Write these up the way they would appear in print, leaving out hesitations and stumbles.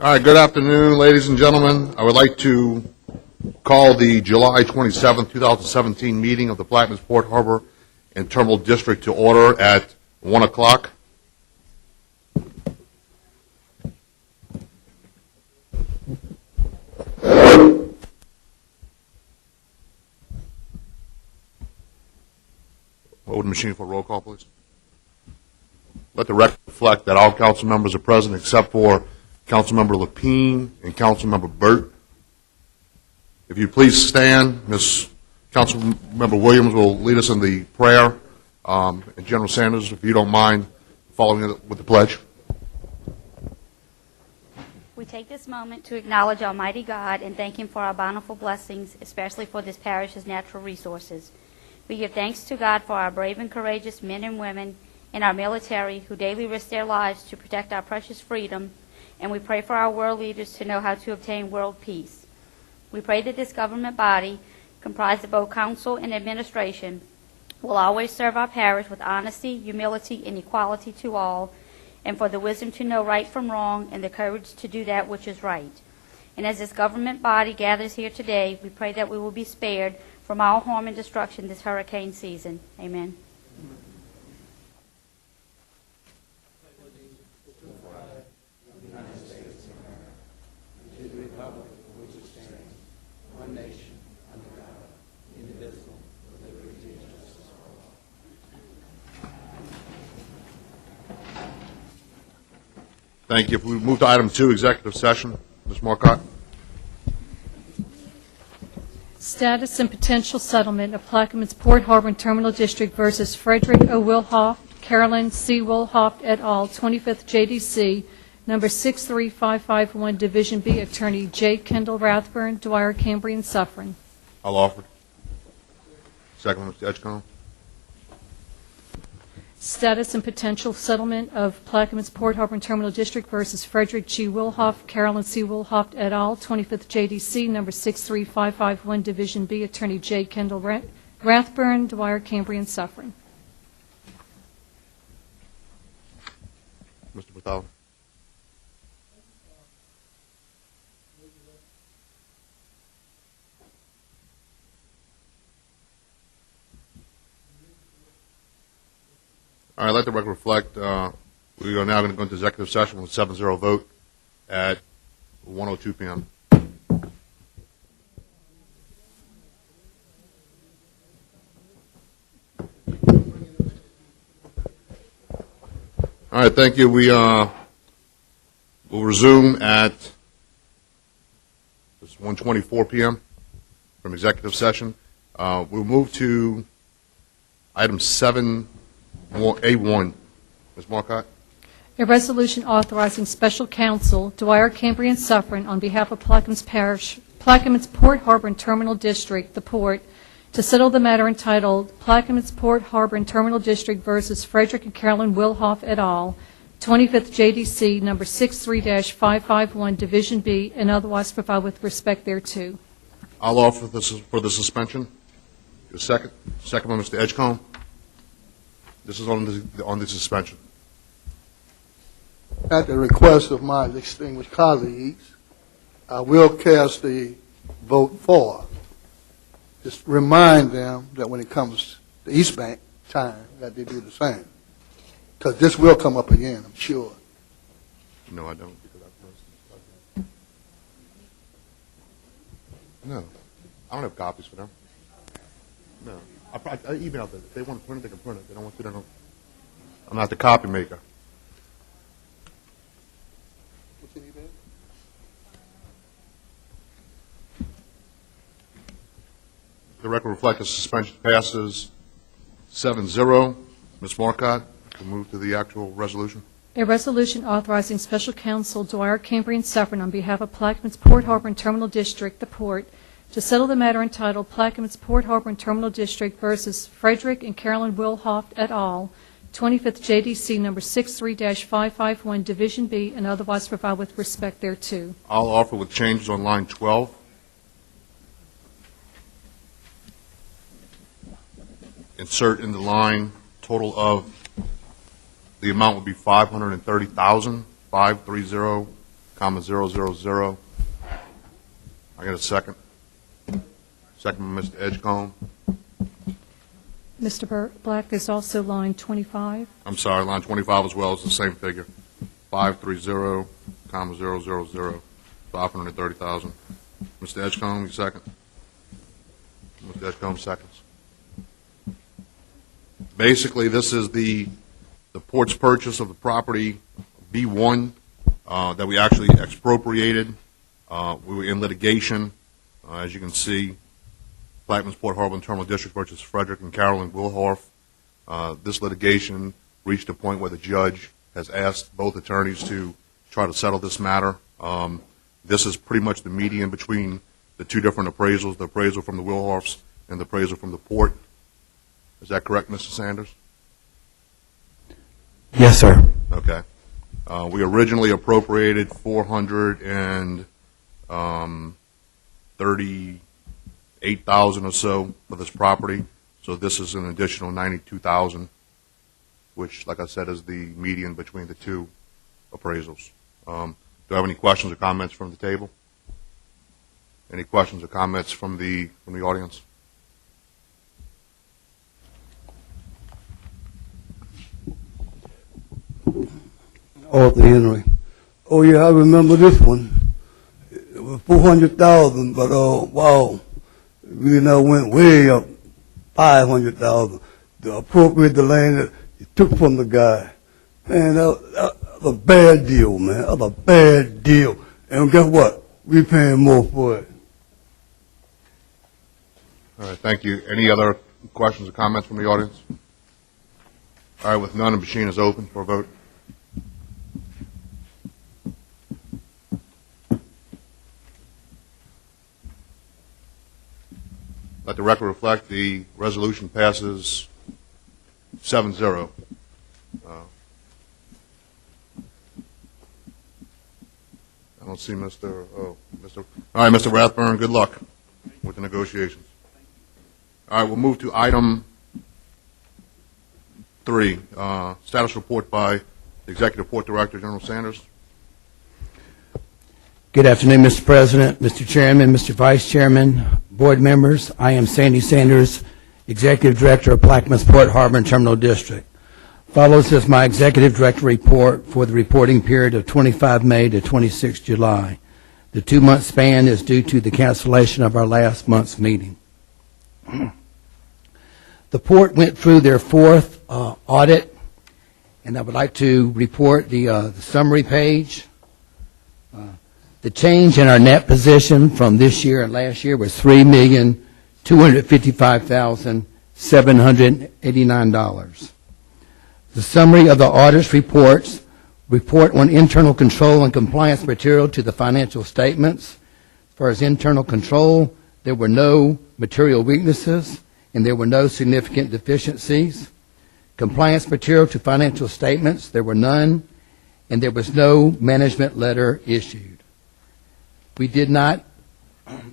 All right, good afternoon, ladies and gentlemen. I would like to call the July 27, 2017 meeting of the Plaquemines Port Harbor and Terminal District to order at 1 o'clock. Hold the machine for roll call, please. Let the record reflect that all council members are present except for Councilmember Lapine and Councilmember Burt. If you please stand, Councilmember Williams will lead us in the prayer. And General Sanders, if you don't mind following it with the pledge. We take this moment to acknowledge Almighty God and thank Him for our bountiful blessings, especially for this parish's natural resources. We give thanks to God for our brave and courageous men and women in our military who daily risk their lives to protect our precious freedom, and we pray for our world leaders to know how to obtain world peace. We pray that this government body, comprised of both council and administration, will always serve our parish with honesty, humility, and equality to all, and for the wisdom to know right from wrong and the courage to do that which is right. And as this government body gathers here today, we pray that we will be spared from all harm and destruction this hurricane season. Amen. Thank you. If we move to item 2, executive session, Ms. Marcotte. Status and potential settlement of Plaquemines Port Harbor and Terminal District versus Frederick O. Wilhoff, Carolyn C. Wilhoff et al., 25th JDC, number 63551, Division B, Attorney J. Kendall Rathburn, Dwyer, Cambrian, Suffern. I'll offer. Second, Mr. Edgecombe. Status and potential settlement of Plaquemines Port Harbor and Terminal District versus Frederick G. Wilhoff, Carolyn C. Wilhoff et al., 25th JDC, number 63551, Division B, Attorney J. Kendall Rathburn, Dwyer, Cambrian, Suffern. Mr. Bartholomew. All right, let the record reflect. We are now going to go into executive session with a 7-0 vote at 1:02 p.m. All right, thank you. We will resume at 1:24 p.m. from executive session. We'll move to item 7A1. Ms. Marcotte. A resolution authorizing special counsel Dwyer, Cambrian, Suffern on behalf of Plaquemines Parish, Plaquemines Port Harbor and Terminal District, the Port, to settle the matter entitled Plaquemines Port Harbor and Terminal District versus Frederick and Carolyn Wilhoff et al., 25th JDC, number 63-551, Division B, and otherwise provide with respect thereto. I'll offer this for the suspension. A second. Second by Mr. Edgecombe. This is on the suspension. At the request of my distinguished colleagues, I will cast the vote for. Just remind them that when it comes to East Bank time, that they do the same. Because this will come up again, I'm sure. No, I don't. No. I don't have copies for them. No. I emailed them. If they want to print it, they can print it. They don't want to, they don't. I'm not the copy maker. What's in your bag? The record reflects the suspension passes 7-0. Ms. Marcotte, we'll move to the actual resolution. A resolution authorizing special counsel Dwyer, Cambrian, Suffern on behalf of Plaquemines Port Harbor and Terminal District, the Port, to settle the matter entitled Plaquemines Port Harbor and Terminal District versus Frederick and Carolyn Wilhoff et al., 25th JDC, number 63-551, Division B, and otherwise provide with respect thereto. I'll offer with changes on line 12. Insert in the line total of the amount would be $530,000, 530 comma 000. I got a second. Second by Mr. Edgecombe. Mr. Black, there's also line 25. I'm sorry, line 25 as well is the same figure. 530, comma 000, 530,000. Mr. Edgecombe, you second. Mr. Edgecombe seconds. Basically, this is the port's purchase of the property B1 that we actually expropriated. We were in litigation. As you can see, Plaquemines Port Harbor and Terminal District versus Frederick and Carolyn Wilhorf. This litigation reached a point where the judge has asked both attorneys to try to settle this matter. This is pretty much the median between the two different appraisals, the appraisal from the Wilhorfs and the appraisal from the port. Is that correct, Mr. Sanders? Yes, sir. Okay. We originally appropriated $438,000 or so for this property. So this is an additional $92,000, which, like I said, is the median between the two appraisals. Do I have any questions or comments from the table? Any questions or comments from the audience? Arthur Henry. Oh yeah, I remember this one. It was 400,000, but wow, we now went way up, 500,000 to appropriate the land that you took from the guy. Man, that was a bad deal, man. That was a bad deal. And guess what? We paying more for it. All right, thank you. Any other questions or comments from the audience? All right, with none, the machine is open for a vote. Let the record reflect the resolution passes 7-0. I don't see Mr. All right, Mr. Rathburn, good luck with the negotiations. All right, we'll move to item 3, status report by the Executive Port Director, General Sanders. Good afternoon, Mr. President, Mr. Chairman, Mr. Vice Chairman, board members. I am Sandy Sanders, Executive Director of Plaquemines Port Harbor and Terminal District. Follows is my Executive Director report for the reporting period of 25 May to 26 July. The 2-month span is due to the cancellation of our last month's meeting. The port went through their 4th audit, and I would like to report the summary page. The change in our net position from this year and last year was $3,255,789. The summary of the audit's reports: report on internal control and compliance material to the financial statements. As far as internal control, there were no material weaknesses and there were no significant deficiencies. Compliance material to financial statements, there were none, and there was no management letter issued. We did not,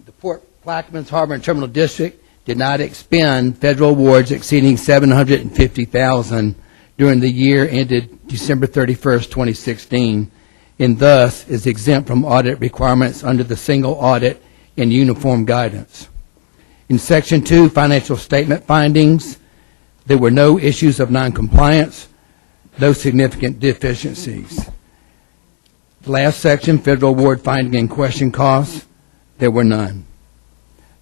the Port Plaquemines Harbor and Terminal District did not expend federal awards exceeding $750,000 during the year ended December 31st, 2016, and thus is exempt from audit requirements under the single audit and uniform guidance. In Section 2, financial statement findings, there were no issues of noncompliance, no significant deficiencies. The last section, federal award finding and question costs, there were none.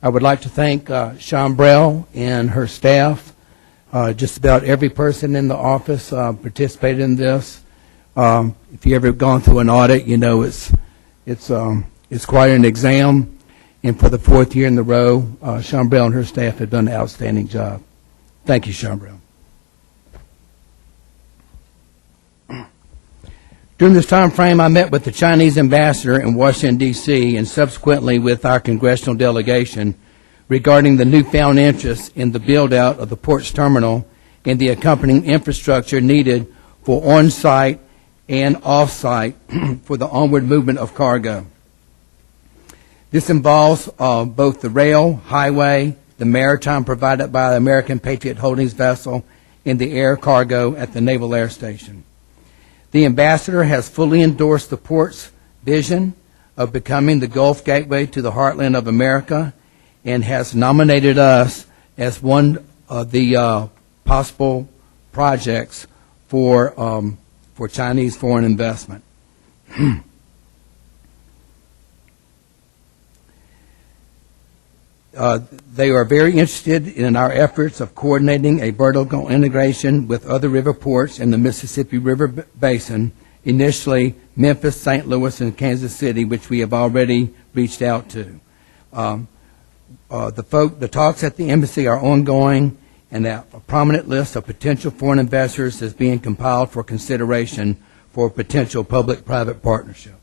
I would like to thank Chambrel and her staff. Just about every person in the office participated in this. If you ever gone through an audit, you know it's quite an exam. And for the 4th year in a row, Chambrel and her staff have done an outstanding job. Thank you, Chambrel. During this time frame, I met with the Chinese ambassador in Washington, D.C., and subsequently with our congressional delegation regarding the newfound interest in the build-out of the port's terminal and the accompanying infrastructure needed for on-site and off-site for the onward movement of cargo. This involves both the rail, highway, the maritime provided by the American Patriot Holdings vessel, and the air cargo at the Naval Air Station. The ambassador has fully endorsed the port's vision of becoming the Gulf Gateway to the heartland of America, and has nominated us as one of the possible projects for Chinese foreign investment. They are very interested in our efforts of coordinating a vertical integration with other river ports in the Mississippi River Basin, initially Memphis, St. Louis, and Kansas City, which we have already reached out to. The talks at the embassy are ongoing, and a prominent list of potential foreign investors is being compiled for consideration for a potential public-private partnership.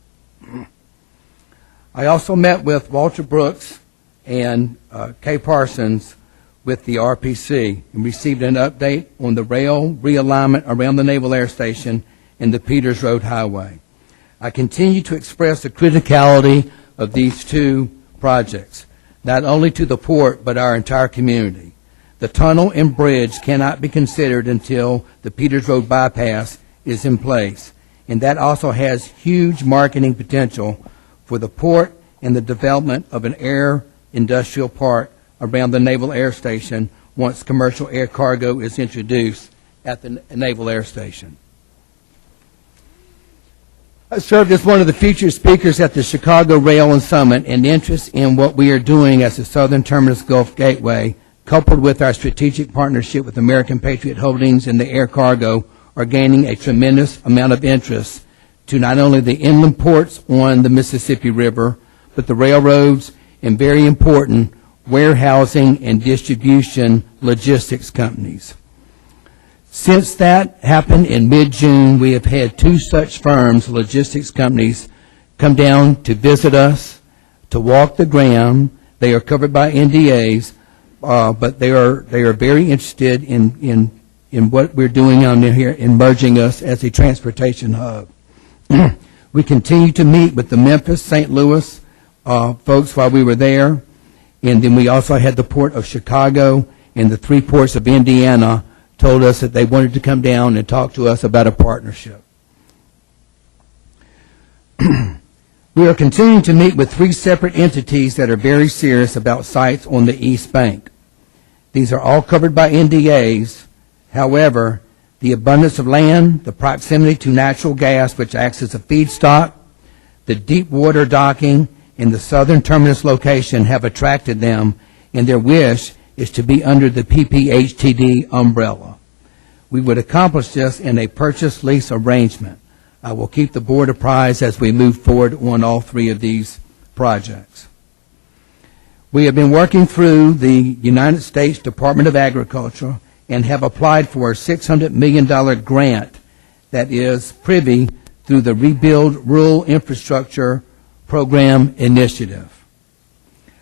I also met with Walter Brooks and Kay Parsons with the RPC and received an update on the rail realignment around the Naval Air Station and the Peters Road Highway. I continue to express the criticality of these two projects, not only to the port but our entire community. The tunnel and bridge cannot be considered until the Peters Road bypass is in place, and that also has huge marketing potential for the port and the development of an air industrial park around the Naval Air Station once commercial air cargo is introduced at the Naval Air Station. I served as one of the featured speakers at the Chicago Rail and Summit, and interest in what we are doing as the Southern Terminus Gulf Gateway, coupled with our strategic partnership with American Patriot Holdings and the air cargo, are gaining a tremendous amount of interest to not only the inland ports on the Mississippi River, but the railroads and, very important, warehousing and distribution logistics companies. Since that happened in mid-June, we have had two such firms, logistics companies, come down to visit us, to walk the ground. They are covered by NDAs, but they are very interested in what we're doing on here in merging us as a transportation hub. We continue to meet with the Memphis, St. Louis folks while we were there, and then we also had the Port of Chicago and the three ports of Indiana told us that they wanted to come down and talk to us about a partnership. We are continuing to meet with three separate entities that are very serious about sites on the East Bank. These are all covered by NDAs. However, the abundance of land, the proximity to natural gas, which acts as a feedstock, the deep water docking, and the Southern Terminus location have attracted them, and their wish is to be under the PPHTD umbrella. We would accomplish this in a purchase lease arrangement. I will keep the board apprised as we move forward on all three of these projects. We have been working through the United States Department of Agriculture and have applied for a $600 million grant that is privy through the Rebuild Rural Infrastructure Program Initiative.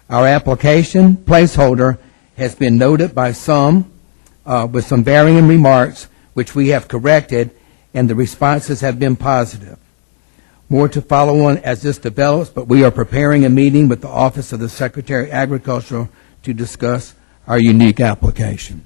Our application placeholder has been noted by some with some varying remarks, which we have corrected, and the responses have been positive. More to follow on as this develops, but we are preparing a meeting with the Office of the Secretary of Agriculture to discuss our unique application.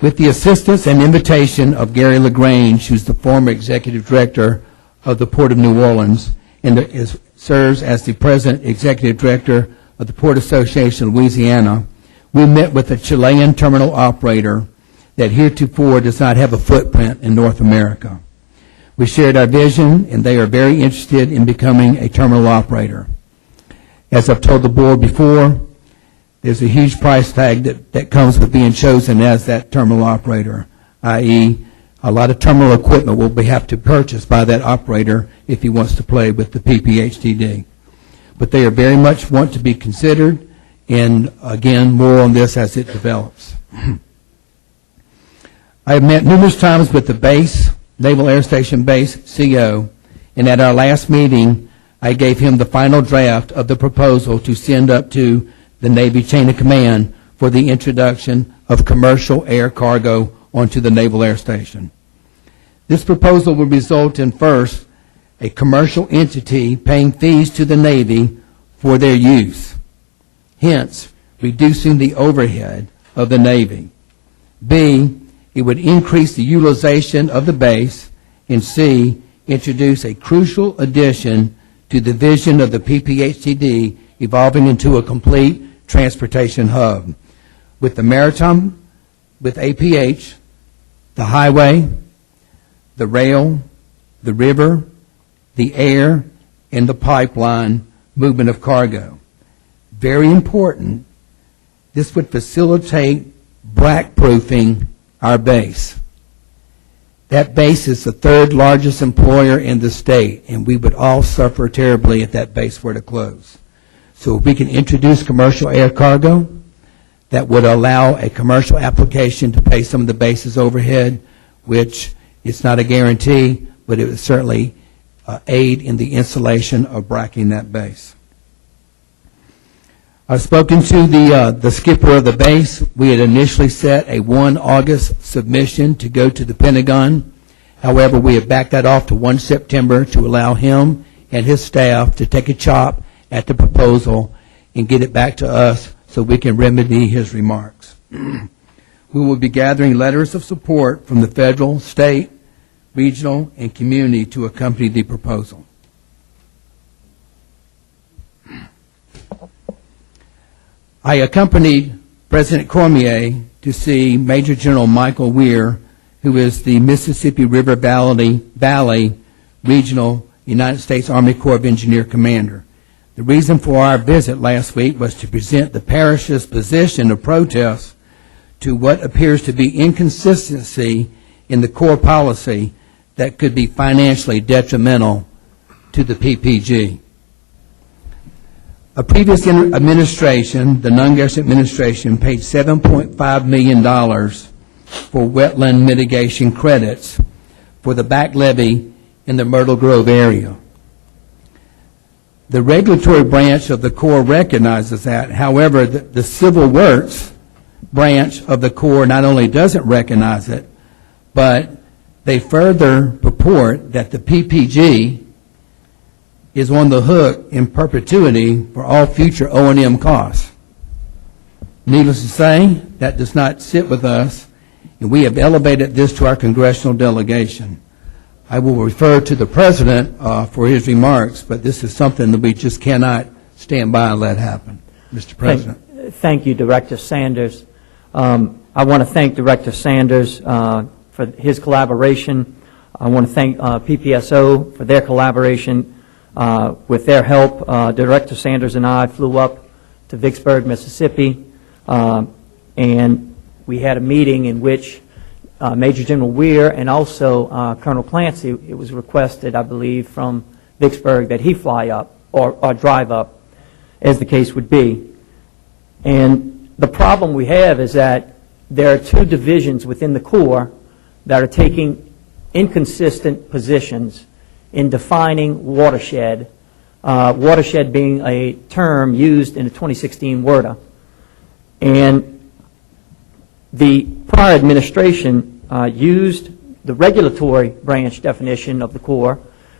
With the assistance and invitation of Gary LaGrange, who's the former executive director of the Port of New Orleans and serves as the present executive director of the Port Association of Louisiana, we met with a Chilean terminal operator that heretofore does not have a footprint in North America. We shared our vision, and they are very interested in becoming a terminal operator. As I've told the board before, there's a huge price tag that comes with being chosen as that terminal operator, i.e., a lot of terminal equipment will have to purchase by that operator if he wants to play with the PPHTD. But they are very much want to be considered, and again, more on this as it develops. I have met numerous times with the base, Naval Air Station Base CO, and at our last meeting, I gave him the final draft of the proposal to send up to the Navy Chain of Command for the introduction of commercial air cargo onto the Naval Air Station. This proposal will result in, first, a commercial entity paying fees to the Navy for their use, hence reducing the overhead of the Navy. B, it would increase the utilization of the base And C, introduce a crucial addition to the vision of the PPHTD evolving into a complete transportation hub with the maritime, with APH, the highway, the rail, the river, the air, and the pipeline movement of cargo. Very important, this would facilitate black-proofing our base. That base is the third largest employer in the state, and we would all suffer terribly if that base were to close. So if we can introduce commercial air cargo, that would allow a commercial application to pay some of the base's overhead, which it's not a guarantee, but it would certainly aid in the installation of bracking that base. I've spoken to the skipper of the base. We had initially set a 1 August submission to go to the Pentagon. However, we have backed that off to 1 September to allow him and his staff to take a chop at the proposal and get it back to us so we can remedy his remarks. We will be gathering letters of support from the federal, state, regional, and community to accompany the proposal. I accompanied President Cormier to see Major General Michael Weir, who is the Mississippi River Valley Regional United States Army Corps of Engineer Commander. The reason for our visit last week was to present the parish's position of protest to what appears to be inconsistency in the Corps policy that could be financially detrimental to the PPG. A previous administration, the Nungas administration, paid $7.5 million for wetland mitigation credits for the back levee in the Myrtle Grove area. The regulatory branch of the Corps recognizes that. However, the Civil Works branch of the Corps not only doesn't recognize it, but they further purport that the PPG is on the hook in perpetuity for all future O&M costs. Needless to say, that does not sit with us, and we have elevated this to our congressional delegation. I will refer to the President for his remarks, but this is something that we just cannot stand by and let happen. Mr. President. Thank you, Director Sanders. I want to thank Director Sanders for his collaboration. I want to thank PPSO for their collaboration. With their help, Director Sanders and I flew up to Vicksburg, Mississippi, and we had a meeting in which Major General Weir and also Colonel Clancy, it was requested, I believe, from Vicksburg that he fly up or drive up, as the case would be. And the problem we have is that there are two divisions within the Corps that are taking inconsistent positions in defining watershed, watershed being a term used in the 2016 WRDA. And the prior administration used the regulatory branch definition of the Corps,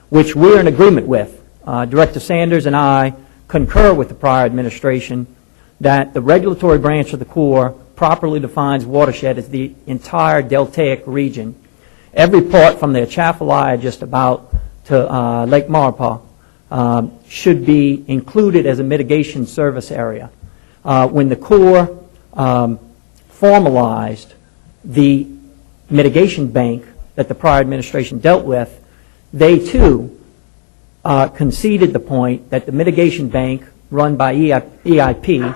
which we're in agreement with. Director Sanders and I concur with the prior administration that the regulatory branch of the Corps properly defines watershed as the entire deltaic region. Every part from the Atchafalaya just about to Lake Maurepas should be included as a mitigation service area. When the Corps formalized the mitigation bank that the prior administration dealt with, they too conceded the point that the mitigation bank run by EIP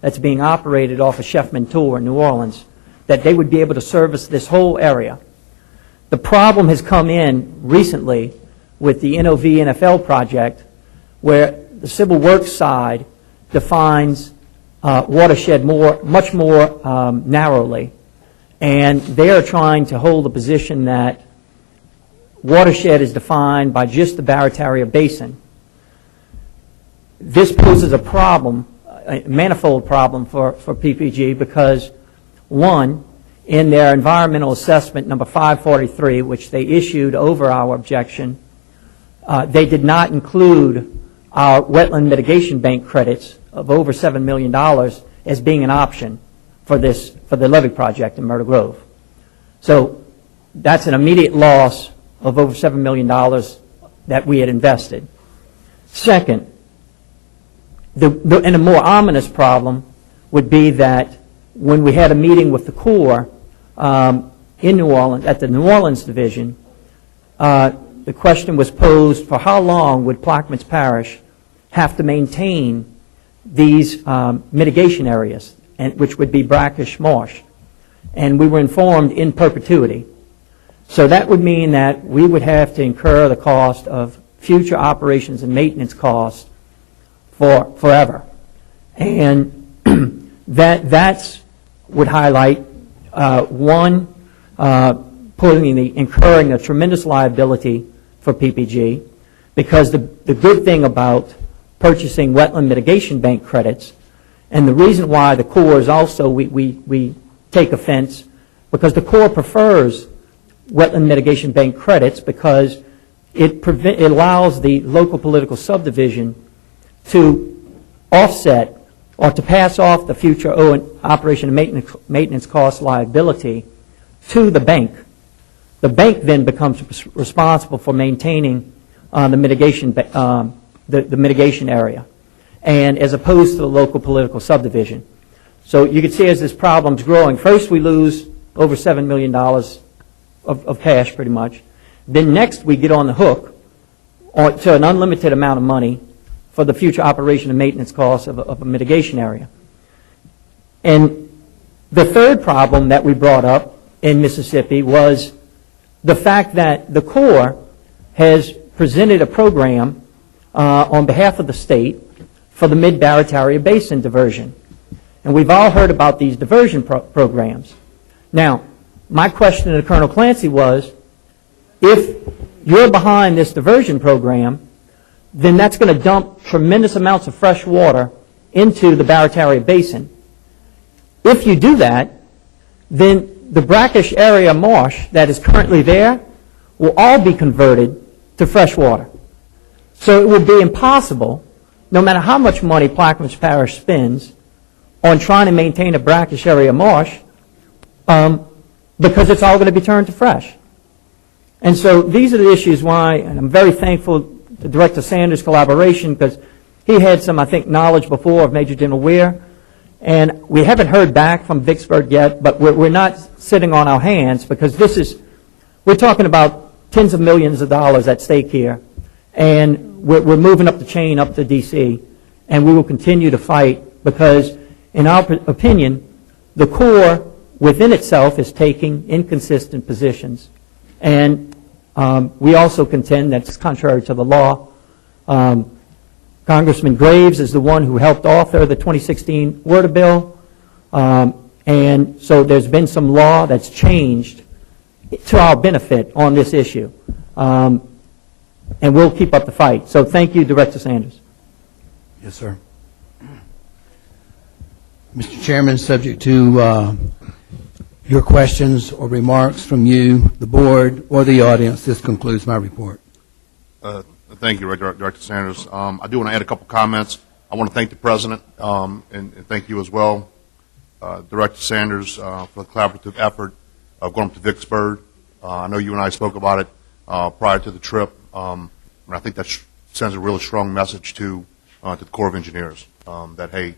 that's being operated off of Chef Mentor in New Orleans, that they would be able to service this whole area. The problem has come in recently with the NOV NFL project, where the Civil Works side defines watershed much more narrowly, and they are trying to hold the position that watershed is defined by just the Barataria Basin. This poses a problem, a manifold problem for PPG, because one, in their environmental assessment number 543, which they issued over our objection, they did not include our wetland mitigation bank credits of over $7 million as being an option for the levee project in Myrtle Grove. So that's an immediate loss of over $7 million that we had invested. Second, and a more ominous problem would be that when we had a meeting with the Corps in New Orleans, at the New Orleans division, the question was posed for how long would Plaquemines Parish have to maintain these mitigation areas, which would be brackish marsh. And we were informed in perpetuity. So that would mean that we would have to incur the cost of future operations and maintenance costs for forever. And that's would highlight, one, incurring a tremendous liability for PPG, because the good thing about purchasing wetland mitigation bank credits, and the reason why the Corps is also, we take offense, because the Corps prefers wetland mitigation bank credits because it allows the local political subdivision to offset or to pass off the future operation and maintenance cost liability to the bank. The bank then becomes responsible for maintaining the mitigation area, and as opposed to the local political subdivision. So you can see as this problem's growing, first we lose over $7 million of cash pretty much. Then next we get on the hook to an unlimited amount of money for the future operation and maintenance costs of a mitigation area. And the third problem that we brought up in Mississippi was the fact that the Corps has presented a program on behalf of the state for the Mid-Barataria Basin diversion. And we've all heard about these diversion programs. Now, my question to Colonel Clancy was, if you're behind this diversion program, then that's going to dump tremendous amounts of fresh water into the Barataria Basin. If you do that, then the brackish area marsh that is currently there will all be converted to fresh water. So it would be impossible, no matter how much money Plaquemines Parish spends on trying to maintain a brackish area marsh, because it's all going to be turned to fresh. And so these are the issues why, and I'm very thankful to Director Sanders' collaboration, because he had some, I think, knowledge before of Major General Weir. And we haven't heard back from Vicksburg yet, but we're not sitting on our hands, because we're talking about tens of millions of dollars at stake here. And we're moving up the chain up to D.C., and we will continue to fight, because in our opinion, the Corps within itself is taking inconsistent positions. And we also contend that it's contrary to the law. Congressman Graves is the one who helped author the 2016 WRDA bill. And so there's been some law that's changed to our benefit on this issue. And we'll keep up the fight. So thank you, Director Sanders. Yes, sir. Mr. Chairman, subject to your questions or remarks from you, the board, or the audience, this concludes my report. Thank you, Director Sanders. I do want to add a couple comments. I want to thank the President and thank you as well, Director Sanders, for the collaborative effort of going up to Vicksburg. I know you and I spoke about it prior to the trip, and I think that sends a really strong message to the Corps of Engineers that, hey,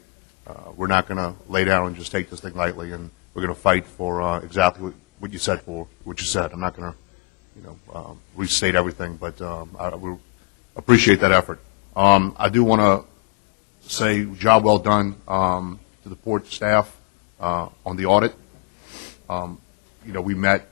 we're not going to lay down and just take this thing lightly, and we're going to fight for exactly what you said. I'm not going to, restate everything, but I appreciate that effort. I do want to say job well done to the port staff on the audit. We met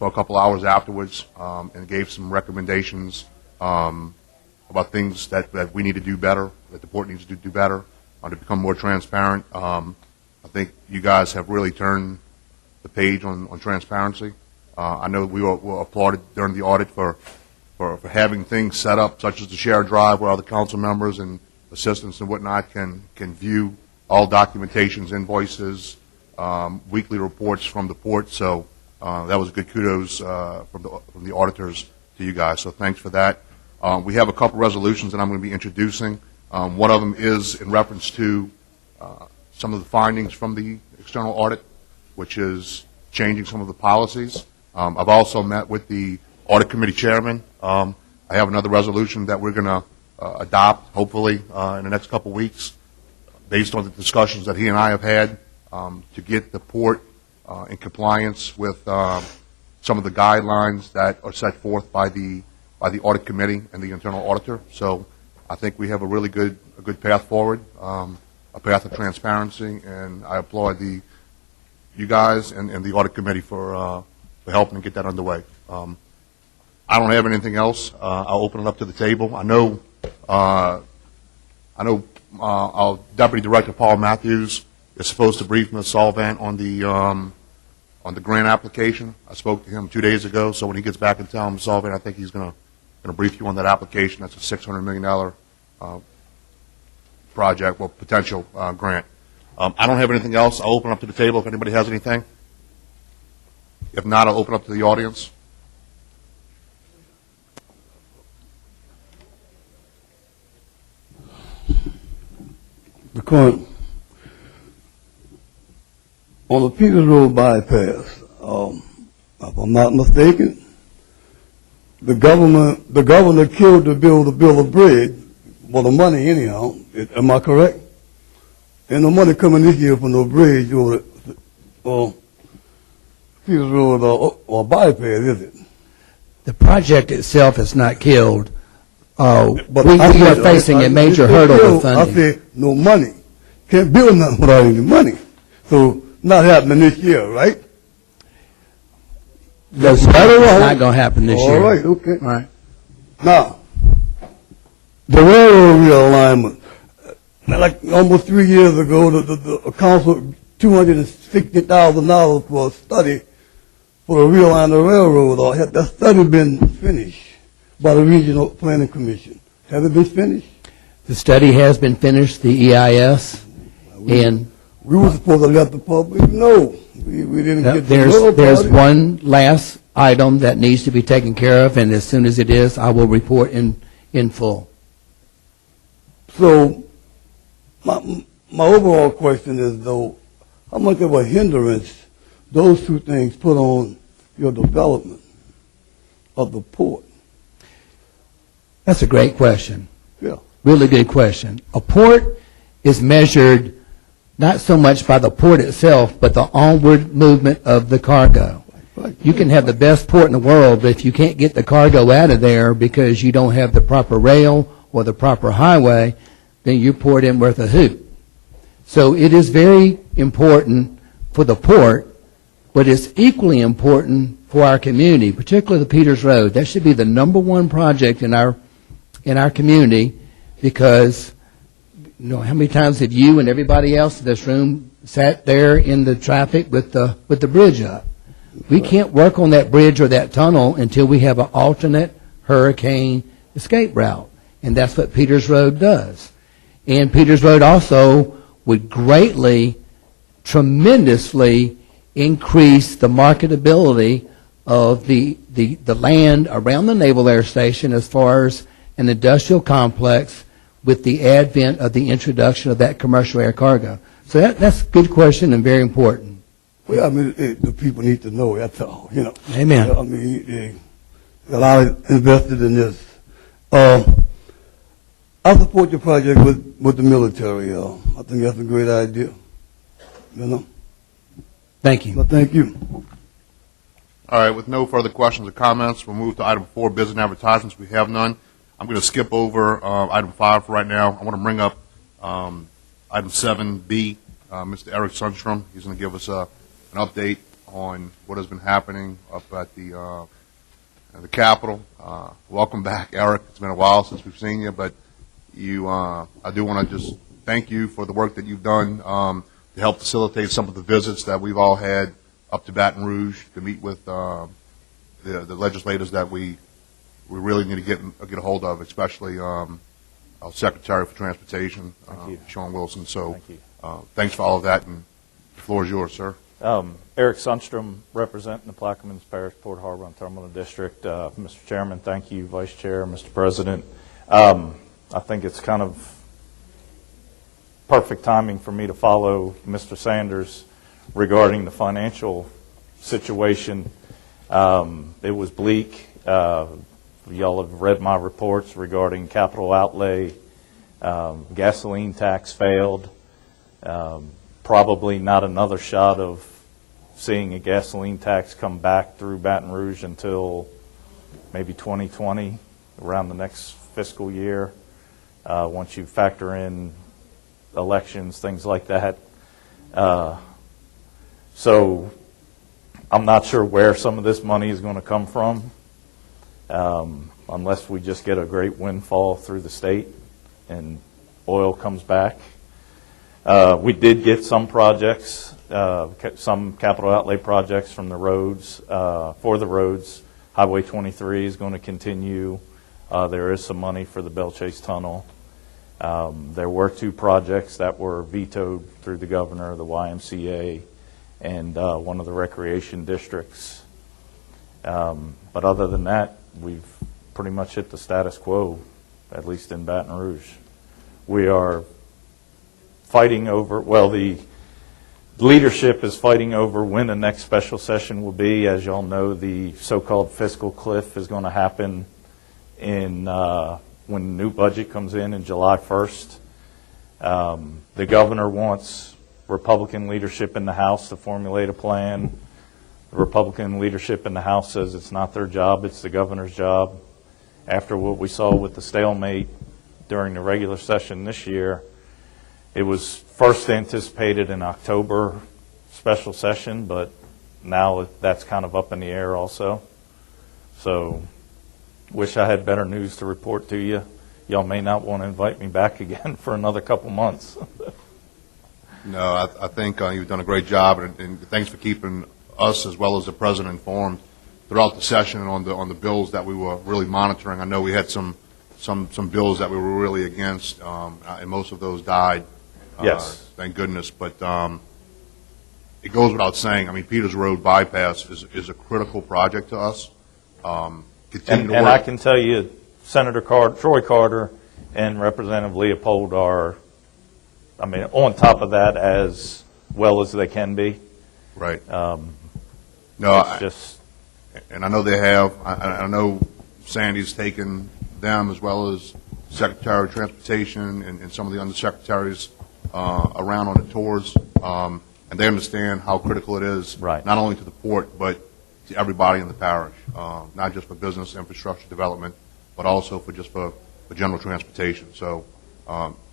for a couple hours afterwards and gave some recommendations about things that we need to do better, that the port needs to do better, to become more transparent. I think you guys have really turned the page on transparency. I know we were applauded during the audit for having things set up, such as the shared drive, where other council members and assistants and whatnot can view all documentations, invoices, weekly reports from the port. So that was good kudos from the auditors to you guys. So thanks for that. We have a couple resolutions that I'm going to be introducing. One of them is in reference to some of the findings from the external audit, which is changing some of the policies. I've also met with the Audit Committee Chairman. I have another resolution that we're going to adopt, hopefully, in the next couple of weeks, based on the discussions that he and I have had, to get the port in compliance with some of the guidelines that are set forth by the Audit Committee and the Internal Auditor. So I think we have a really good path forward, a path of transparency, and I applaud you guys and the Audit Committee for helping get that underway. I don't have anything else. I'll open it up to the table. I know our Deputy Director Paul Matthews is supposed to brief Ms. Solvant on the grant application. I spoke to him 2 days ago, so when he gets back in town, Ms. Solvant, I think he's going to brief you on that application. That's a $600 million project, well, potential grant. I don't have anything else. I'll open up to the table if anybody has anything. If not, I'll open up to the audience. The current, on the Peters Road bypass, if I'm not mistaken, the governor killed to build a bridge for the money anyhow. Am I correct? And the money coming this year from the bridge over Peters Road or bypass, is it? The project itself is not killed. But We I are said- facing a I- major it's hurdle killed. with funding. I said, no money. Can't build nothing without any money. So, not happening this year, right? It's Right. not going to happen this year. All right, okay. All right. Now, the railroad realignment, like almost 3 years ago, the council $260,000 for a study for the realignment of the railroad. Had that study been finished by the Regional Planning Commission? Has it been finished? The study has been finished, the EIS, and We were supposed to let the public know. We didn't get the little there's part. one last item that needs to be taken care of, and as soon as it is, I will report in full. So, my overall question is, though, how much of a hindrance those two things put on your development of the port? That's a great question. Yeah. Really good question. A port is measured not so much by the port itself, but the onward movement of the cargo. Right. You can have the best port in the world, but if you can't get the cargo out of there because you don't have the proper rail or the proper highway, then your port isn't worth a hoot. So it is very important for the port, but it's equally important for our community, particularly the Peters Road. That should be the number one project in our community, because you know, how many times have you and everybody else in this room sat there in the traffic with the bridge up? We can't work on that bridge or that tunnel until we have an alternate hurricane escape route, and that's what Peters Road does. And Peters Road also would greatly, tremendously increase the marketability of the land around the Naval Air Station as far as an industrial complex with the advent of the introduction of that commercial air cargo. So that's a good question and very important. Well, I mean, the people need to know, that's all, you know. Amen. I mean, a lot of invested in this. I support your project with the military. I think that's a great idea. You know? Thank you. But thank you. All right, with no further questions or comments, we'll move to item 4, business advertisements. We have none. I'm going to skip over item 5 for right now. I want to bring up item 7B, Mr. Eric Sundstrom. He's going to give us an update on what has been happening up at the Capitol. Welcome back, Eric. It's been a while since we've seen you, but I do want to just thank you for the work that you've done to help facilitate some of the visits that we've all had up to Baton Rouge to meet with the legislators that we really need to get a hold of, especially our Secretary for Transportation, Sean Wilson. So thanks for all of that, and the floor is yours, sir. Eric Sundstrom, representing the Plaquemines Parish Port Harbor and Terminal District. Mr. Chairman, thank you. Vice Chair, Mr. President. I think it's kind of perfect timing for me to follow Mr. Sanders regarding the financial situation It was bleak. Y'all have read my reports regarding capital outlay. Gasoline tax failed. Probably not another shot of seeing a gasoline tax come back through Baton Rouge until maybe 2020, around the next fiscal year, once you factor in elections, things like that. So I'm not sure where some of this money is going to come from, unless we just get a great windfall through the state and oil comes back. We did get some projects, some capital outlay projects from the roads, for the roads. Highway 23 is going to continue. There is some money for the Bell Chase Tunnel. There were 2 projects that were vetoed through the governor, the YMCA and one of the recreation districts. But other than that, we've pretty much hit the status quo, at least in Baton Rouge. We are fighting over, well, the leadership is fighting over when the next special session will be. As y'all know, the so-called fiscal cliff is going to happen in when the new budget comes in July 1st. The governor wants Republican leadership in the House to formulate a plan. The Republican leadership in the House says it's not their job, it's the governor's job. After what we saw with the stalemate during the regular session this year, it was first anticipated in October special session, but now that's kind of up in the air also. So, wish I had better news to report to you. Y'all may not want to invite me back again for another couple months. No, I think you've done a great job, and thanks for keeping us as well as the president informed throughout the session on the bills that we were really monitoring. I know we had some bills that we were really against, and most of those died. Yes. Thank goodness. But it goes without saying, I mean, Peters Road bypass is a critical project to us. And I can tell you, Senator Troy Carter and Representative Leopold are, I mean, on top of that as well as they can be. Right. And I know they have. I know Sandy's taken them as well as Secretary of Transportation and some of the undersecretaries around on the tours, and they understand how critical it is, right, not only to the port but to everybody in the parish, not just for business infrastructure development, but also for general transportation. So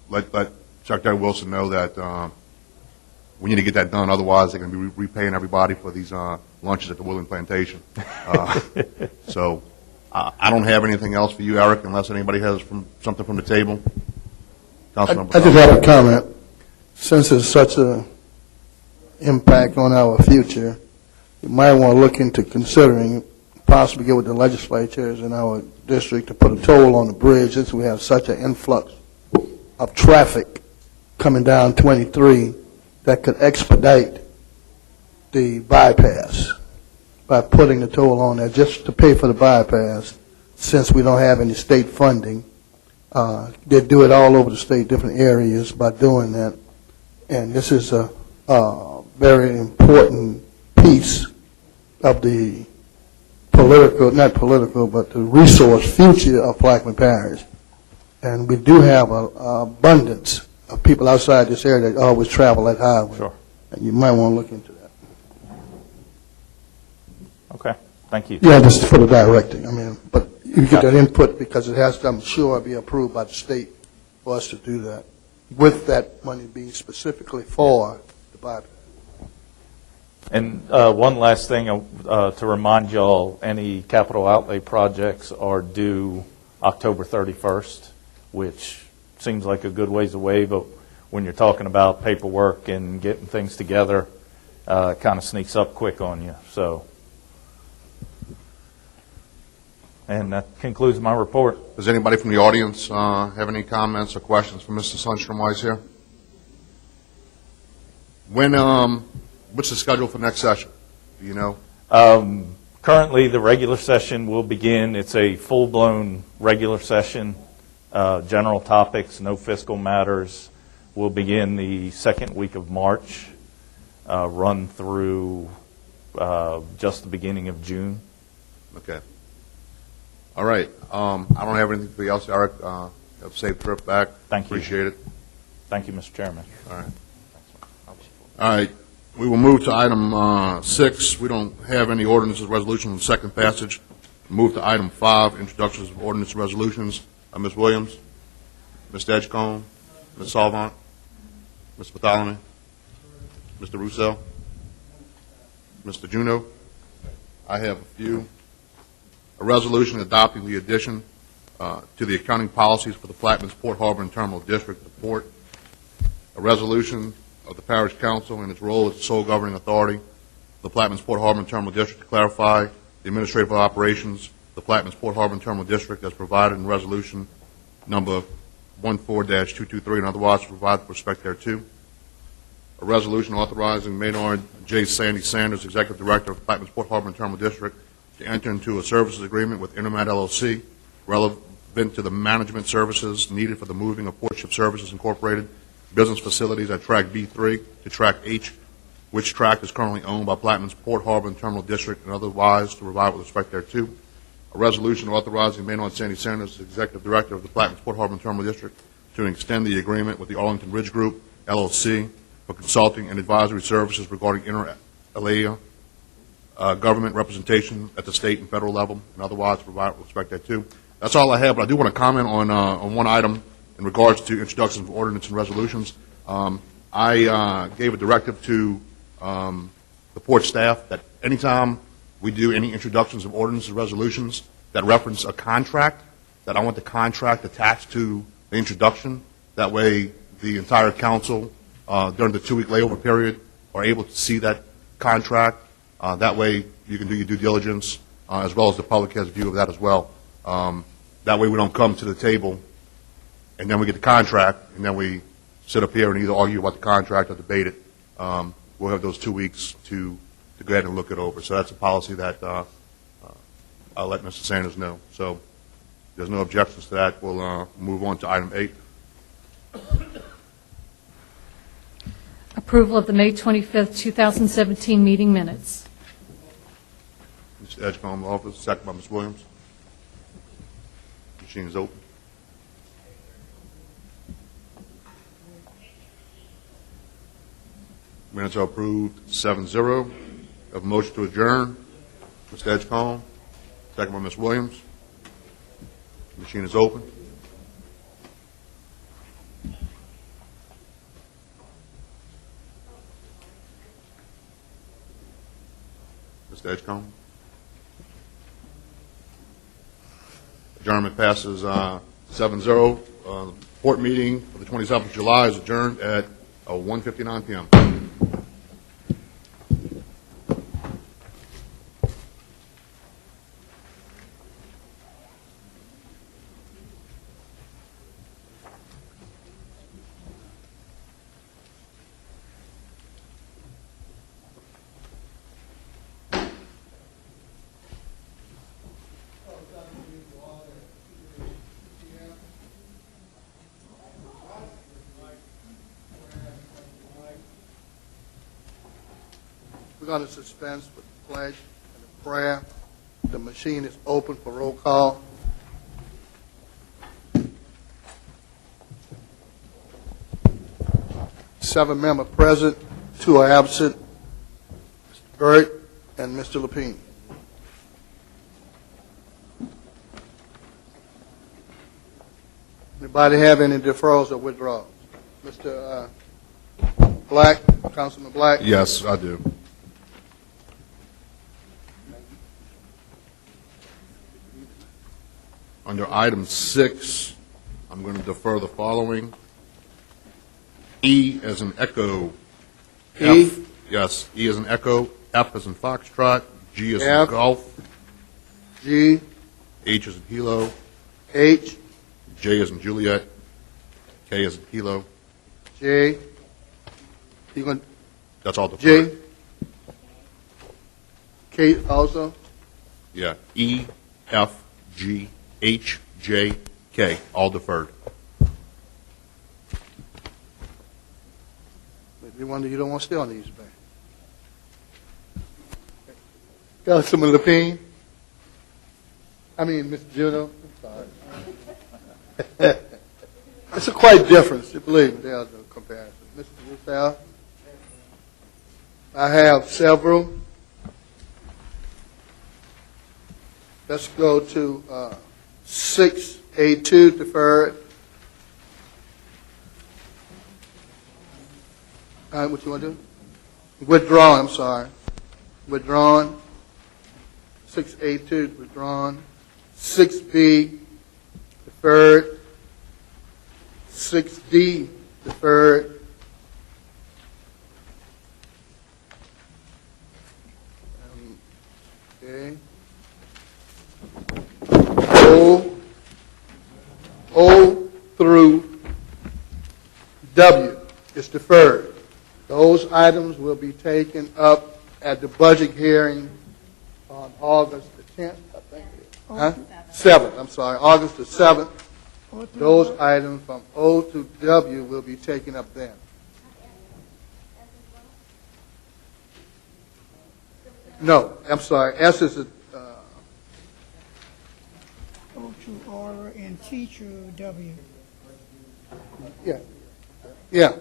let Secretary Wilson know that we need to get that done. Otherwise, they're going to be repaying everybody for these lunches at the Woodland Plantation. So I don't have anything else for you, Eric, unless anybody has something from the table. I just have a comment. Since it's such an impact on our future, you might want to look into considering possibly get with the legislatures in our district to put a toll on the bridge, since we have such an influx of traffic coming down 23 that could expedite the bypass by putting the toll on there just to pay for the bypass, since we don't have any state funding. They do it all over the state, different areas, by doing that. And this is a very important piece of the not political, but the resource future of Plaquemine Parish. And we do have an abundance of people outside this area that always travel that highway. Sure. And you might want to look into that. Okay. Thank you. Yeah, just for the directing. I mean, but you get that input because it has to, I'm sure, be approved by the state for us to do that, with that money being specifically for the bypass. And one last thing to remind y'all, any capital outlay projects are due October 31st, which seems like a good ways away, but when you're talking about paperwork and getting things together, it kind of sneaks up quick on you. So, and that concludes my report. Does anybody from the audience have any comments or questions for Mr. Sundstrom while he's here? What's the schedule for next session? Do you know? Currently, the regular session will begin. It's a full-blown regular session. General topics, no fiscal matters, will begin the second week of March, run through just the beginning of June. Okay. All right. I don't have anything for you else, Eric. Have a safe trip back. Thank you. Appreciate it. Thank you, Mr. Chairman. All right. All right. We will move to item 6. We don't have any ordinances, resolutions on second passage. Move to item 5, introductions of ordinance and resolutions. Ms. Williams, Mr. Edgecombe, Ms. Salvant, Mr. Bartholomew, Mr. Russo, Mr. Juneau. I have a few. A resolution adopting the addition to the accounting policies for the Plaquemines Port Harbor and Terminal District, the port. A resolution of the Parish Council in its role as the sole governing authority of the Plaquemines Port Harbor and Terminal District to clarify the administrative operations of the Plaquemines Port Harbor and Terminal District as provided in resolution number 14-223 and otherwise provide with respect thereto. A resolution authorizing Maynard J. Sandy Sanders, Executive Director of Plaquemines Port Harbor and Terminal District, to enter into a services agreement with Intermat LLC relevant to the management services needed for the moving of Port Ship Services Incorporated business facilities at Track B3 to Track H, which track is currently owned by Plaquemines Port Harbor and Terminal District, and otherwise to provide with respect thereto. A resolution authorizing Maynard Sandy Sanders, Executive Director of the Plaquemines Port Harbor and Terminal District, to extend the agreement with the Arlington Ridge Group, LLC, for consulting and advisory services regarding inter alia government representation at the state and federal level, and otherwise to provide with respect thereto. That's all I have, but I do want to comment on one item in regards to introductions of ordinance and resolutions. I gave a directive to the port staff that anytime we do any introductions of ordinances and resolutions that reference a contract, that I want the contract attached to the introduction. That way the entire council, during the 2-week layover period, are able to see that contract. That way you can do your due diligence, as well as the public has a view of that as well. That way we don't come to the table and then we get the contract and then we sit up here and either argue about the contract or debate it. We'll have those 2 weeks to go ahead and look it over. So that's a policy that I'll let Mr. Sanders know. So if there's no objections to that, we'll move on to item 8. Approval of the May 25th, 2017 meeting minutes. Mr. Edgecombe, office, second by Ms. Williams. Machine is open. Minutes are approved 7-0. Have a motion to adjourn. Mr. Edgecombe, second by Ms. Williams. Machine is open. Mr. Edgecombe. Adjournment passes 7-0. The port meeting for the 27th of July is adjourned at 1:59 p.m. We're going to dispense with the pledge and the prayer. The machine is open for roll call. Seven members present, 2 are absent. Mr. Burt and Mr. Lapine. Anybody have any deferrals or withdrawals? Mr. Black, Councilman Black? Yes, I do. Under item 6, I'm going to defer the following. E as in echo. E? F, yes, E as in echo, F as in foxtrot, G as in F. golf, G, H as in hilo, H, J as in Juliet, K as in kilo. J. You going That's all deferred. J? K also? Yeah, E, F, G, H, J, K, all deferred. You wonder you don't want to stay on the East Bank. Councilman Lepine? I mean, Mr. Juno? I'm sorry. It's a quite difference, believe me, there's no comparison. Mr. Russell? I have several. Let's go to 6A2, deferred. All right, what you want to do? Withdrawn, I'm sorry. Withdrawn. 6A2, withdrawn. 6B, deferred. 6D, deferred. Okay. O through W is deferred. Those items will be taken up at the budget hearing on August the 10th, I think. Huh? 7th, I'm sorry, August the 7th. Those items from O to W will be taken up then. No, I'm sorry, S is, O to R and T to W. yeah,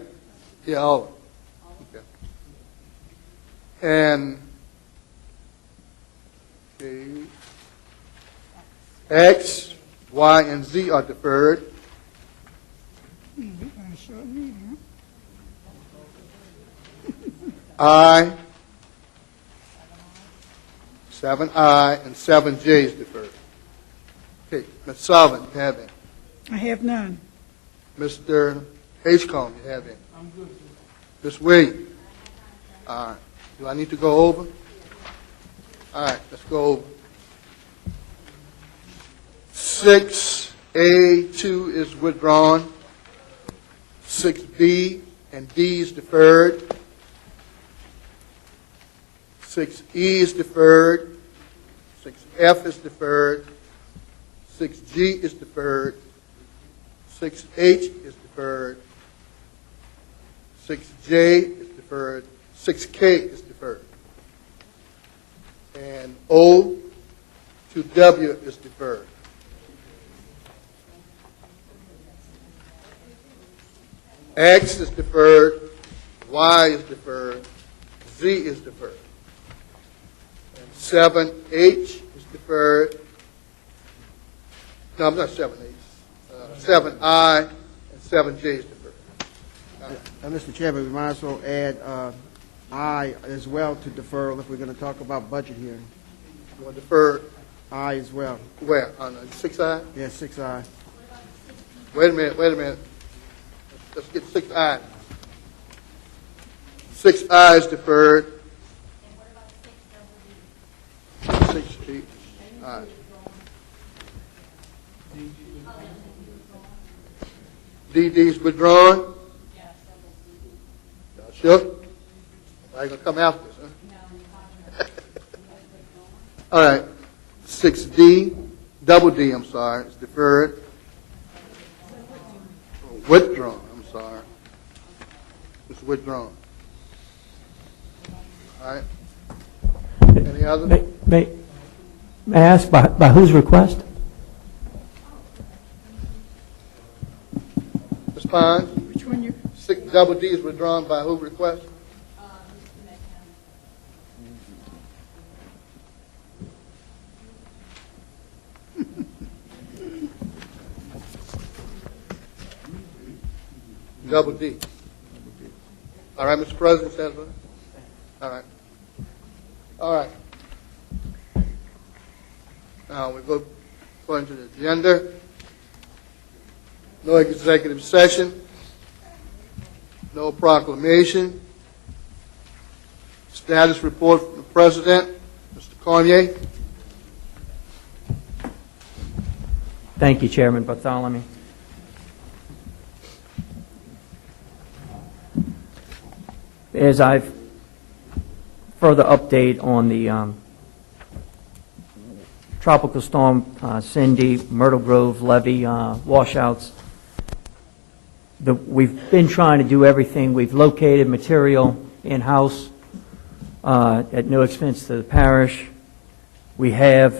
all of them. Okay. And, okay, X, Y, and Z are deferred. I, 7I, and 7J is deferred. Okay, Ms. Sullivan, you have it. I have none. Mr. H-Combe, you have it. I'm good. Ms. Williams. All right. Do I need to go over? All right, let's go over. 6A2 is withdrawn. 6B and D is deferred. 6E is deferred. 6F is deferred. 6G is deferred. 6H is deferred. 6J is deferred. 6K is deferred. And O to W is deferred. X is deferred. Y is deferred. Z is deferred. And 7H is deferred. No, I'm not 7H. 7I and 7J is deferred. Mr. Chairman, we might as well add I as well to defer if we're going to talk about budget here. You want to defer I as well. where? On 6I? Yes, 6I. Wait a minute. Let's get 6I. 6I is deferred. 6D. All right. DD is withdrawn? Y'all sure? I ain't gonna come after us, huh? All right. 6D, double D, I'm sorry, is deferred. Withdrawn, I'm sorry. It's withdrawn. All right. Any other? May I ask by whose request? Ms. Pines? Which one you? 6 double D is withdrawn by who request? Double D. All right, Mr. President, says what? All right. All right. Now we go according to the agenda. No executive session. No proclamation. Status report from the President. Mr. Cormier. Thank you, Chairman Bartholomew. As I've further update on the Tropical Storm Cindy, Myrtle Grove levee washouts, we've been trying to do everything. We've located material in-house at no expense to the parish. We have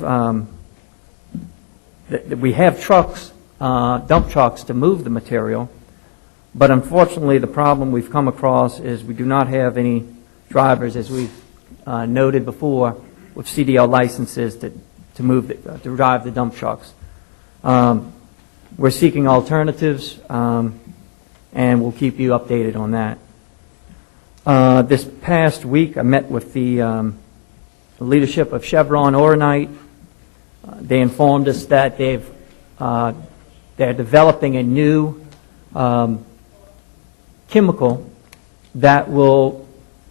trucks, dump trucks to move the material, but unfortunately the problem we've come across is we do not have any drivers, as we've noted before, with CDL licenses to drive the dump trucks. We're seeking alternatives, and we'll keep you updated on that. This past week, I met with the leadership of Chevron Oronite. They informed us that they're developing a new chemical that will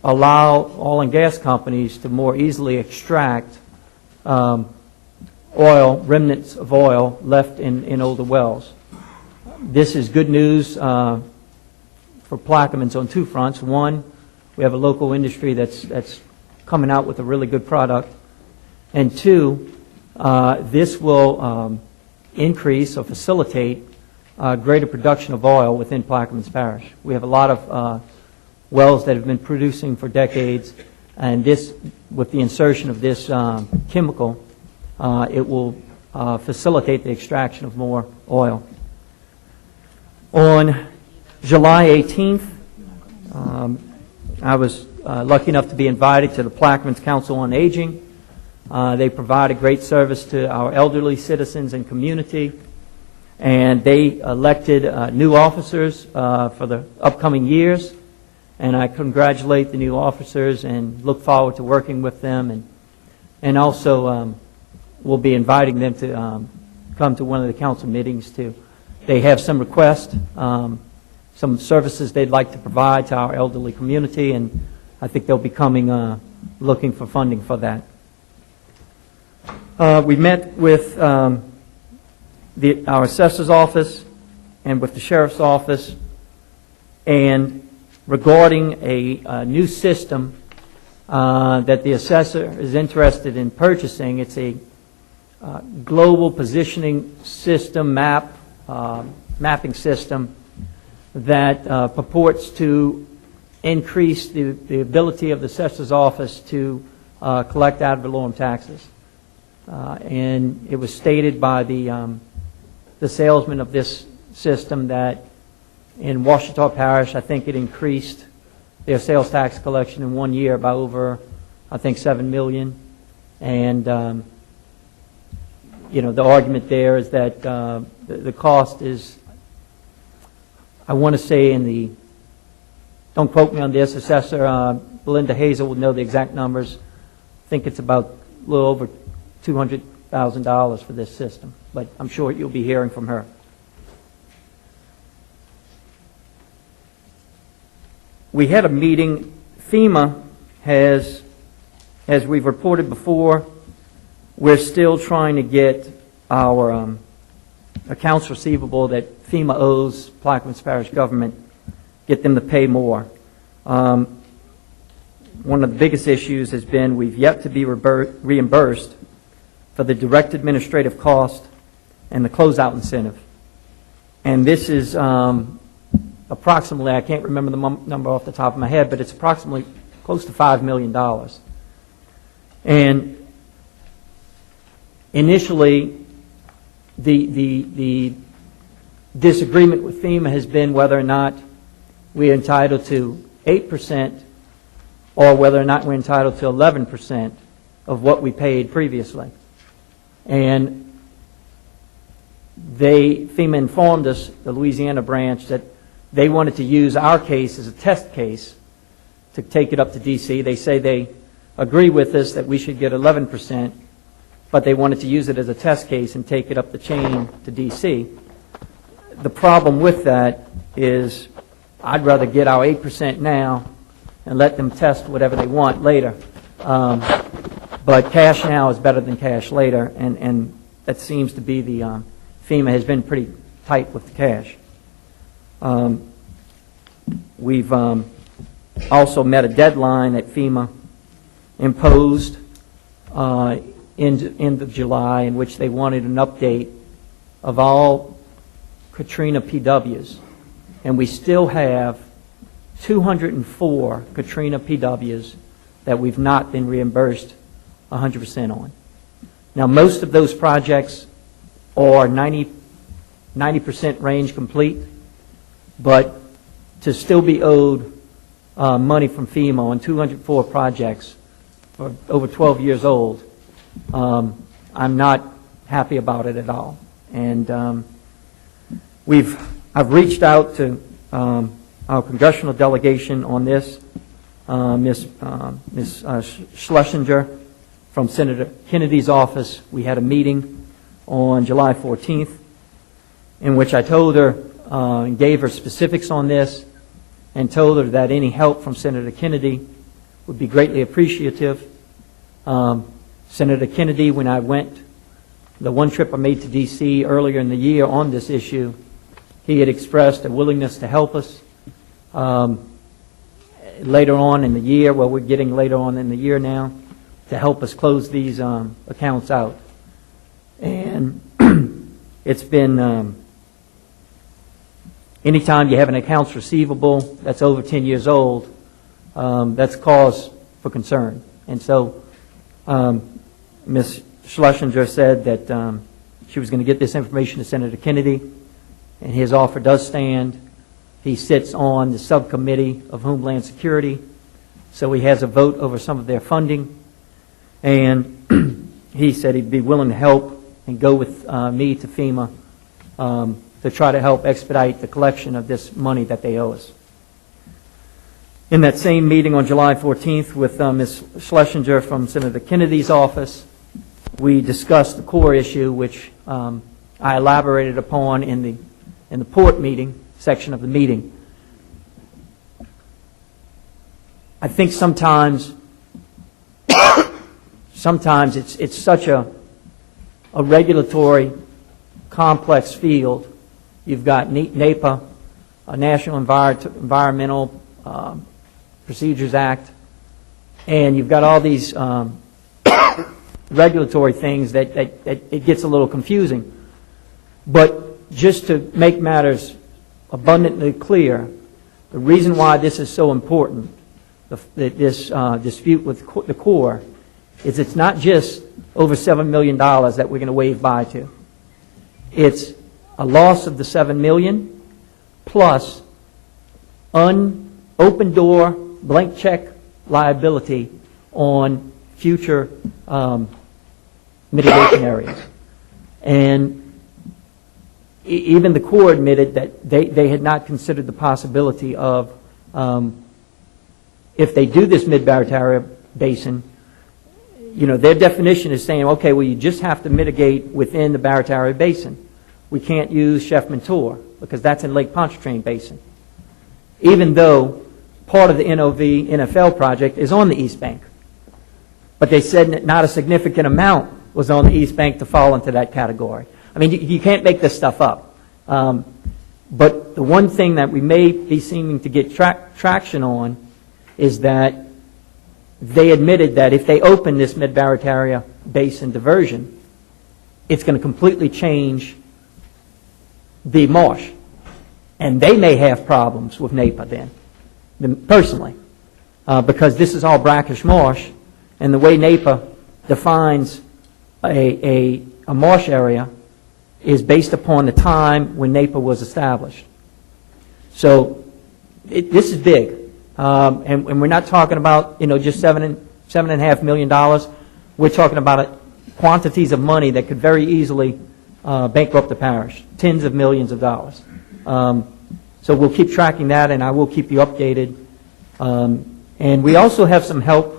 allow oil and gas companies to more easily extract remnants of oil left in older wells. This is good news for Plaquemines on two fronts. One, we have a local industry that's coming out with a really good product. And two, this will increase or facilitate greater production of oil within Plaquemines Parish. We have a lot of wells that have been producing for decades, and this, with the insertion of this chemical, it will facilitate the extraction of more oil. On July 18th, I was lucky enough to be invited to the Plaquemines Council on Aging. They provide a great service to our elderly citizens and community, and they elected new officers for the upcoming years, and I congratulate the new officers and look forward to working with them, and also we'll be inviting them to come to one of the council meetings too. They have some requests, some services they'd like to provide to our elderly community, and I think they'll be coming looking for funding for that. We met with our assessor's office and with the sheriff's office, and regarding a new system that the assessor is interested in purchasing. It's a global positioning system, mapping system that purports to increase the ability of the assessor's office to collect ad valorem taxes. And it was stated by the salesman of this system that in Ouachita Parish, I think it increased their sales tax collection in 1 year by over, I think, $7 million. And the argument there is that the cost is, I want to say don't quote me on this, Assessor Belinda Hazel would know the exact numbers. I think it's about a little over $200,000 for this system, but I'm sure you'll be hearing from her. We had a meeting. FEMA has, as we've reported before, we're still trying to get our accounts receivable that FEMA owes Plaquemines Parish government, get them to pay more. One of the biggest issues has been we've yet to be reimbursed for the direct administrative cost and the closeout incentive. And this is approximately, I can't remember the number off the top of my head, but it's approximately close to $5 million. And initially, the disagreement with FEMA has been whether or not we're entitled to 8% or whether or not we're entitled to 11% of what we paid previously. And FEMA informed us, the Louisiana branch, that they wanted to use our case as a test case to take it up to D.C. They say they agree with us that we should get 11%, but they wanted to use it as a test case and take it up the chain to D.C. The problem with that is I'd rather get our 8% now and let them test whatever they want later. But cash now is better than cash later, and that seems to be the FEMA has been pretty tight with the cash. We've also met a deadline that FEMA imposed end of July, in which they wanted an update of all Katrina PWs. And we still have 204 Katrina PWs that we've not been reimbursed 100% on. Now, most of those projects are 90% range complete, but to still be owed money from FEMA on 204 projects for over 12 years old, I'm not happy about it at all. And I've reached out to our congressional delegation on this, Ms. Schlesinger from Senator Kennedy's office. We had a meeting on July 14th in which I told her and gave her specifics on this and told her that any help from Senator Kennedy would be greatly appreciative. Senator Kennedy, when I went, the one trip I made to D.C. earlier in the year on this issue, he had expressed a willingness to help us. Later on in the year, well, we're getting later on in the year now, to help us close these accounts out. And it's been, anytime you have an accounts receivable that's over 10 years old, that's cause for concern. And so Ms. Schlesinger said that she was going to get this information to Senator Kennedy, and his offer does stand. He sits on the subcommittee of Homeland Security, so he has a vote over some of their funding. And he said he'd be willing to help and go with me to FEMA to try to help expedite the collection of this money that they owe us. In that same meeting on July 14th with Ms. Schlesinger from Senator Kennedy's office, we discussed the core issue, which I elaborated upon in the port meeting section of the meeting. I think sometimes it's such a regulatory complex field. You've got NEPA, a National Environmental Procedures Act, and you've got all these regulatory things that it gets a little confusing. But just to make matters abundantly clear, the reason why this is so important, this dispute with the Corps, is it's not just over $7 million that we're going to wave bye to. It's a loss of the $7 million plus open door, blank check liability on future mitigation areas. And even the Corps admitted that they had not considered the possibility of, if they do this Mid-Barataria Basin, you know, their definition is saying, okay, well, you just have to mitigate within the Barataria Basin. We can't use Chef Mentor because that's in Lake Pontchartrain Basin, even though part of the NOV-NFL project is on the East Bank. But they said that not a significant amount was on the East Bank to fall into that category. I mean, you can't make this stuff up. But the one thing that we may be seeming to get traction on is that they admitted that if they open this Mid-Barataria Basin diversion, it's going to completely change the marsh. And they may have problems with NEPA then, personally, because this is all brackish marsh, and the way NEPA defines a marsh area is based upon the time when NEPA was established. So this is big. And we're not talking about, you know, just $7.5 million. We're talking about quantities of money that could very easily bankrupt the parish, tens of millions of dollars. So we'll keep tracking that, and I will keep you updated. And we also have some help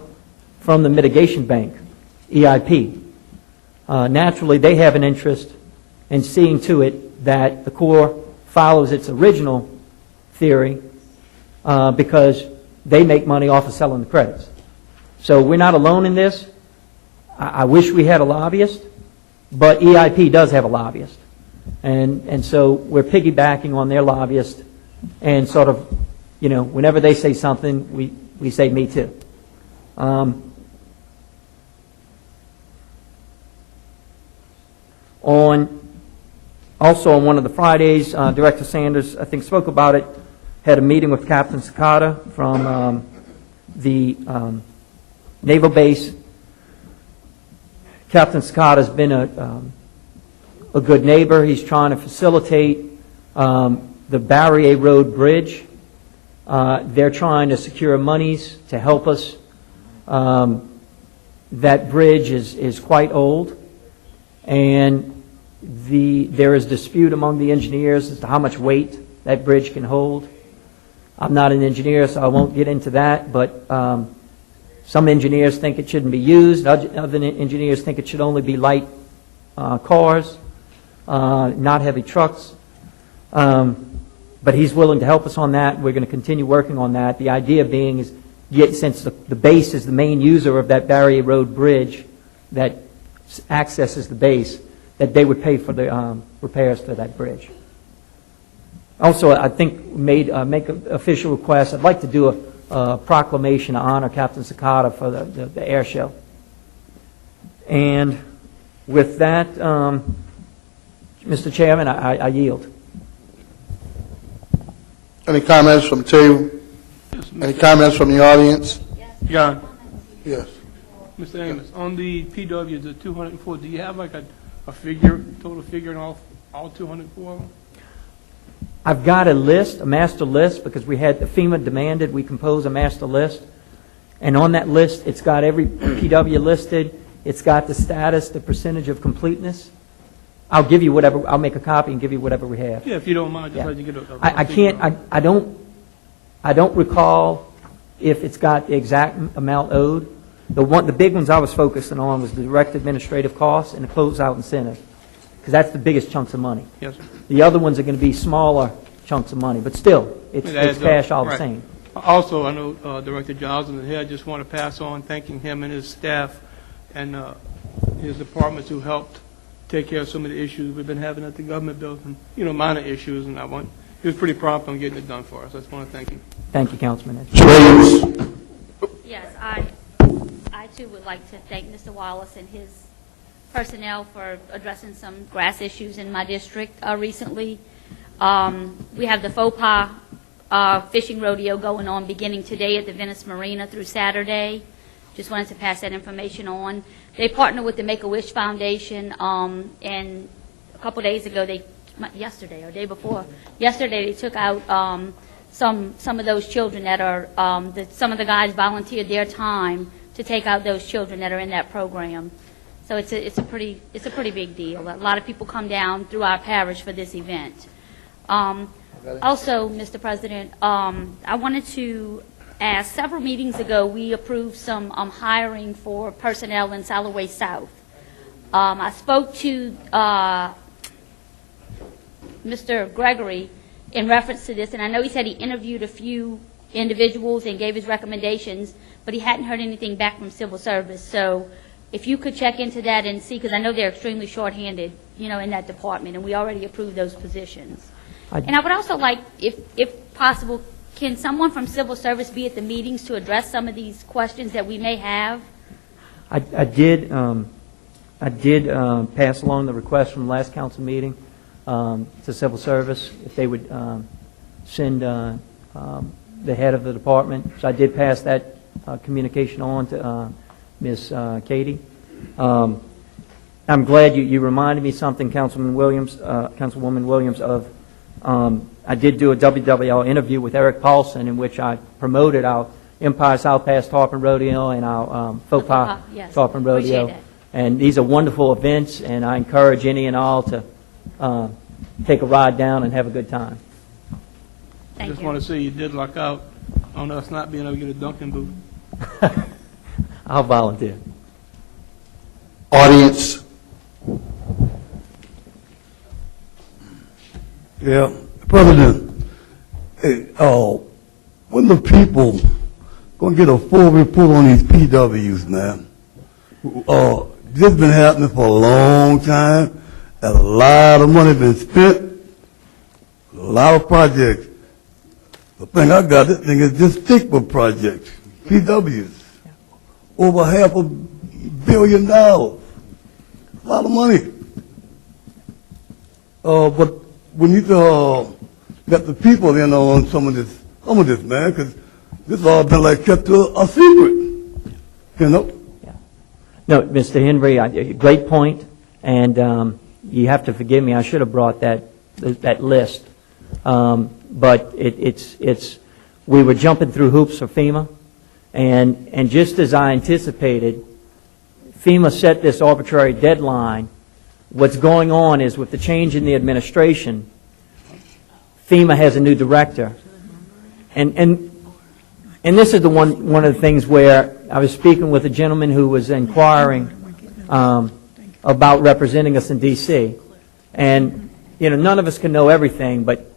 from the Mitigation Bank, EIP. Naturally, they have an interest in seeing to it that the Corps follows its original theory because they make money off of selling the credits. So we're not alone in this. I wish we had a lobbyist, but EIP does have a lobbyist. And so we're piggybacking on their lobbyist and sort of, you know, whenever they say something, we say me too. Also on one of the Fridays, Director Sanders, I think, spoke about it, had a meeting with Captain Sakata from the naval base. Captain Sakata's been a good neighbor. He's trying to facilitate the Barrier Road Bridge. They're trying to secure monies to help us. That bridge is quite old, and there is dispute among the engineers as to how much weight that bridge can hold. I'm not an engineer, so I won't get into that, but some engineers think it shouldn't be used. Other engineers think it should only be light cars, not heavy trucks. But he's willing to help us on that. We're going to continue working on that. The idea being is, since the base is the main user of that Barrier Road Bridge that accesses the base, that they would pay for the repairs to that bridge. Also, I think make an official request. I'd like to do a proclamation to honor Captain Sakata for the air show. And with that, Mr. Chairman, I yield. Any comments from the table? Any comments from the audience? John, Yes. Mr. Amos, on the PW, the 204, do you have like a figure, total figure in all 204 of them? I've got a list, a master list, because FEMA demanded we compose a master list. And on that list, it's got every PW listed. It's got the status, the percentage of completeness. I'll give you whatever, I'll make a copy and give you whatever we have. Yeah, if you don't mind, just Yeah. let you get a I figure. can't, I don't recall if it's got the exact amount owed. The big ones I was focusing on was the direct administrative costs and the closeout incentive, because that's the biggest chunks of money. Yes, sir. The other ones are going to be smaller chunks of money, but still, it's It adds up. cash all the Right. same. Also, I know Director Giles is here. I just want to pass on thanking him and his staff and his departments who helped take care of some of the issues we've been having at the government building, minor issues, and he was pretty prompt on getting it done for us. I just want to thank him. Thank you, Councilman. Mr. Williams? Yes, I too would like to thank Mr. Wallace and his personnel for addressing some grass issues in my district recently. We have the faux pas fishing rodeo going on beginning today at the Venice Marina through Saturday. Just wanted to pass that information on. They partner with the Make-A-Wish Foundation, and a couple days ago, yesterday or day before, yesterday they took out some of those children that are, some of the guys volunteered their time to take out those children that are in that program. So it's a pretty big deal. A lot of people come down through our parish for this event. Also, Mr. President, I wanted to ask, several meetings ago, we approved some hiring for personnel in Solid Waste South. I spoke to Mr. Gregory in reference to this, and I know he said he interviewed a few individuals and gave his recommendations, but he hadn't heard anything back from Civil Service. So if you could check into that and see, because I know they're extremely shorthanded, in that department, and we already approved those positions. And I would also like, if possible, can someone from Civil Service be at the meetings to address some of these questions that we may have? I did pass along the request from the last council meeting to Civil Service, if they would send the head of the department. So I did pass that communication on to Ms. Katie. I'm glad you reminded me something, Councilwoman Williams, of I did do a WWL interview with Eric Paulson in which I promoted our Empire South Pass Tarpon Rodeo and our Faux Pas Yes. Tarpon Appreciate Rodeo. it. And these are wonderful events, and I encourage any and all to take a ride down and have a good time. I Thank just you. want to say you did luck out on us not being able to get a Dunkin' booth. I'll volunteer. Audience? Yeah, President, hey, when the people gonna get a full report on these PWs, man? This been happening for a long time, and a lot of money been spent, a lot of projects. The thing I got, this thing is just STICMA projects, PWs, over $500 million, a lot of money. But we need to let the people in on some of this, man, because this all been like kept a secret, Yeah. No, Mr. Henry, great point, and you have to forgive me, I should have brought that list. But we were jumping through hoops for FEMA, and just as I anticipated, FEMA set this arbitrary deadline. What's going on is with the change in the administration, FEMA has a new director. And this is one of the things where I was speaking with a gentleman who was inquiring about representing us in D.C. And, none of us can know everything, but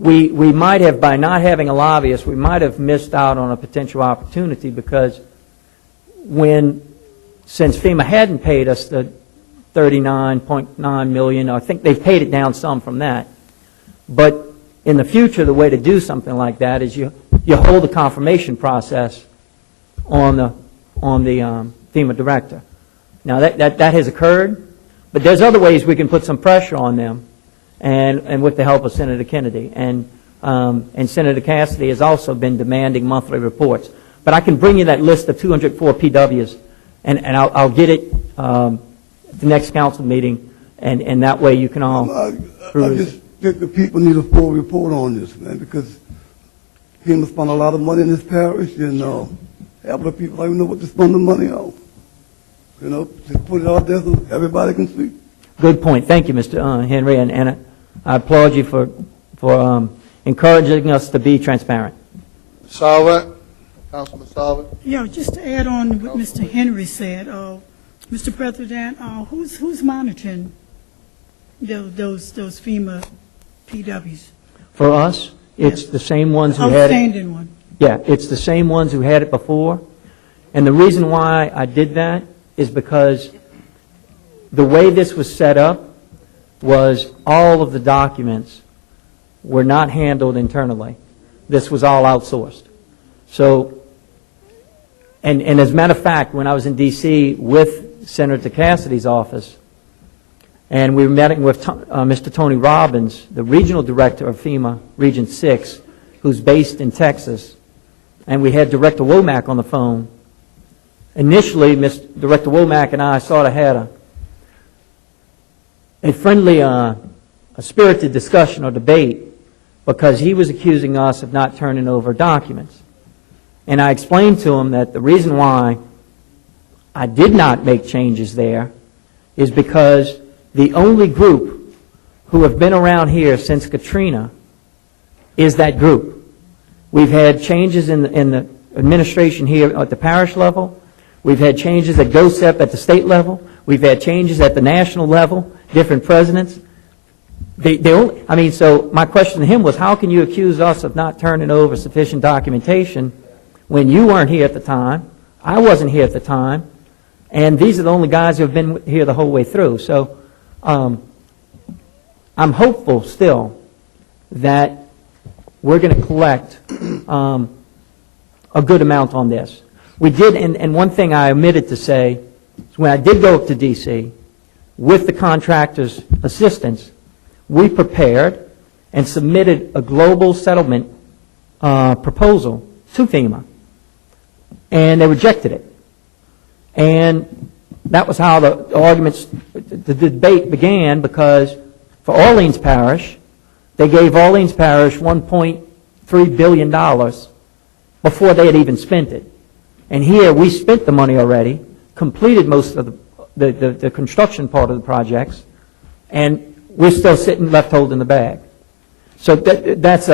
we might have, by not having a lobbyist, we might have missed out on a potential opportunity because since FEMA hadn't paid us the $39.9 million, I think they've paid it down some from that. But in the future, the way to do something like that is you hold a confirmation process on the FEMA director. Now that has occurred, but there's other ways we can put some pressure on them, and with the help of Senator Kennedy and Senator Cassidy has also been demanding monthly reports. But I can bring you that list of 204 PWs, and I'll get it at the next council meeting, and that way you can all I peruse just it. think the people need a full report on this, man, because FEMA spent a lot of money in this parish, and half the people don't even know what to spend the money on. Just put it out there so everybody can see. Good point. Thank you, Mr. Henry, and I applaud you for encouraging us to be transparent. Solvent, Councilman Solvent. Yeah, just to add on what Mr. Henry said, Mr. President, who's monitoring those FEMA PWs? For us, it's the same ones who had it. Outstanding one. Yeah, it's the same ones who had it before. And the reason why I did that is because the way this was set up was all of the documents were not handled internally. This was all outsourced. So, and as a matter of fact, when I was in D.C. with Senator Cassidy's office, and we were meeting with Mr. Tony Robbins, the regional director of FEMA Region 6, who's based in Texas, and we had Director Womack on the phone. Initially, Director Womack and I sort of had a friendly, a spirited discussion or debate because he was accusing us of not turning over documents. And I explained to him that the reason why I did not make changes there is because the only group who have been around here since Katrina is that group. We've had changes in the administration here at the parish level. We've had changes at GOSEP at the state level. We've had changes at the national level, different presidents. So my question to him was, how can you accuse us of not turning over sufficient documentation when you weren't here at the time, I wasn't here at the time, and these are the only guys who have been here the whole way through. So I'm hopeful still that we're going to collect a good amount on this. We did, and one thing I omitted to say, is when I did go up to D.C., with the contractor's assistance, we prepared and submitted a global settlement proposal to FEMA, and they rejected it. And that was how the arguments, the debate began, because for Orleans Parish, they gave Orleans Parish $1.3 billion before they had even spent it. And here, we spent the money already, completed most of the construction part of the projects, and we're still sitting left holding the bag. So that's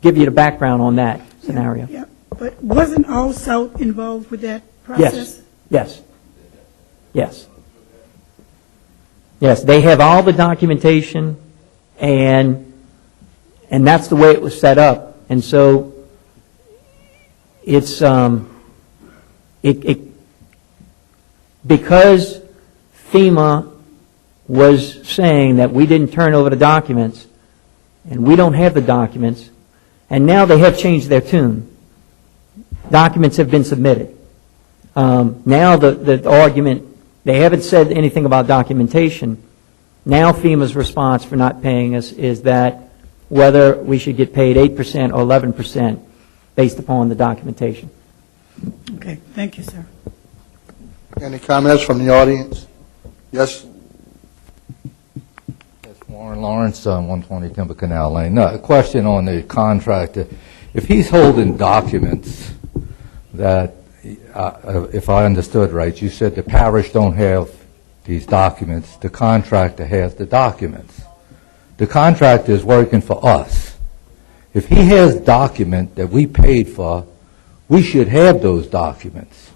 give you the background on that scenario. Yeah, but wasn't All South involved with that process? Yes. Yes, they have all the documentation, and that's the way it was set up. And so it's because FEMA was saying that we didn't turn over the documents, and we don't have the documents, and now they have changed their tune. Documents have been submitted. Now the argument, they haven't said anything about documentation. Now FEMA's response for not paying us is that whether we should get paid 8% or 11%. based upon the documentation. Okay, thank you, sir. Any comments from the audience? Yes? That's Warren Lawrence, 120 Timber Canal Lane. No, a question on the contractor. If he's holding documents that, if I understood right, you said the parish don't have these documents, the contractor has the documents. The contractor is working for us. If he has document that we paid for, we should have those documents.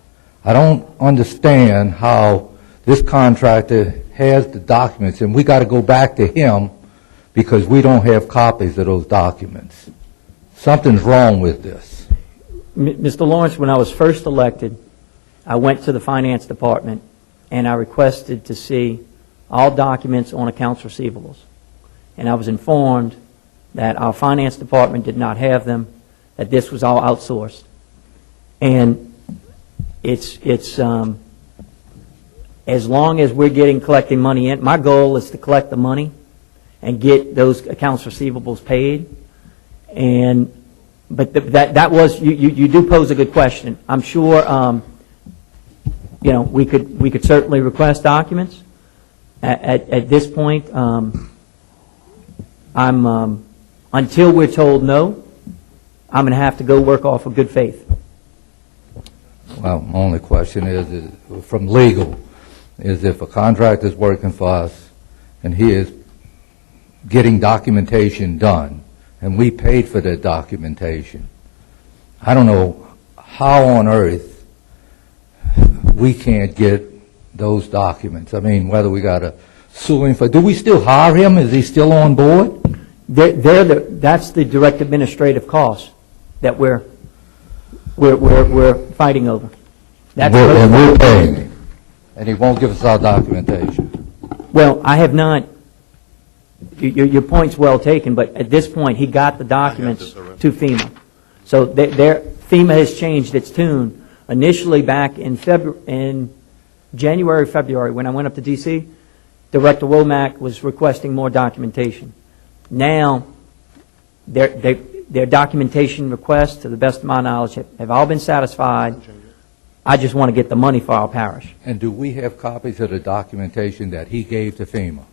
I don't understand how this contractor has the documents, and we got to go back to him because we don't have copies of those documents. Something's wrong with this. Mr. Lawrence, when I was first elected, I went to the finance department and I requested to see all documents on accounts receivables. And I was informed that our finance department did not have them, that this was all outsourced. And it's as long as we're collecting money in, my goal is to collect the money and get those accounts receivables paid. But that was, you do pose a good question. I'm sure, we could certainly request documents. At this point, until we're told no, I'm going to have to go work off of good faith. Well, my only question is from legal, is if a contractor is working for us and he is getting documentation done, and we paid for that documentation, I don't know how on earth we can't get those documents. I mean, whether we got to sue him for, do we still hire him? Is he still on board? That's the direct administrative cost that we're fighting over. And we're paying him, and he won't give us our documentation. Well, I have not, your point's well taken, but at this point, he got the documents to FEMA. So FEMA has changed its tune. Initially, back in January, February, when I went up to D.C., Director Womack was requesting more documentation. Now, their documentation requests, to the best of my knowledge, have all been satisfied. I just want to get the money for our parish. And do we have copies of the documentation that he gave to FEMA?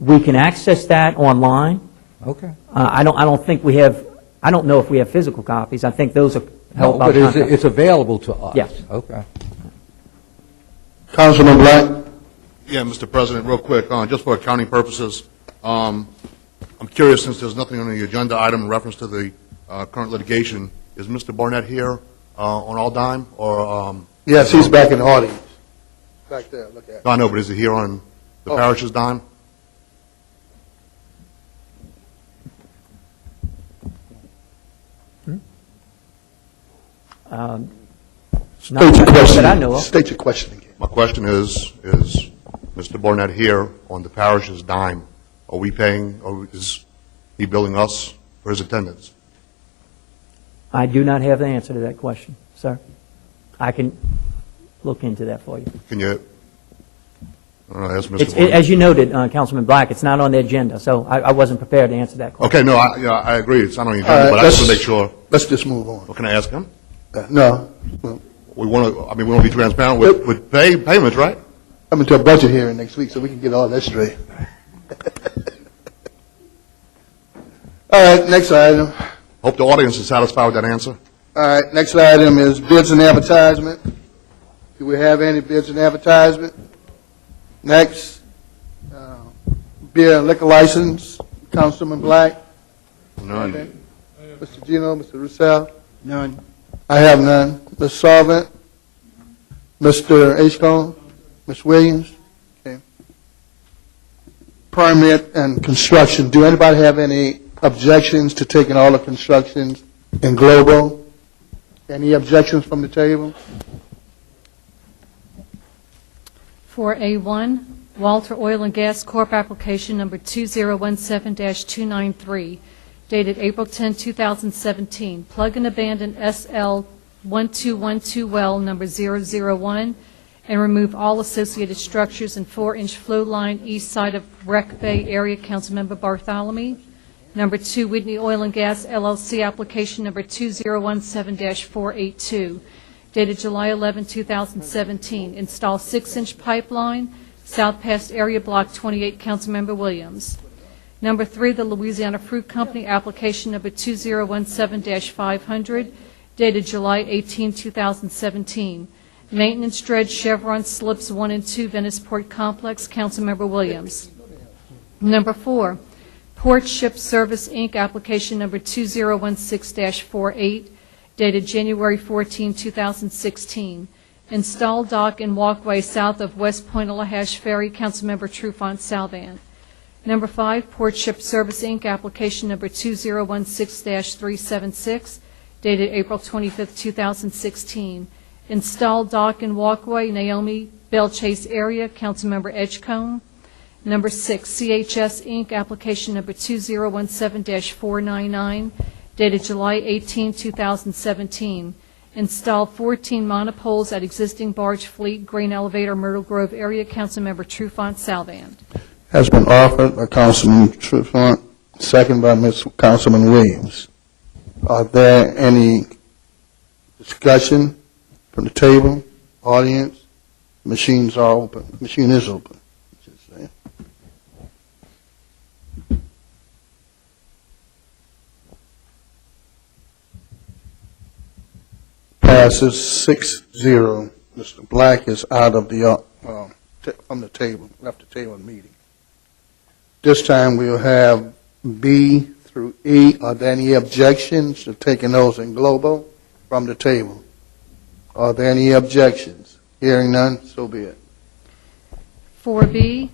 We can access that online. Okay. I don't think we have. I don't know if we have physical copies. I think those are held by but contract. it's available to us. Yes. Okay. Councilman Black? Yeah, Mr. President, real quick, just for accounting purposes, I'm curious, since there's nothing on the agenda item in reference to the current litigation, is Mr. Barnett here on all dime, or? Yes, he's back in the audience. Back there, look at it. No, I know, but is he here on the parish's dime? State your question. that I know of. State your question again. My question is Mr. Barnett here on the parish's dime? Are we paying, or is he billing us for his attendance? I do not have the answer to that question, sir. I can look into that for you. Can you, ask Mr. It's, Barnett? as you noted, Councilman Black, it's not on the agenda, so I wasn't prepared to answer that question. Okay, no, I agree, it's not on the All agenda, right, but I just want to make sure. Let's just move on. Well, can I ask him? No. We want to, we want to be transparent with payments, right? Coming to a budget hearing next week so we can get all that straight. All right, next item. Hope the audience is satisfied with that answer. All right, next item is bids and advertisement. Do we have any bids and advertisement? Next, beer and liquor license, Councilman Black. None. Mr. Gino, Mr. Roussel. None. I have none. Ms. Solvent, Mr. Ashcombe, Ms. Williams. Okay. Permit and construction. Do anybody have any objections to taking all the constructions in global? Any objections from the table? 4A1, Walter Oil and Gas Corp. application number 2017-293, dated April 10, 2017. Plug and abandon SL1212 well number 001 and remove all associated structures and 4-inch flow line east side of Wreck Bay area. Councilmember Bartholomew. Number 2, Whitney Oil and Gas LLC, application number 2017-482, dated July 11, 2017. Install 6-inch pipeline, South Pass Area Block 28, Councilmember Williams. Number 3, the Louisiana Fruit Company, application number 2017-500, dated July 18, 2017. Maintenance dredge Chevron slips 1 and 2, Veniceport Complex, Councilmember Williams. Number 4, Port Ship Service, Inc., application number 2016-48, dated January 14, 2016. Install dock and walkway south of West Point Lahash Ferry, Councilmember Trufant Salvan. Number 5, Port Ship Service, Inc., application number 2016-376, dated April 25, 2016. Install dock and walkway, Naomi Bell Chase area, Councilmember Edgecombe. Number 6, CHS, Inc., application number 2017-499, dated July 18, 2017. Install 14 monopoles at existing barge fleet, grain elevator, Myrtle Grove area, Councilmember Trufant Salvan. Has been offered by Councilman Trufant, second by Councilman Williams. Are there any discussion from the table, audience? Machines are open. Machine is open. Passes 6-0. Mr. Black is out of the from the table, left the table in the meeting. This time we'll have B through E. Are there any objections to taking those in global from the table? Are there any objections? Hearing none, so be it. 4B,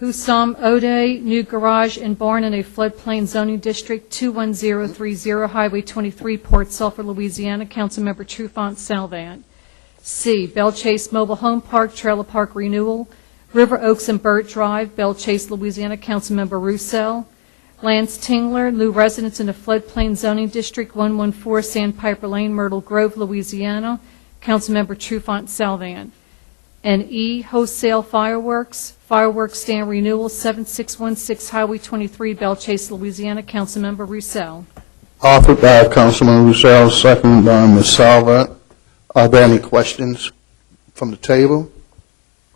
Husam Ode, new garage and barn in a floodplain zoning district, 21030 Highway 23, Port Sulphur, Louisiana, Councilmember Trufant Salvan. C, Bell Chase Mobile Home Park, Trailer Park Renewal, River Oaks and Burt Drive, Bell Chase, Louisiana, Councilmember Roussel. Lance Tingler, new residence in a floodplain zoning district, 114 Sandpiper Lane, Myrtle Grove, Louisiana, Councilmember Trufant Salvan. And E, wholesale fireworks stand renewal, 7616 Highway 23, Bell Chase, Louisiana, Councilmember Roussel. Offered by Councilman Roussel, second by Ms. Salvat. Are there any questions from the table?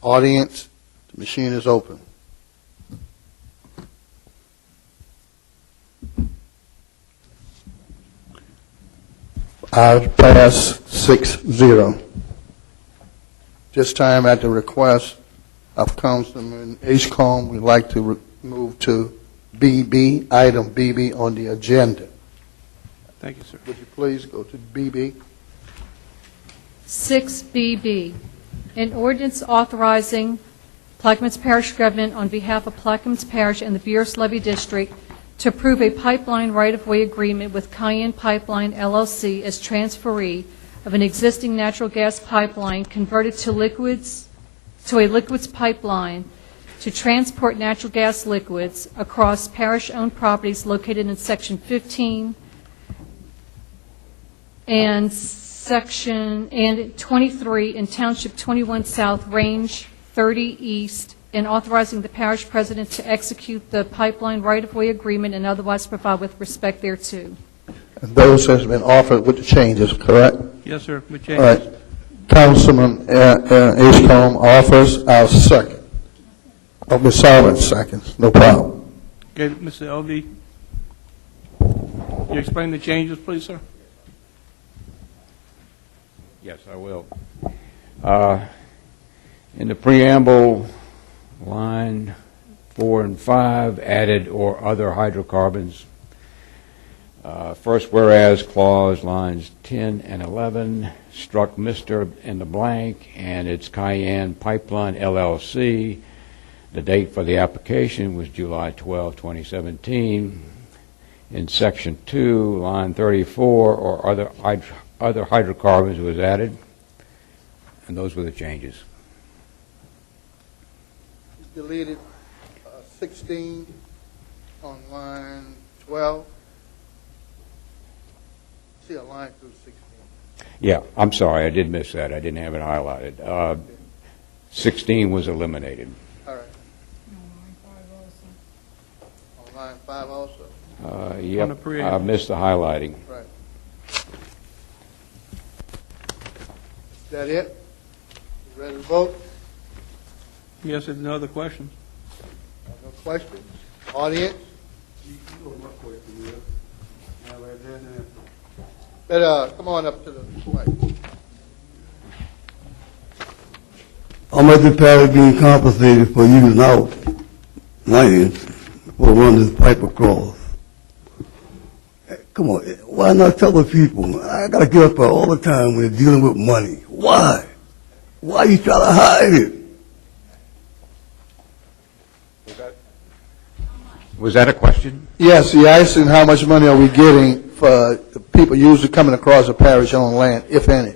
Audience, the machine is open. Ayes pass 6-0. This time, at the request of Councilman Edgecombe, we'd like to move to BB, item BB on the agenda. Thank you, sir. Would you please go to BB? 6BB, an ordinance authorizing Plaquemines Parish government on behalf of Plaquemines Parish and the Beers Levy District to approve a pipeline right-of-way agreement with Cayenne Pipeline LLC as transferee of an existing natural gas pipeline converted to a liquids pipeline to transport natural gas liquids across parish-owned properties located in Section 15 and Section 23 in Township 21 South, Range 30 East, and authorizing the parish president to execute the pipeline right-of-way agreement and otherwise provide with respect thereto. And those has been offered with the changes, correct? Yes, sir. With All changes. right. Councilman Edgecombe offers, I'll second. Oh, Ms. Sullivan seconds, no problem. Okay, Mr. LD. You explain the changes, please, sir? Yes, I will. In the preamble, line 4 and 5, added or other hydrocarbons. First whereas clause, lines 10 and 11, struck Mr. in the blank, and it's Cayenne Pipeline LLC. The date for the application was July 12, 2017. In section 2, line 34, or other hydrocarbons was added, and those were the changes. Deleted 16 on line 12. See a line through 16. Yeah, I'm sorry, I did miss that. I didn't have it highlighted. 16 was eliminated. All right. On line 5 also? Yep, the I preamble. missed the highlighting. Right. Is that it? You ready to vote? Yes, there's no other questions. No questions? Audience? Come on up to the mic. How much is Perry being compensated for using our land for run this pipe across? Come on, why not tell the people? I gotta get up there all the time when they're dealing with money. Why? Why you try to hide it? Was that a question? Yes, he asking how much money are we getting for the people usually coming across the parish-owned land, if any?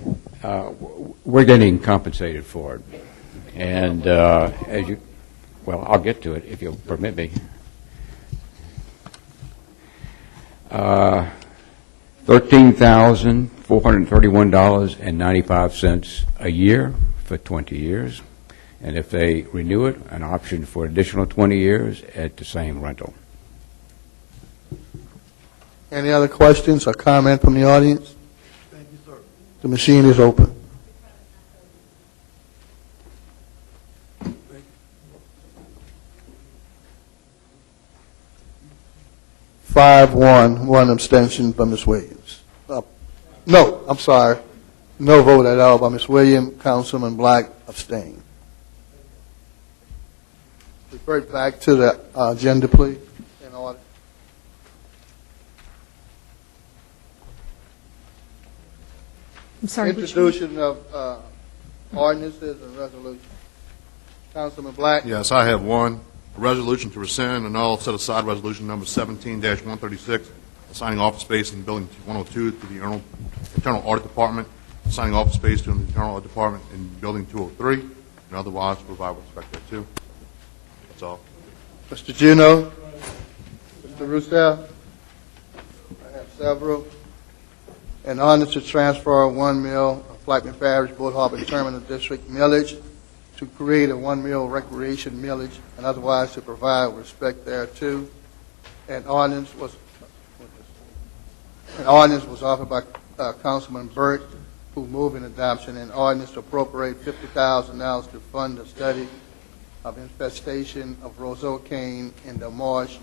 We're getting compensated for it. And as you, well, I'll get to it if you'll permit me. $13,431.95 a year for 20 years. And if they renew it, an option for additional 20 years at the same rental. Any other questions or comment from the audience? Thank you, sir. The machine is open. Five, one abstention by Ms. Williams. No, I'm sorry. No vote at all by Ms. Williams. Councilman Black abstained. Refer back to the agenda, please, in order. I'm sorry, which one? Introduction of ordinances and resolutions. Councilman Black? Yes, I have one. A resolution to rescind and all set aside resolution number 17-136, assigning office space in Building 102 to the Internal Audit Department, assigning office space to the Internal Audit Department in Building 203, and otherwise provide with respect thereto. That's all. Mr. Juneau? Mr. Roussel? I have several. An ordinance to transfer 1 mil of Blackman Parish Board Harbor Terminal District millage to create a 1 mil recreation millage and otherwise to provide with respect thereto. An ordinance was offered by Councilman Burt, who moved in adoption. An ordinance to appropriate $50,000 to fund the study of infestation of roseau cane in the marsh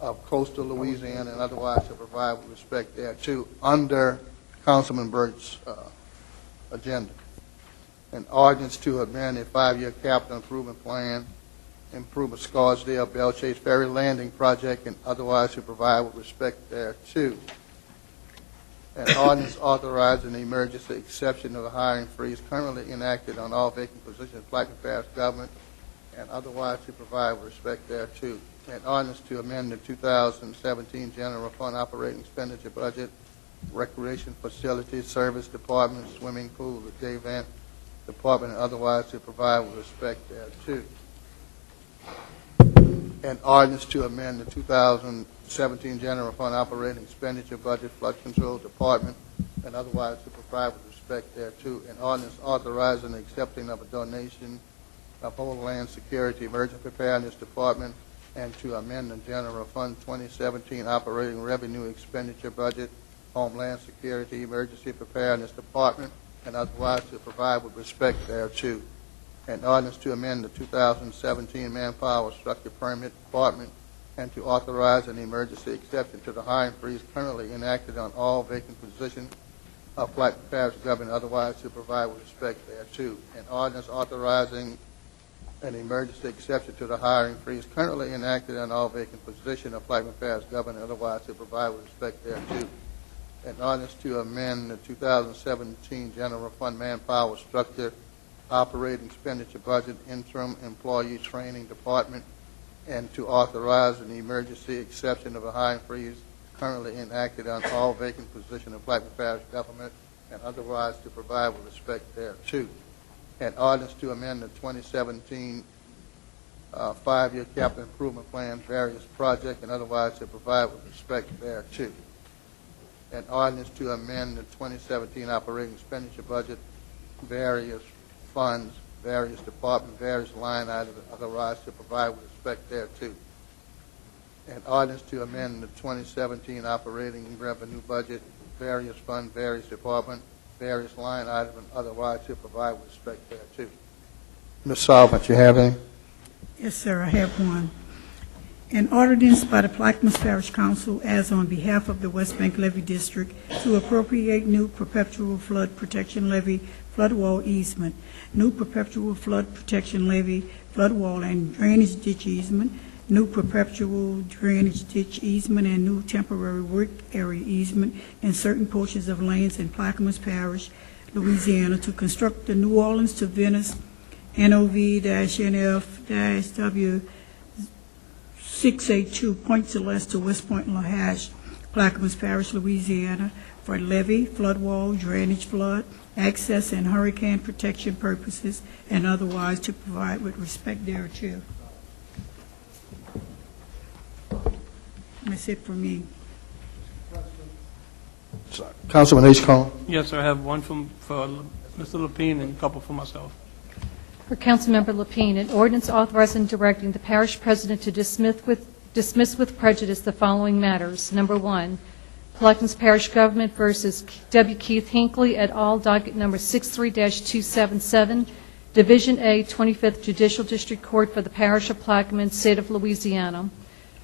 of coastal Louisiana and otherwise to provide with respect thereto under Councilman Burt's agenda. An ordinance to amend a 5-year capital improvement plan, improvement Scarsdale Bell Chase Ferry Landing project and otherwise to provide with respect thereto. An ordinance authorizing the emergency exception of the hiring freeze currently enacted on all vacant positions of Blackman Parish government and otherwise to provide with respect thereto. An ordinance to amend the 2017 general fund operating expenditure budget, recreation facilities, service department, swimming pool, the day event department, and otherwise to provide with respect thereto. An ordinance to amend the 2017 general fund operating expenditure budget, flood control department, and otherwise to provide with respect thereto. An ordinance authorizing the accepting of a donation of Homeland Security Emergency Preparedness Department and to amend the General Fund 2017 Operating Revenue Expenditure Budget, Homeland Security Emergency Preparedness Department, and otherwise to provide with respect thereto. An ordinance to amend the 2017 Manpower Structure Permit Department and to authorize an emergency exception to the hiring freeze currently enacted on all vacant positions of Blackman Parish government, otherwise to provide with respect thereto. An ordinance authorizing an emergency exception to the hiring freeze currently enacted on all vacant positions of Blackman Parish government, otherwise to provide with respect thereto. An ordinance to amend the 2017 General Fund Manpower Structure Operating Expenditure Budget Interim Employee Training Department and to authorize an emergency exception of the hiring freeze currently enacted on all vacant positions of Blackman Parish government and otherwise to provide with respect thereto. An ordinance to amend the 2017 5-year capital improvement plan, various projects, and otherwise to provide with respect thereto. An ordinance to amend the 2017 operating expenditure budget, various funds, various departments, various line items, otherwise to provide with respect thereto. An ordinance to amend the 2017 operating revenue budget, various fund, various department, various line item, and otherwise to provide with respect thereto. Ms. Solomon, you have any? Yes, sir, I have one. An ordinance by the Plaquemines Parish Council as on behalf of the West Bank Levy District to appropriate new perpetual flood protection levy flood wall easement, new perpetual flood protection levy flood wall and drainage ditch easement, new perpetual drainage ditch easement, and new temporary work area easement in certain portions of lands in Plaquemines Parish, Louisiana, to construct the New Orleans to Venice NOV-NF-W 682 Point Celeste to West Point Lahash, Plaquemines Parish, Louisiana, for levee, flood wall, drainage, flood, access, and hurricane protection purposes, and otherwise to provide with respect thereto. That's it for me. Councilman H. Yes, sir, I have one for Mr. Lapine and a couple for myself. For Councilmember Lapine, an ordinance authorizing and directing the parish president to dismiss with prejudice the following matters. Number 1, Plaquemines Parish Government versus W. Keith Hinckley et al., docket number 63-277, Division A, 25th Judicial District Court for the Parish of Plaquemines, State of Louisiana.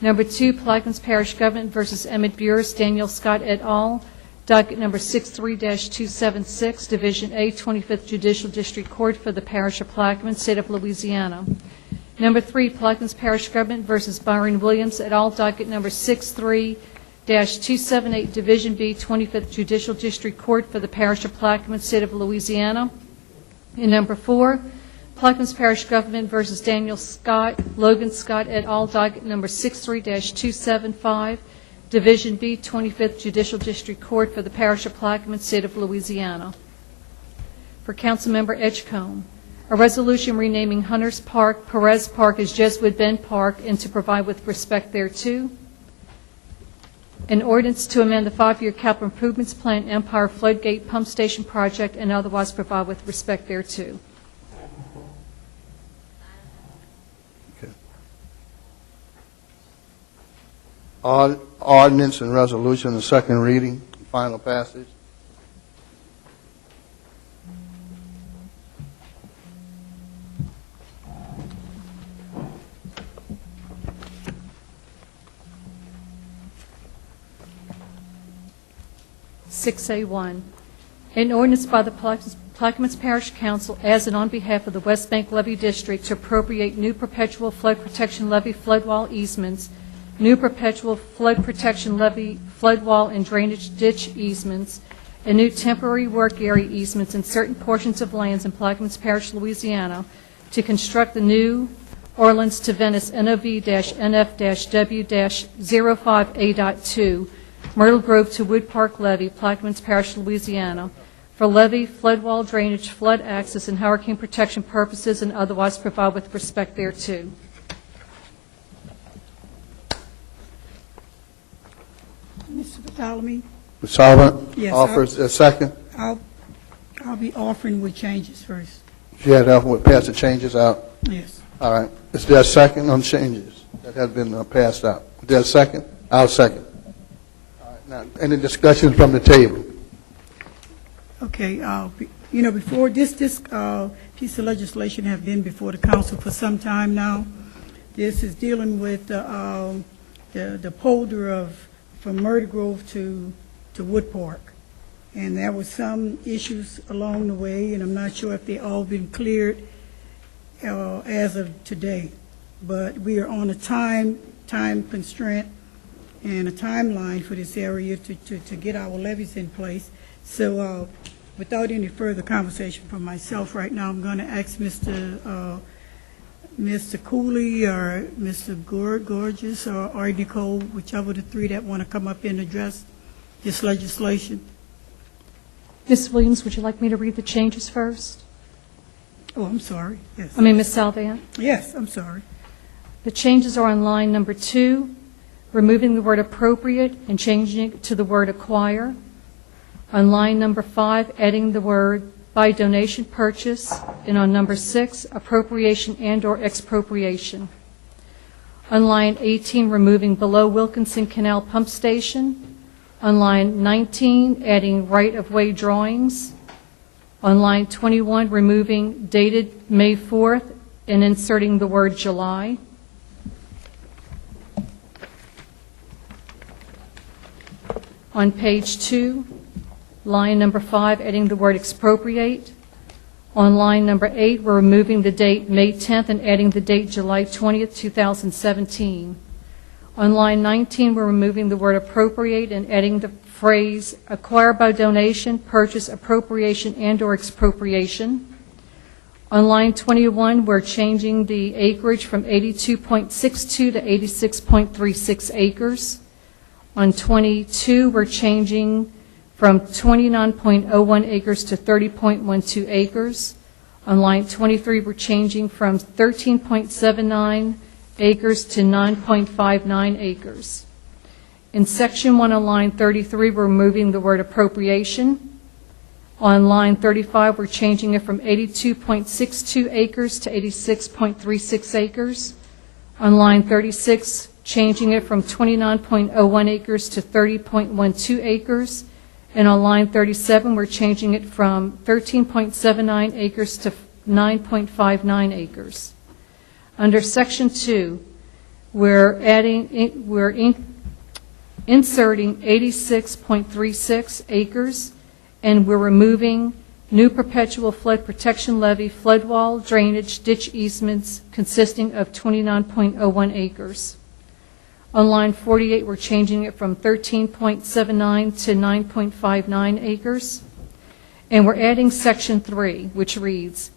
Number 2, Plaquemines Parish Government versus Emmett Burris, Daniel Scott et al., docket number 63-276, Division A, 25th Judicial District Court for the Parish of Plaquemines, State of Louisiana. Number 3, Plaquemines Parish Government versus Byron Williams et al., docket number 63-278, Division B, 25th Judicial District Court for the Parish of Plaquemines, State of Louisiana. And number 4, Plaquemines Parish Government versus Daniel Scott, Logan Scott et al., docket number 63-275, Division B, 25th Judicial District Court for the Parish of Plaquemines, State of Louisiana. For Councilmember Edgecombe, a resolution renaming Hunters Park, Perez Park as Jesuit Bend Park and to provide with respect thereto. An ordinance to amend the 5-year capital improvements plan Empire Floodgate Pump Station Project and otherwise provide with respect thereto. Ordinance and resolution, the second reading, final passage. A1, an ordinance by the Plaquemines Parish Council as and on behalf of the West Bank Levy District to appropriate new perpetual flood protection levee flood wall easements, new perpetual flood protection levee flood wall and drainage ditch easements, and new temporary work area easements in certain portions of lands in Plaquemines Parish, Louisiana, to construct the New Orleans to Venice NOV-NF-W-05A.2 Myrtle Grove to Wood Park levee, Plaquemines Parish, Louisiana, for levee, flood wall drainage, flood access, and hurricane protection purposes, and otherwise provide with respect thereto. Mr. Bartholomew? Ms. Solomon? Yes, Offers a second? I'll be offering with changes first. She had to offer with pass the changes out. Yes. All right. Is there a second on changes that has been passed out? Is there a second? I'll second. All right. Now, any discussion from the table? Okay, before this piece of legislation have been before the council for some time now. This is dealing with the polder from Myrtle Grove to Wood Park. And there were some issues along the way, and I'm not sure if they all been cleared as of today. But we are on a time constraint and a timeline for this area to get our levees in place. So without any further conversation from myself right now, I'm going to ask Mr. Cooley or Mr. Gorgeous or Nicole, whichever the three that want to come up and address this legislation. Ms. Williams, would you like me to read the changes first? Oh, I'm sorry. Yes. Ms. Salvant? Yes, I'm sorry. The changes are on line number 2, removing the word appropriate and changing it to the word acquire. On line number 5, adding the word by donation purchase. And on number 6, appropriation and or expropriation. On line 18, removing below Wilkinson Canal Pump Station. On line 19, adding right-of-way drawings. On line 21, removing dated May 4th and inserting the word July. On page 2, line number 5, adding the word expropriate. On line number 8, we're removing the date May 10th and adding the date July 20th, 2017. On line 19, we're removing the word appropriate and adding the phrase acquire by donation, purchase, appropriation, and/or expropriation. On line 21, we're changing the acreage from 82.62 to 86.36 acres. On 22, we're changing from 29.01 acres to 30.12 acres. On line 23, we're changing from 13.79 acres to 9.59 acres. In section 1 on line 33, we're removing the word appropriation. On line 35, we're changing it from 82.62 acres to 86.36 acres. On line 36, changing it from 29.01 acres to 30.12 acres. And on line 37, we're changing it from 13.79 acres to 9.59 acres. Under section 2, we're inserting 86.36 acres, and we're removing new perpetual flood protection levee, flood wall, drainage, ditch easements consisting of 29.01 acres. On line 48, we're changing it from 13.79 to 9.59 acres. And we're adding section 3, which reads,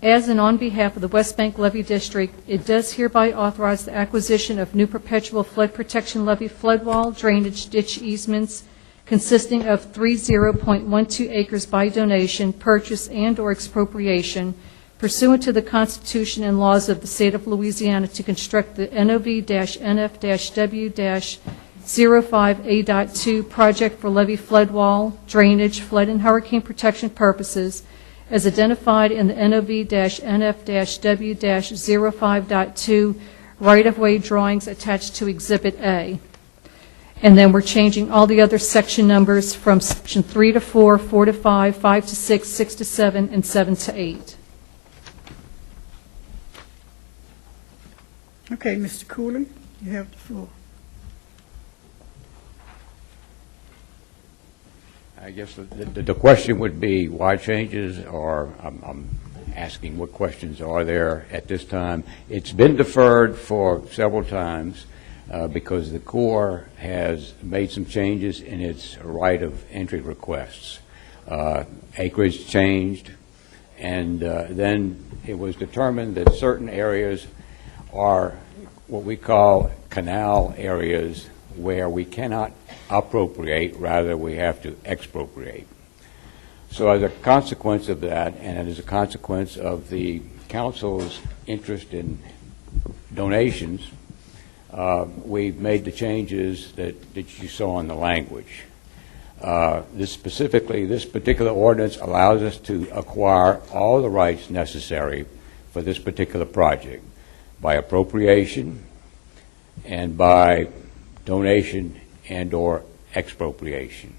as and on behalf of the West Bank Levee District, it does hereby authorize the acquisition of new perpetual flood protection levee, flood wall, drainage, ditch easements consisting of 30.12 acres by donation, purchase, and/or expropriation pursuant to the Constitution and laws of the State of Louisiana to construct the NOV-NF-W-05A.2 project for levee flood wall, drainage, flood and hurricane protection purposes as identified in the NOV-NF-W-05.2 right-of-way drawings attached to Exhibit A. And then we're changing all the other section numbers from section 3 to 4, 4 to 5, 5 to 6, 6 to 7, and 7 to 8. Okay, Mr. Cooley, you have the floor. I guess the question would be why changes, or I'm asking what questions are there at this time. It's been deferred for several times because the Corps has made some changes in its right of entry requests. Acreage changed, and then it was determined that certain areas are what we call canal areas where we cannot appropriate, rather we have to expropriate. So as a consequence of that, and as a consequence of the council's interest in donations, we've made the changes that you saw in the language. This particular ordinance allows us to acquire all the rights necessary for this particular project by appropriation and by donation and or expropriation,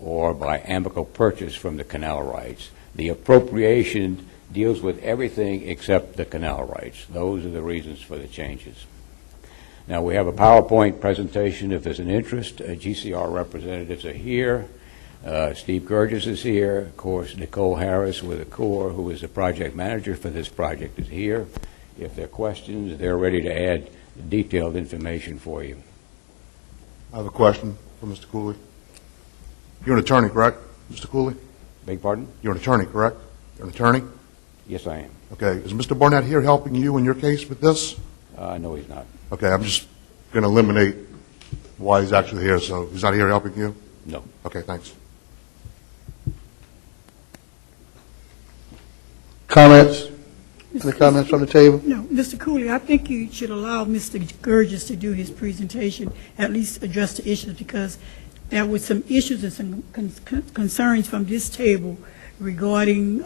or by amicable purchase from the canal rights. The appropriation deals with everything except the canal rights. Those are the reasons for the changes. Now we have a PowerPoint presentation if there's an interest. GCR representatives are here. Steve Gurgis is here. Of course, Nicole Harris with the Corps, who is the project manager for this project, is here. If there are questions, they're ready to add detailed information for you. I have a question for Mr. Cooley. You're an attorney, correct, Mr. Cooley? Beg pardon? You're an attorney, correct? You're an attorney? Yes, I am. Okay. Is Mr. Barnett here helping you in your case with this? No, he's not. Okay. I'm just going to eliminate why he's actually here. So he's not here helping you? No. Okay. Thanks. Comments? Any comments from the table? No, Mr. Cooley, I think you should allow Mr. Gurgis to do his presentation, at least address the issues, because there were some issues and some concerns from this table regarding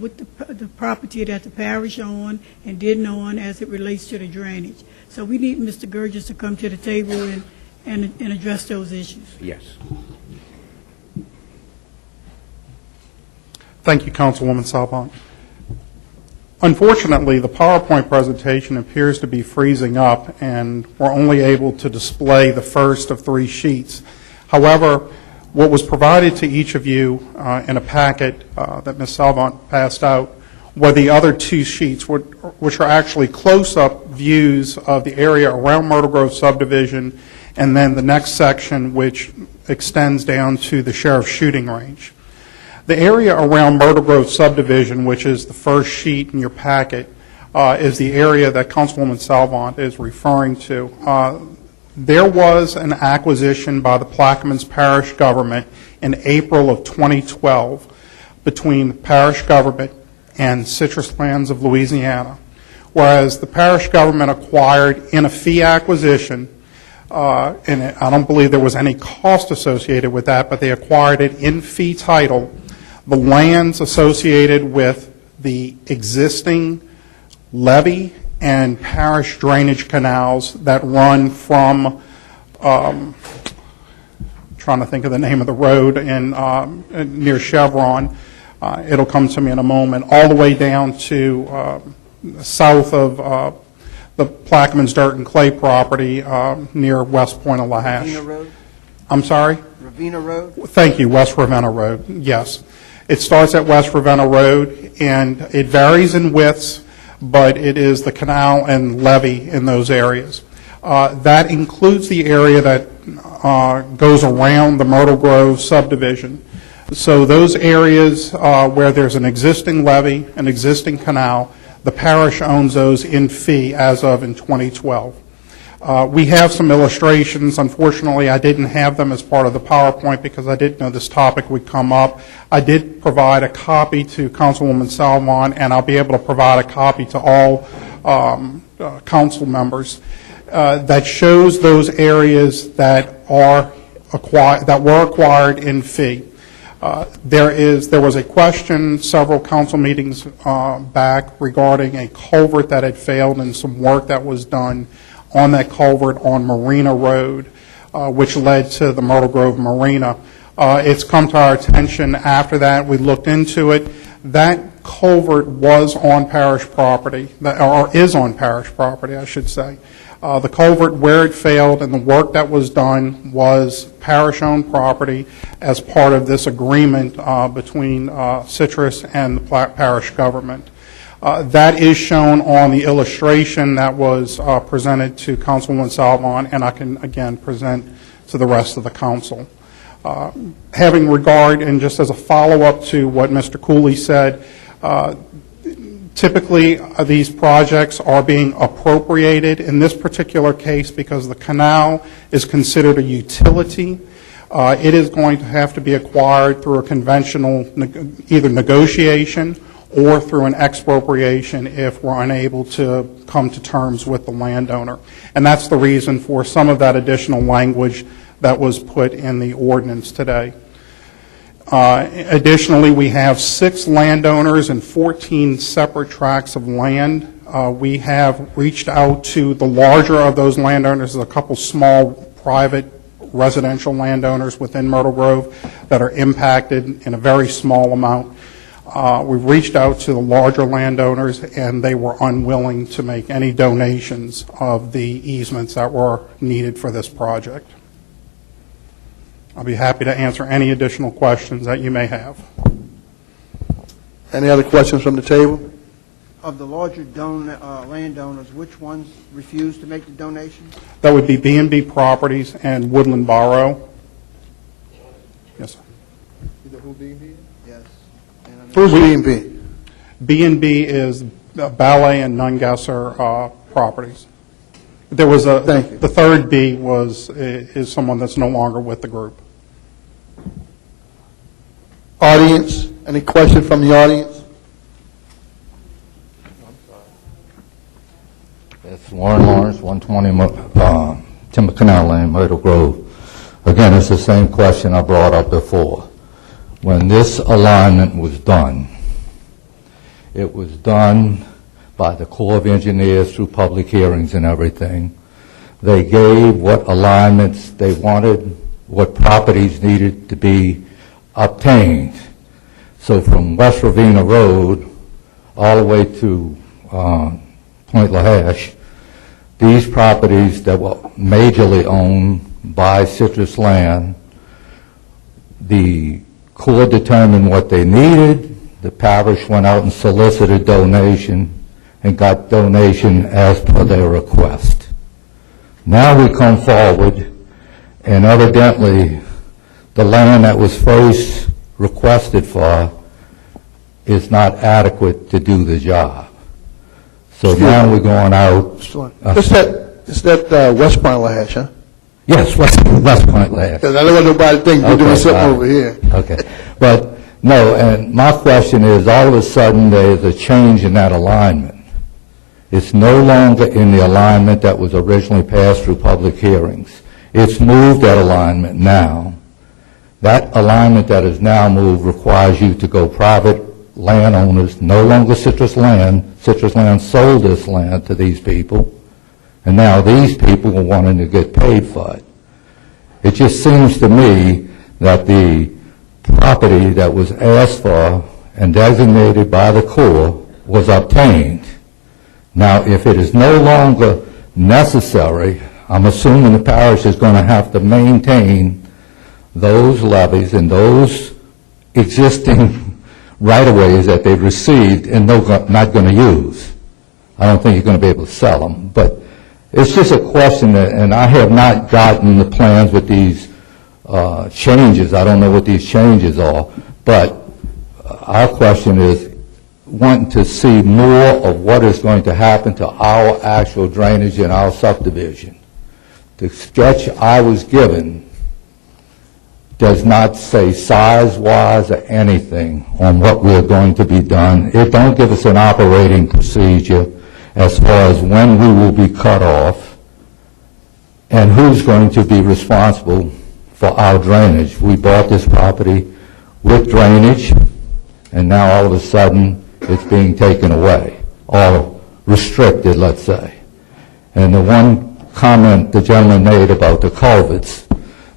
with the property that the parish owned and didn't own as it relates to the drainage. So we need Mr. Gurgis to come to the table and address those issues. Yes. Thank you, Councilwoman Salvant. Unfortunately, the PowerPoint presentation appears to be freezing up, and we're only able to display the first of 3 sheets. However, what was provided to each of you in a packet that Ms. Salvant passed out were the other 2 sheets, which are actually close-up views of the area around Myrtle Grove subdivision, and then the next section, which extends down to the sheriff's shooting range. The area around Myrtle Grove subdivision, which is the first sheet in your packet, is the area that Councilwoman Salvant is referring to. There was an acquisition by the Plaquemines Parish government in April of 2012 between the parish government and Citrus Lands of Louisiana, whereas the parish government acquired in a fee acquisition, and I don't believe there was any cost associated with that, but they acquired it in fee title, the lands associated with the existing levee and parish drainage canals that run from, trying to think of the name of the road near Chevron, it'll come to me in a moment, all the way down to south of the Plaquemines Dirt and Clay property near West Point of Lahash. Ravenna Road? I'm sorry? Ravenna Road? Thank you, West Ravenna Road, yes. It starts at West Ravenna Road, and it varies in widths, but it is the canal and levee in those areas. That includes the area that goes around the Myrtle Grove subdivision. So those areas where there's an existing levee, an existing canal, the parish owns those in fee as of in 2012. We have some illustrations. Unfortunately, I didn't have them as part of the PowerPoint because I didn't know this topic would come up. I did provide a copy to Councilwoman Salvant, and I'll be able to provide a copy to all council members that shows those areas that were acquired in fee. There was a question several council meetings back regarding a culvert that had failed and some work that was done on that culvert on Marina Road, which led to the Myrtle Grove Marina. It's come to our attention after that. We looked into it. That culvert was on parish property, or is on parish property, I should say. The culvert, where it failed and the work that was done, was parish-owned property as part of this agreement between Citrus and the parish government. That is shown on the illustration that was presented to Councilwoman Salvant, and I can, again, present to the rest of the council. Having regard, and just as a follow-up to what Mr. Cooley said, typically these projects are being appropriated in this particular case because the canal is considered a utility. It is going to have to be acquired through a conventional either negotiation or through an expropriation if we're unable to come to terms with the landowner. And that's the reason for some of that additional language that was put in the ordinance today. Additionally, we have 6 landowners and 14 separate tracts of land. We have reached out to the larger of those landowners. There's a couple small private residential landowners within Myrtle Grove that are impacted in a very small amount. We've reached out to the larger landowners, and they were unwilling to make any donations of the easements that were needed for this project. I'll be happy to answer any additional questions that you may have. Any other questions from the table? Of the larger landowners, which ones refused to make the donation? That would be B&B Properties and Woodland Borough. Yes, sir. Yes. Who's B&B? B&B is Ballet and Nungesser Properties. There was the third B is someone that's no longer with the group. Audience, any questions from the audience? It's Warren Lawrence, 120 Timber Canal Lane, Myrtle Grove. Again, it's the same question I brought up before. when this alignment was done, it was done by the Corps of Engineers through public hearings and everything. They gave what alignments they wanted, what properties needed to be obtained. So from West Ravenna Road all the way to Point Lahash, these properties that were majorly owned by Citrus Land, the Corps determined what they needed. The parish went out and solicited donation and got donation as per their request. Now we come forward, and evidently the land that was first requested for is not adequate to do the job. So now we're going out. Is that West Point Lahash, huh? Yes, West Point Lahash. Because I don't want nobody to think we're doing something over here. Okay, but no, and my question is, all of a sudden there's a change in that alignment. It's no longer in the alignment that was originally passed through public hearings. It's moved that alignment now. That alignment that is now moved requires you to go private landowners, no longer Citrus Land. Citrus Land sold this land to these people, and now these people are wanting to get paid for it. It just seems to me that the property that was asked for and designated by the Corps was obtained. Now, if it is no longer necessary, I'm assuming the parish is going to have to maintain those levies and those existing right-of-ways that they've received and not going to use. I don't think you're going to be able to sell them. But it's just a question, and I have not gotten the plans with these changes. I don't know what these changes are. But our question is wanting to see more of what is going to happen to our actual drainage in our subdivision. The sketch I was given does not say size-wise or anything on what we're going to be done. It don't give us an operating procedure as far as when we will be cut off and who's going to be responsible for our drainage. We bought this property with drainage, and now all of a sudden it's being taken away, or restricted, let's say. And the one comment the gentleman made about the culverts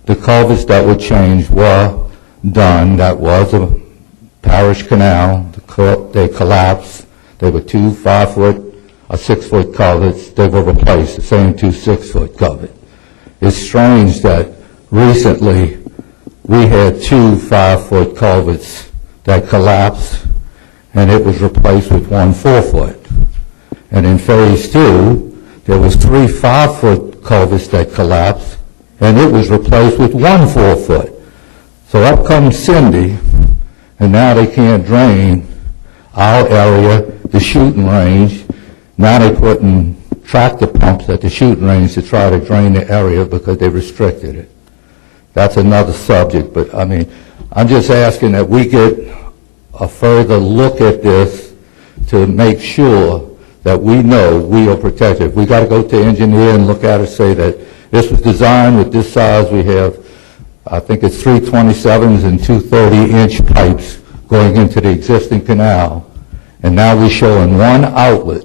that were changed were done. That was a parish canal. They collapsed. They were 2 5-foot or 6-foot culverts. They were replaced, the same 2 6-foot culverts. It's strange that recently we had 2 5-foot culverts that collapsed, and it was replaced with 1 4-foot. And in phase 2, there was 3 5-foot culverts that collapsed, and it was replaced with 1 4-foot. So up comes Cindy, and now they can't drain our area, the shooting range. Now they're putting tractor pumps at the shooting range to try to drain the area because they restricted it. That's another subject, but I mean, I'm just asking that we get a further look at this to make sure that we know we are protected. If we got to go to engineer and look at it, say that this was designed with this size, we have, I think it's 3 27s and 2 30-inch pipes going into the existing canal, and now we're showing one outlet.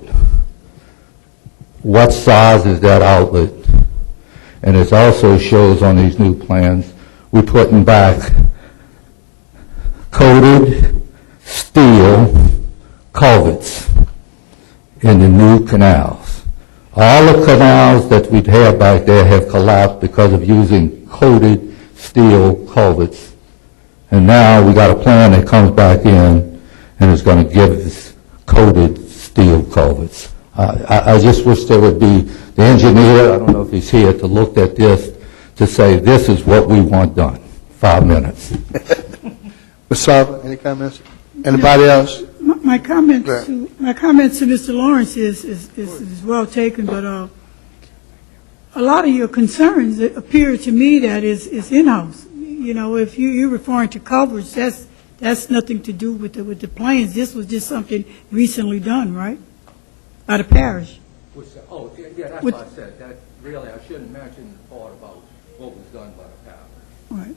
What size is that outlet? And it also shows on these new plans, we're putting back coated steel culverts in the new canals. All the canals that we'd have back there have collapsed because of using coated steel culverts. And now we got a plan that comes back in and is going to give us coated steel culverts. I just wish there would be the engineer, I don't know if he's here, to look at this to say this is what we want done. 5 minutes. Ms. Sarver, any comments? Anybody else? My comment to Mr. Lawrence is well taken, but a lot of your concerns appear to me that is in-house. You know, if you're referring to coverage, that's nothing to do with the plans. This was just something recently done, right? By the parish. Oh, yeah, that's what I said. That really, I shouldn't mention the part about what was done by the parish. Right.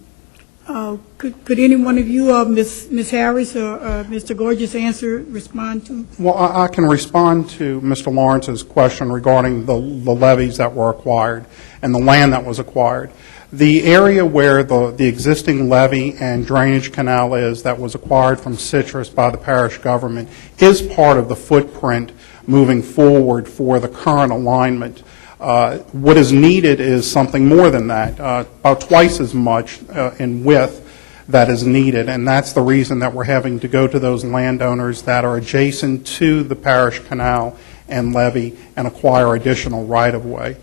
Could any one of you, Ms. Harris or Mr. Gorgeous, respond to? Well, I can respond to Mr. Lawrence's question regarding the levees that were acquired and the land that was acquired. The area where the existing levee and drainage canal is that was acquired from Citrus by the parish government is part of the footprint moving forward for the current alignment. What is needed is something more than that, about twice as much in width that is needed, and that's the reason that we're having to go to those landowners that are adjacent to the parish canal and levee and acquire additional right-of-way.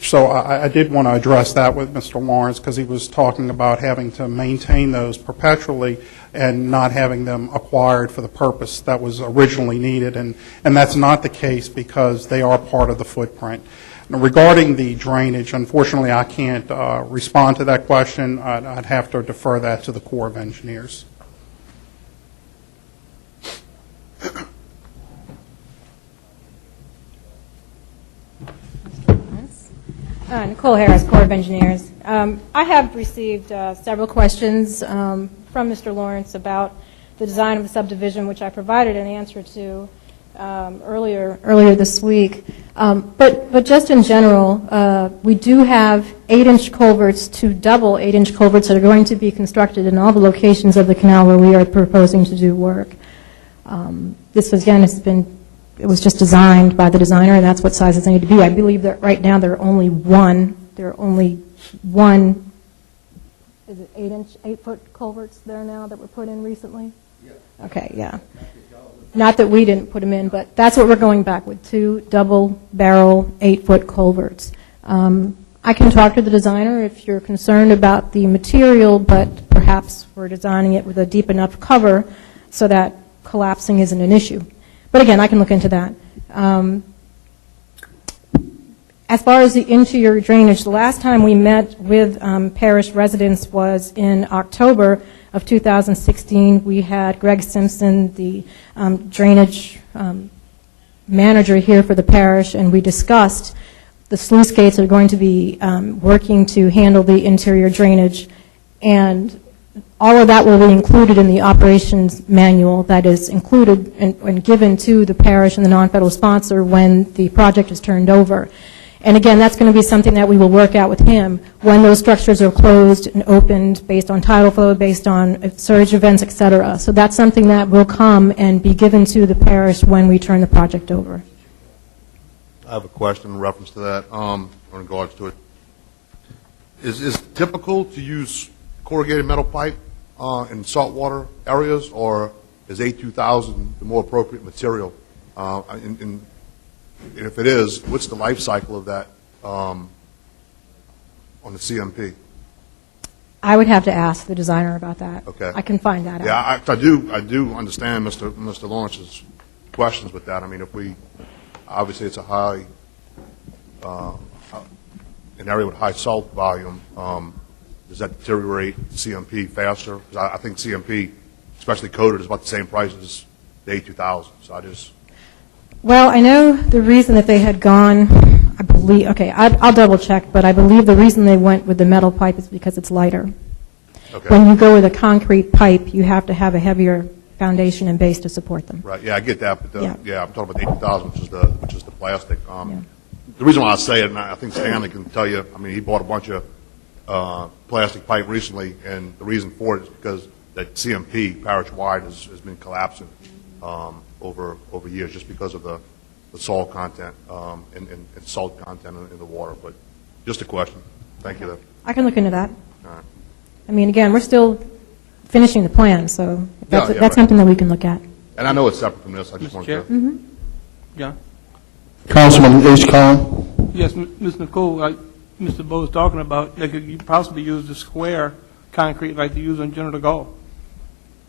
So I did want to address that with Mr. Lawrence because he was talking about having to maintain those perpetually and not having them acquired for the purpose that was originally needed, and that's not the case because they are part of the footprint. Now, regarding the drainage, unfortunately, I can't respond to that question. I'd have to defer that to the Corps of Engineers. Nicole Harris, Corps of Engineers. I have received several questions from Mr. Lawrence about the design of the subdivision, which I provided an answer to earlier this week. But just in general, we do have 8-inch culverts to double 8-inch culverts that are going to be constructed in all the locations of the canal where we are proposing to do work. This, again, it was just designed by the designer, and that's what sizes need to be. I believe that right now there are only one, is it 8-foot culverts there now that were put in recently? Yes. Okay, yeah. Not that we didn't put them in, but that's what we're going back with, 2 double-barrel 8-foot culverts. I can talk to the designer if you're concerned about the material, but perhaps we're designing it with a deep enough cover so that collapsing isn't an issue. But again, I can look into that. As far as the interior drainage, the last time we met with parish residents was in October of 2016. We had Greg Simpson, the drainage manager here for the parish, and we discussed the sluice gates that are going to be working to handle the interior drainage. And all of that will be included in the operations manual that is included and given to the parish and the non-federal sponsor when the project is turned over. And again, that's going to be something that we will work out with him when those structures are closed and opened based on tidal flow, based on surge events, et cetera. So that's something that will come and be given to the parish when we turn the project over. I have a question in reference to that, in regards to it. Is it typical to use corrugated metal pipe in saltwater areas, or is A2000 the more appropriate material? And if it is, what's the life cycle of that on the CMP? I would have to ask the designer about that. Okay. I can find that out. Yeah, I do understand Mr. Lawrence's questions with that. I mean, if we, obviously it's a high, an area with high salt volume, does that deteriorate CMP faster? Because I think CMP, especially coated, is about the same price as the A2000. So I just... Well, I know the reason that they had gone, I believe, okay, I'll double check, but I believe the reason they went with the metal pipe is because it's lighter. Okay. When you go with a concrete pipe, you have to have a heavier foundation and base to support them. Right, yeah, I get that, but Yeah. I'm talking about the A2000, which is the plastic. The reason why I say it, and I think Stanley can tell you, I mean, he bought a bunch of plastic pipe recently, and the reason for it is because that CMP parish-wide has been collapsing over years just because of the salt content and salt content in the water. But just a question. Thank you, though. I can look into that. All right. I mean, again, we're still finishing the plan, so that's right. something that we can look at. And I know it's separate from this. I just Mr. wanted Chair? to... Yeah. Councilman H. Cohn. Yes, Ms. Nicole, like Mr. Bo was talking about, they could possibly use the square concrete like they use on General de Gaulle.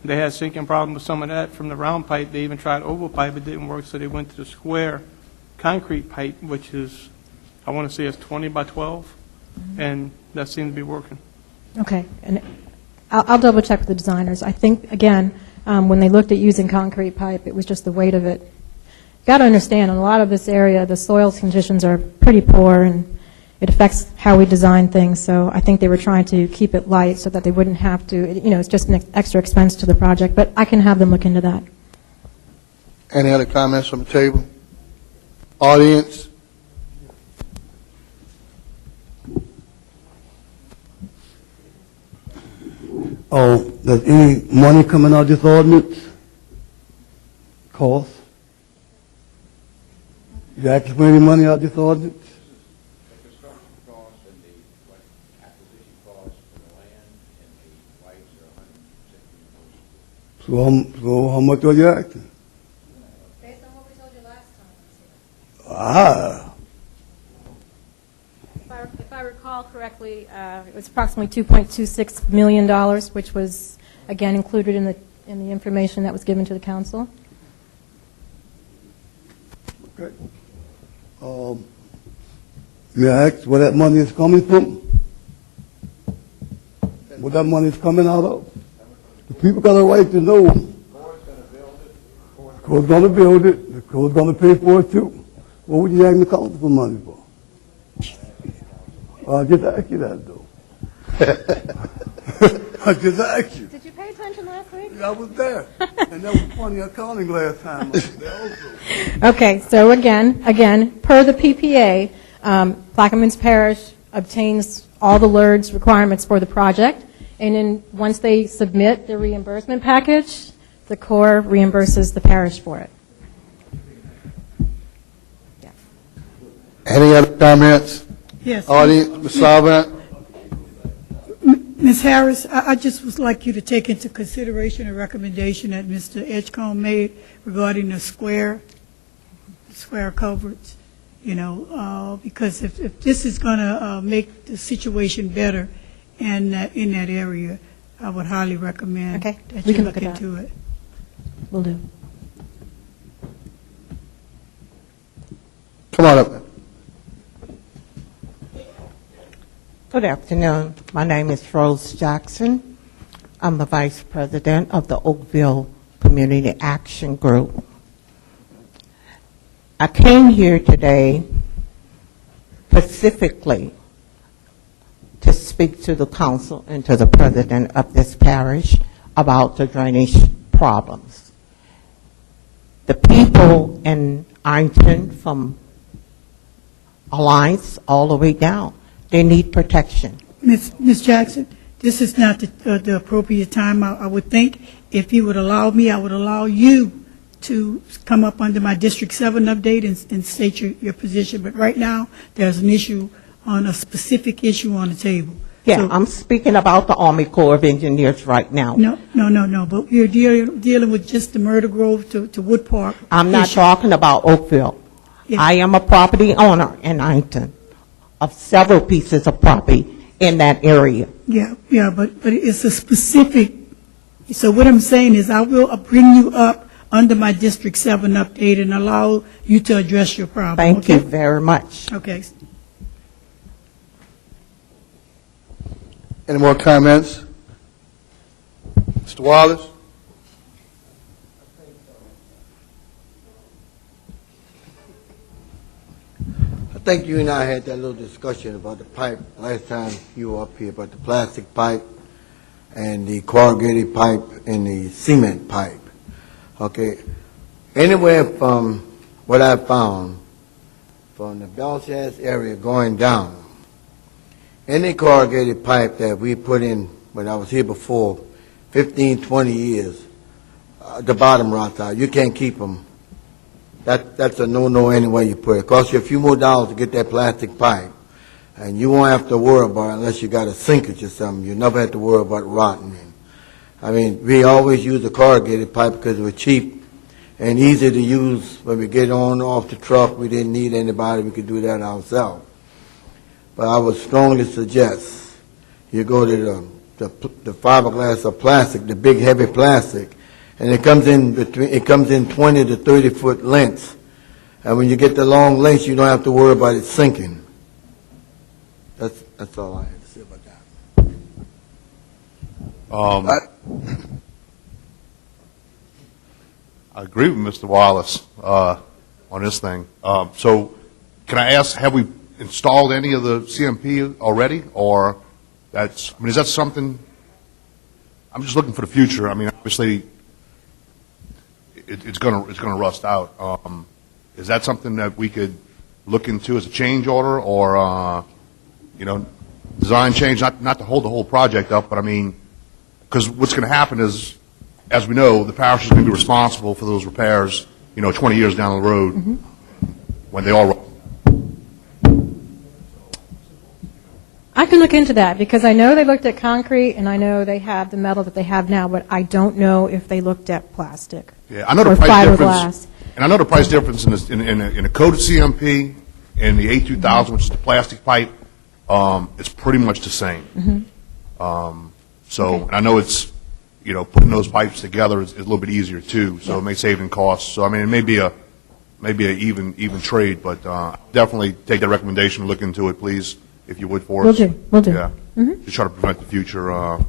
They had sinking problem with some of that from the round pipe. They even tried oval pipe. It didn't work, so they went to the square concrete pipe, which is, I want to say it's 20 by 12, and that seemed to be working. Okay, and I'll double check with the designers. I think, again, when they looked at using concrete pipe, it was just the weight of it. You've got to understand, in a lot of this area, the soil conditions are pretty poor, and it affects how we design things. So I think they were trying to keep it light so that they wouldn't have to, it's just an extra expense to the project. But I can have them look into that. Any other comments from the table? Audience? Oh, does any money coming out of this ordinance? Cost? You asking for any money out of this ordinance? So how much are you asking? Based on what we told you last time. Ah, If I recall correctly, it was approximately $2.26 million, which was, again, included in the information that was given to the council. okay. May I ask where that money is coming from? Where that money is coming out of? The people got a right to know. The Corps is going to build it. The Corps is going to pay for it too. What would you ask the council for money for? I just asked you that though. I just asked you. Did you pay attention last week? I was there, and that was funny accounting last time. I was there also. Okay, so again, per the PPA, Plaquemines Parish obtains all the LERD's requirements for the project, and then once they submit the reimbursement package, the Corps reimburses the parish for it. Any other comments? Yes. Audience, Ms. Salvant? Ms. Harris, I just would like you to take into consideration a recommendation that Mr. Edgecombe made regarding the square culverts, because if this is going to make the situation better in that area, I would highly recommend Okay, that we you can look look at that. into it. Will do. Come on up. Good afternoon. My name is Rose Jackson. I'm the Vice President of the Oakville Community Action Group. I came here today specifically to speak to the council and to the president of this parish about the drainage problems. The people in Ironton, from Alliance all the way down, they need protection. Ms. Jackson, this is not the appropriate time. I would think if you would allow me, I would allow you to come up under my District 7 update and state your position. But right now, there's an issue on a specific issue on the table. Yeah, So- I'm speaking about the Army Corps of Engineers right now. No, but we're dealing with just the Murder Grove to Wood Park. I'm not issue. talking about Oakville. Yeah. I am a property owner in Ironton of several pieces of property in that area. Yeah, but it's a specific, so what I'm saying is I will bring you up under my District 7 update and allow you to address your problem. Thank you okay? very much. Okay. Any more comments? Mr. Wallace? I think you and I had that little discussion about the pipe last time you were up here, about the plastic pipe and the corrugated pipe and the cement pipe. Okay, anywhere from what I found, from the Belchaz area going down, any corrugated pipe that we put in when I was here before, 15, 20 years, the bottom rots out. You can't keep them. That's a no-no anyway you put it. It costs you a few more dollars to get that plastic pipe, and you won't have to worry about it unless you got to sink it or something. You never have to worry about rotting. I mean, we always use the corrugated pipe because it was cheap and easy to use when we get on off the truck. We didn't need anybody. We could do that ourselves. But I would strongly suggest you go to the fiberglass or plastic, the big heavy plastic, and it comes in 20 to 30 foot lengths. And when you get the long lengths, you don't have to worry about it sinking. That's all I have to say about that. I agree with Mr. Wallace on this thing. So can I ask, have installed any of the CMP already, or that's, I mean, is that something, I'm just looking for the future. I mean, obviously, it's going to rust out. Is that something that we could look into as a change order, or, design change, not to hold the whole project up, but I mean, because what's going to happen is, as we know, the parish is going to be responsible for those repairs, 20 years down the road, when they all rust. I can look into that, because I know they looked at concrete, and I know they have the metal that they have now, but I don't know if they looked at plastic. Yeah, I know the or price fiberglass. difference, and I know the price difference in a coated CMP and the A2000, which is the plastic pipe. It's pretty much the same. So, and I know it's, putting those pipes together is a little bit easier too. So it may save in costs. So I mean, it may be a even trade, but definitely take that recommendation, look into it, please, if you would for us. Will do. Yeah. To try to prevent the future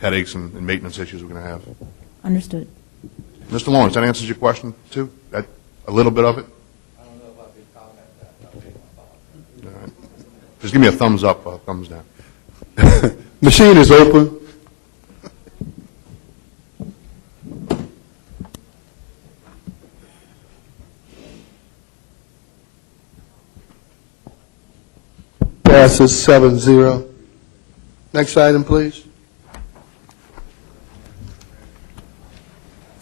headaches and maintenance issues we're going to have. Understood. Mr. Lawrence, that answers your question too? That a little bit of it? I don't know if I could comment that. All right. Just give me a thumbs up, thumbs down. Machine is open. Passes 7-0. Next item, please.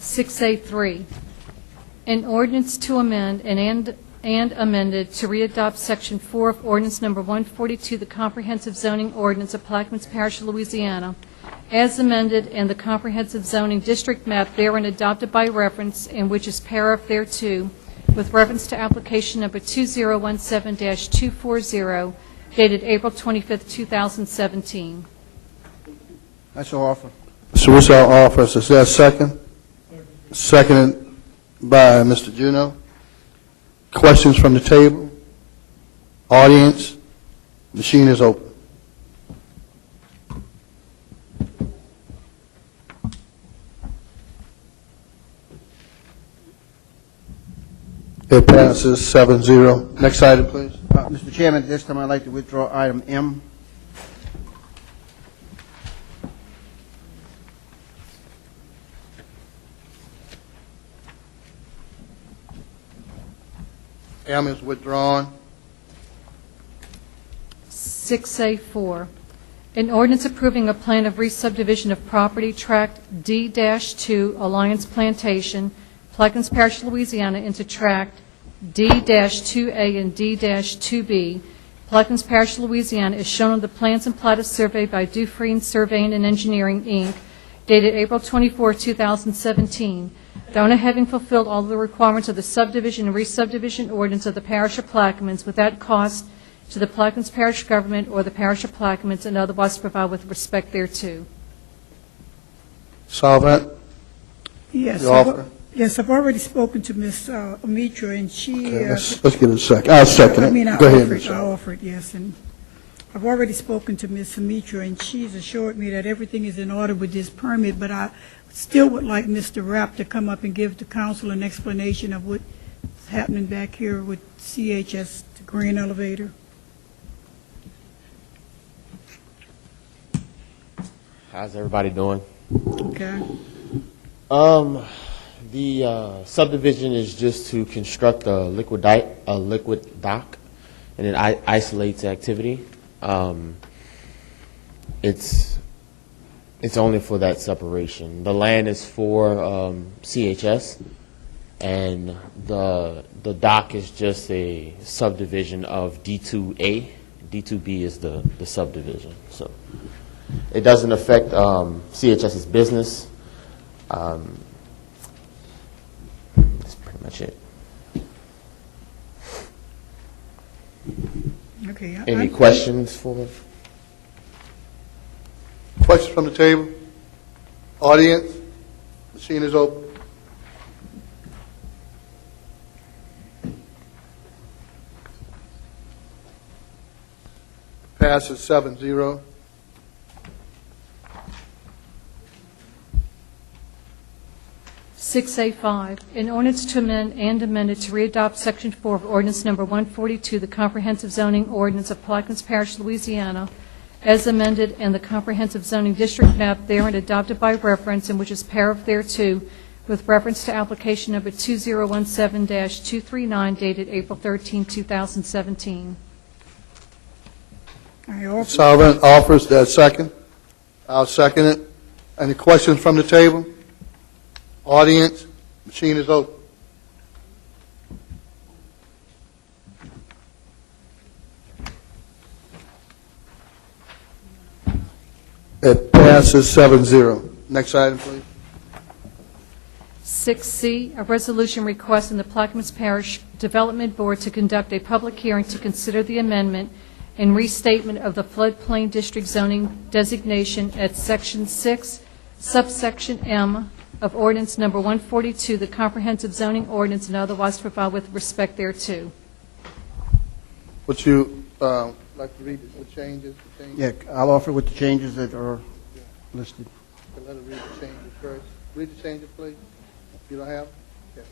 6A3, an ordinance to amend and amended to readopt Section 4 of Ordinance Number 142, the Comprehensive Zoning Ordinance of Plaquemines Parish, Louisiana, as amended, and the Comprehensive Zoning District Map therein adopted by reference, and which is para thereto, with reference to application number 2017-240, dated April 25th, 2017. I so offer. Mr. Russo offers. Is there a second? Seconded by Mr. Juneau. Questions from the table? Audience? Machine is open. It passes 7-0. Next item, please. Mr. Chairman, at this time I'd like to withdraw item M. M is withdrawn. 6A4, an ordinance approving a plan of re-subdivision of property tract D-2 Alliance Plantation, Plaquemines Parish, Louisiana, into tract D-2A and D-2B, Plaquemines Parish, Louisiana, is shown on the plans and plat of survey by Dufresne Surveying and Engineering, Inc., dated April 24, 2017. The owner having fulfilled all the requirements of the subdivision and re-subdivision ordinance of the Parish of Plaquemines without cost to the Plaquemines Parish government or the Parish of Plaquemines, and otherwise provide with respect thereto. Solvent? Yes. The offer? Yes, I've already spoken to Ms. Omitra, and she... Okay, let's get a second. I'll second it. Go ahead, Ms. I offered, yes, and I've already spoken to Ms. Omitra, and she's assured me that everything is in order with this permit, but I still would like Mr. Rapp to come up and give the council an explanation of what's happening back here with CHS, the grain elevator. How's everybody doing? Okay. The subdivision is just to construct a liquid dock, and it isolates activity. It's only for that separation. The land is for CHS, and the dock is just a subdivision of D2A. D2B is the subdivision. So it doesn't affect CHS's business. That's pretty much it. Okay. Any questions for me? Questions from the table? Audience? Machine is open. Passes 7-0. 6A5, an ordinance to amend and amend it to readopt Section 4 of Ordinance Number 142, the Comprehensive Zoning Ordinance of Plaquemines Parish, Louisiana, as amended, and the Comprehensive Zoning District map therein adopted by reference, and which is paragraph thereto, with reference to application number 2017-239, dated April 13, 2017. Sullivan offers that second. I'll second it. Any questions from the table? Audience, machine is open. It passes 7-0. Next item, please. 6C, a resolution requesting the Plaquemines Parish Development Board to conduct a public hearing to consider the amendment and restatement of the floodplain district zoning designation at Section 6, subsection M of Ordinance Number 142, the Comprehensive Zoning Ordinance, and otherwise provide with respect thereto. Would you like to read the changes? Yeah, I'll offer with the changes that are listed. Let her read the changes first. Read the changes, please. You don't have? Yes.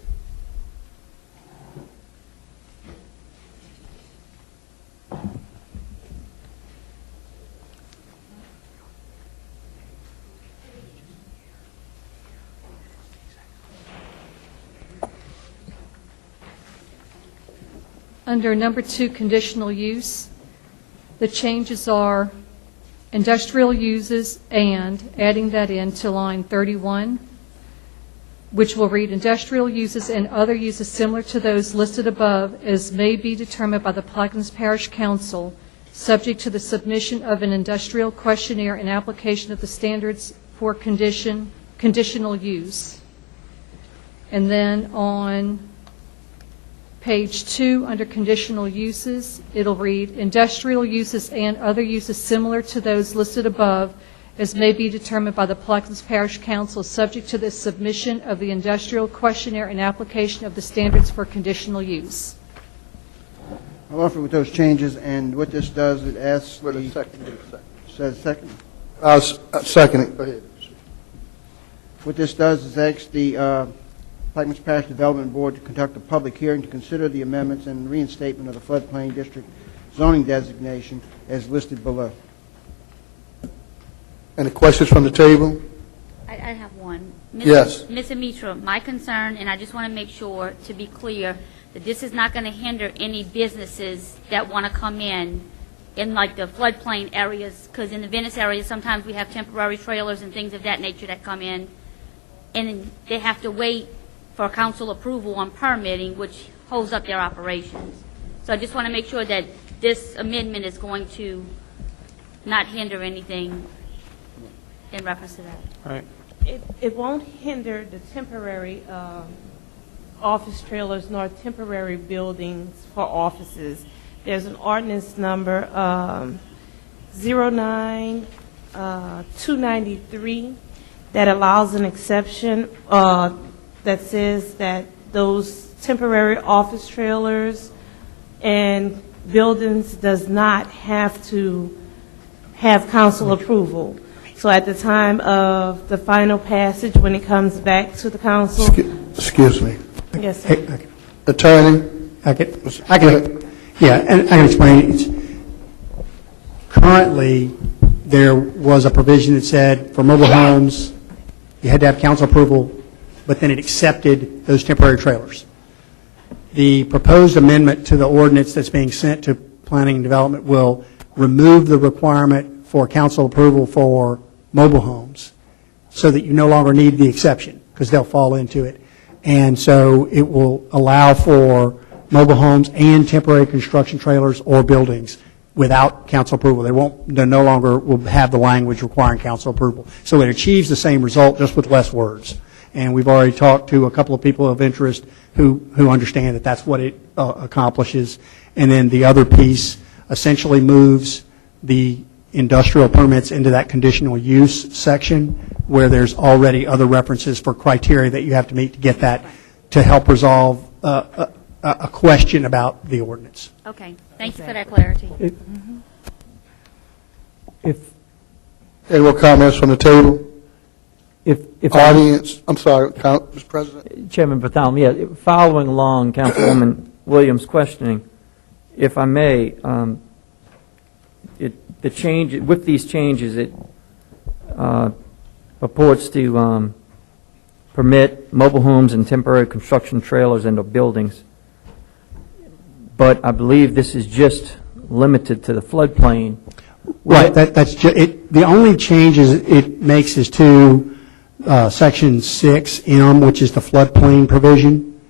Under number 2, conditional use, the changes are industrial uses and adding that in to line 31, which will read industrial uses and other uses similar to those listed above as may be determined by the Plaquemines Parish Council, subject to the submission of an industrial questionnaire and application of the standards for conditional use. And then on page 2, under conditional uses, it'll read industrial uses and other uses similar to those listed above as may be determined by the Plaquemines Parish Council, subject to the submission of the industrial questionnaire and application of the standards for conditional use. I'll offer with those changes, and what this does, it asks Wait a the... second. Says second. I'll second it. Go ahead. What this does is ask the Plaquemines Parish Development Board to conduct a public hearing to consider the amendments and reinstatement of the floodplain district zoning designation as listed below. Any questions from the table? I have one. Yes. Ms. Amitra, my concern, and I just want to make sure to be clear, that this is not going to hinder any businesses that want to come in like the floodplain areas, because in the Venice area, sometimes we have temporary trailers and things of that nature that come in, and they have to wait for council approval on permitting, which holds up their operations. So I just want to make sure that this amendment is going to not hinder anything in reference to that. Right. It won't hinder the temporary office trailers nor temporary buildings for offices. There's an ordinance number 09293 that allows an exception that says that those temporary office trailers and buildings does not have to have council approval. So at the time of the final passage, when it comes back to the council. Excuse me. Yes, sir. Attorney? I can explain it. Currently, there was a provision that said for mobile homes, you had to have council approval, but then it accepted those temporary trailers. The proposed amendment to the ordinance that's being sent to Planning and Development will remove the requirement for council approval for mobile homes so that you no longer need the exception because they'll fall into it. And so it will allow for mobile homes and temporary construction trailers or buildings without council approval. They no longer will have the language requiring council approval. So it achieves the same result just with less words. And we've already talked to a couple of people of interest who understand that that's what it accomplishes. And then the other piece essentially moves the industrial permits into that conditional use section where there's already other references for criteria that you have to meet to get that to help resolve a question about the ordinance. Okay. Thank you for that clarity. If Any more comments from the table? If Audience, I'm sorry, Mr. President. Chairman Bartholomew, yeah, following along Councilwoman Williams' questioning, if I may, the change, with these changes, it purports to permit mobile homes and temporary construction trailers into buildings. But I believe this is just limited to the floodplain. Right, the only changes it makes is to Section 6M, which is the floodplain provision.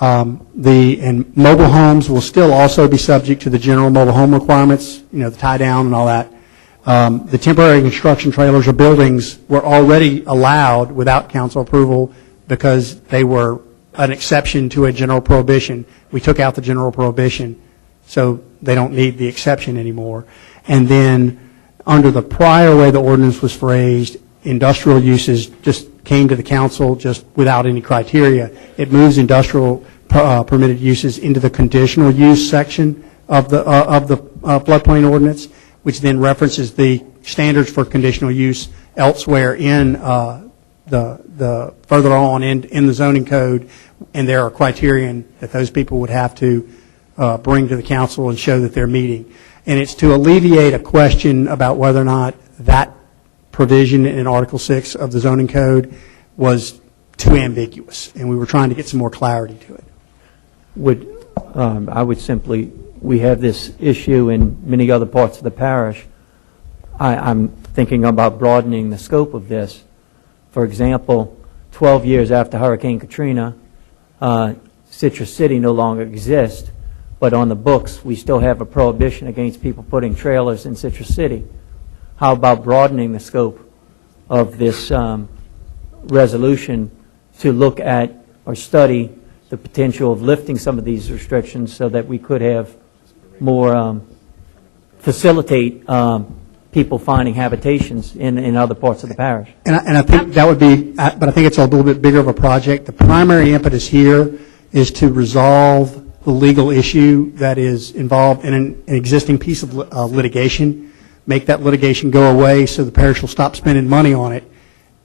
And mobile homes will still also be subject to the general mobile home requirements, the tie down and all that. The temporary construction trailers or buildings were already allowed without council approval because they were an exception to a general prohibition. We took out the general prohibition, so they don't need the exception anymore. And then under the prior way the ordinance was phrased, industrial uses just came to the council just without any criteria. It moves industrial permitted uses into the conditional use section of the floodplain ordinance, which then references the standards for conditional use elsewhere in the further on in the zoning code, and there are criterion that those people would have to bring to the council and show that they're meeting. And it's to alleviate a question about whether or not that provision in Article 6 of the zoning code was too ambiguous, and we were trying to get some more clarity to it. I would simply, we have this issue in many other parts of the parish. I'm thinking about broadening the scope of this. For example, 12 years after Hurricane Katrina, Citrus City no longer exists, but on the books we still have a prohibition against people putting trailers in Citrus City. How about broadening the scope of this resolution to look at or study the potential of lifting some of these restrictions so that we could have more facilitate people finding habitations in other parts of the parish. And I think that would be, but I think it's a little bit bigger of a project. The primary impetus here is to resolve the legal issue that is involved in an existing piece of litigation, make that litigation go away so the parish will stop spending money on it.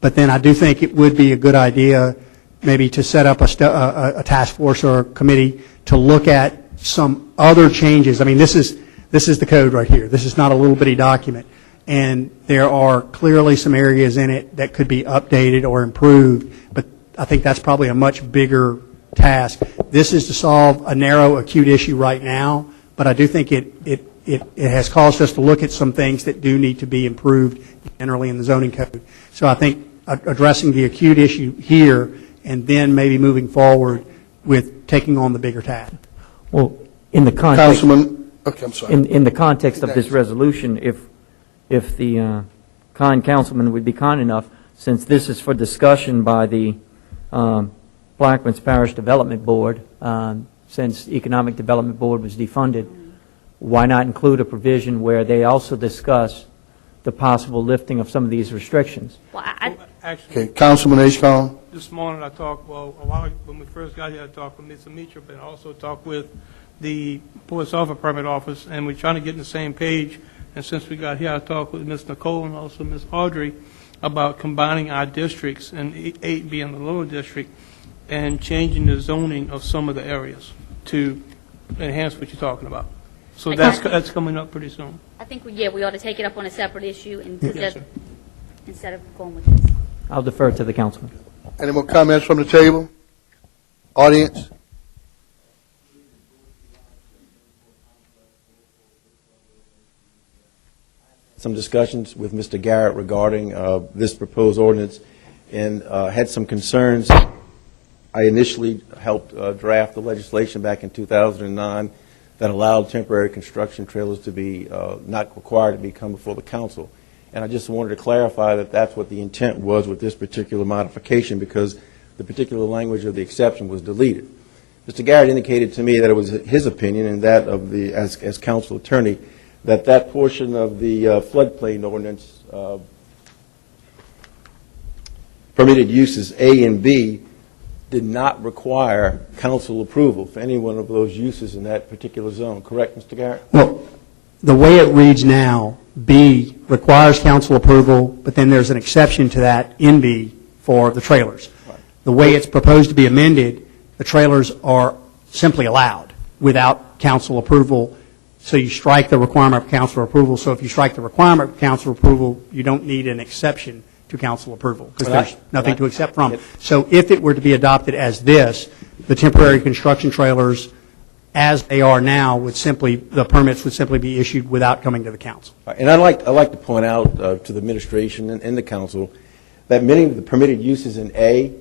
But then I do think it would be a good idea maybe to set up a task force or a committee to look at some other changes. I mean, this is the code right here. This is not a little bitty document. And there are clearly some areas in it that could be updated or improved, but I think that's probably a much bigger task. This is to solve a narrow, acute issue right now, but I do think it has caused us to look at some things that do need to be improved generally in the zoning code. So I think addressing the acute issue here and then maybe moving forward with taking on the bigger task. Well, in the context, Councilman, okay, I'm sorry. in the context of this resolution, if the kind councilman would be kind enough, since this is for discussion by the Blackman's Parish Development Board, since Economic Development Board was defunded, why not include a provision where they also discuss the possible lifting of some of these restrictions? Well, Okay, Councilman Ashcom. This morning I talked, when we first got here, I talked with Ms. Mitra, but I also talked with the Port Sulphur Permit Office, and we're trying to get on the same page. And since we got here, I talked with Ms. Nicole and also Ms. Audrey about combining our districts, and 8 being the lower district, and changing the zoning of some of the areas to enhance what you're talking about. So that's coming up pretty soon. I think we ought to take it up on a separate issue Yes, sir. instead of going with this. I'll defer to the councilman. Any more comments from the table? Audience? Some discussions with Mr. Garrett regarding this proposed ordinance and had some concerns. I initially helped draft the legislation back in 2009 that allowed temporary construction trailers to be not required to come before the council. And I just wanted to clarify that that's what the intent was with this particular modification, because the particular language of the exception was deleted. Mr. Garrett indicated to me that it was his opinion and that of the, as council attorney, that portion of the floodplain ordinance permitted uses A and B did not require council approval for any one of those uses in that particular zone. Correct, Mr. Garrett? Well, the way it reads now, B requires council approval, but then there's an exception to that in B for the trailers. The way it's proposed to be amended, the trailers are simply allowed without council approval. So you strike the requirement of council approval. So if you strike the requirement of council approval, you don't need an exception to council approval because there's nothing to accept from. So if it were to be adopted as this, the temporary construction trailers, as they are now, the permits would simply be issued without coming to the council. And I'd like to point out to the administration and the council that many of the permitted uses in A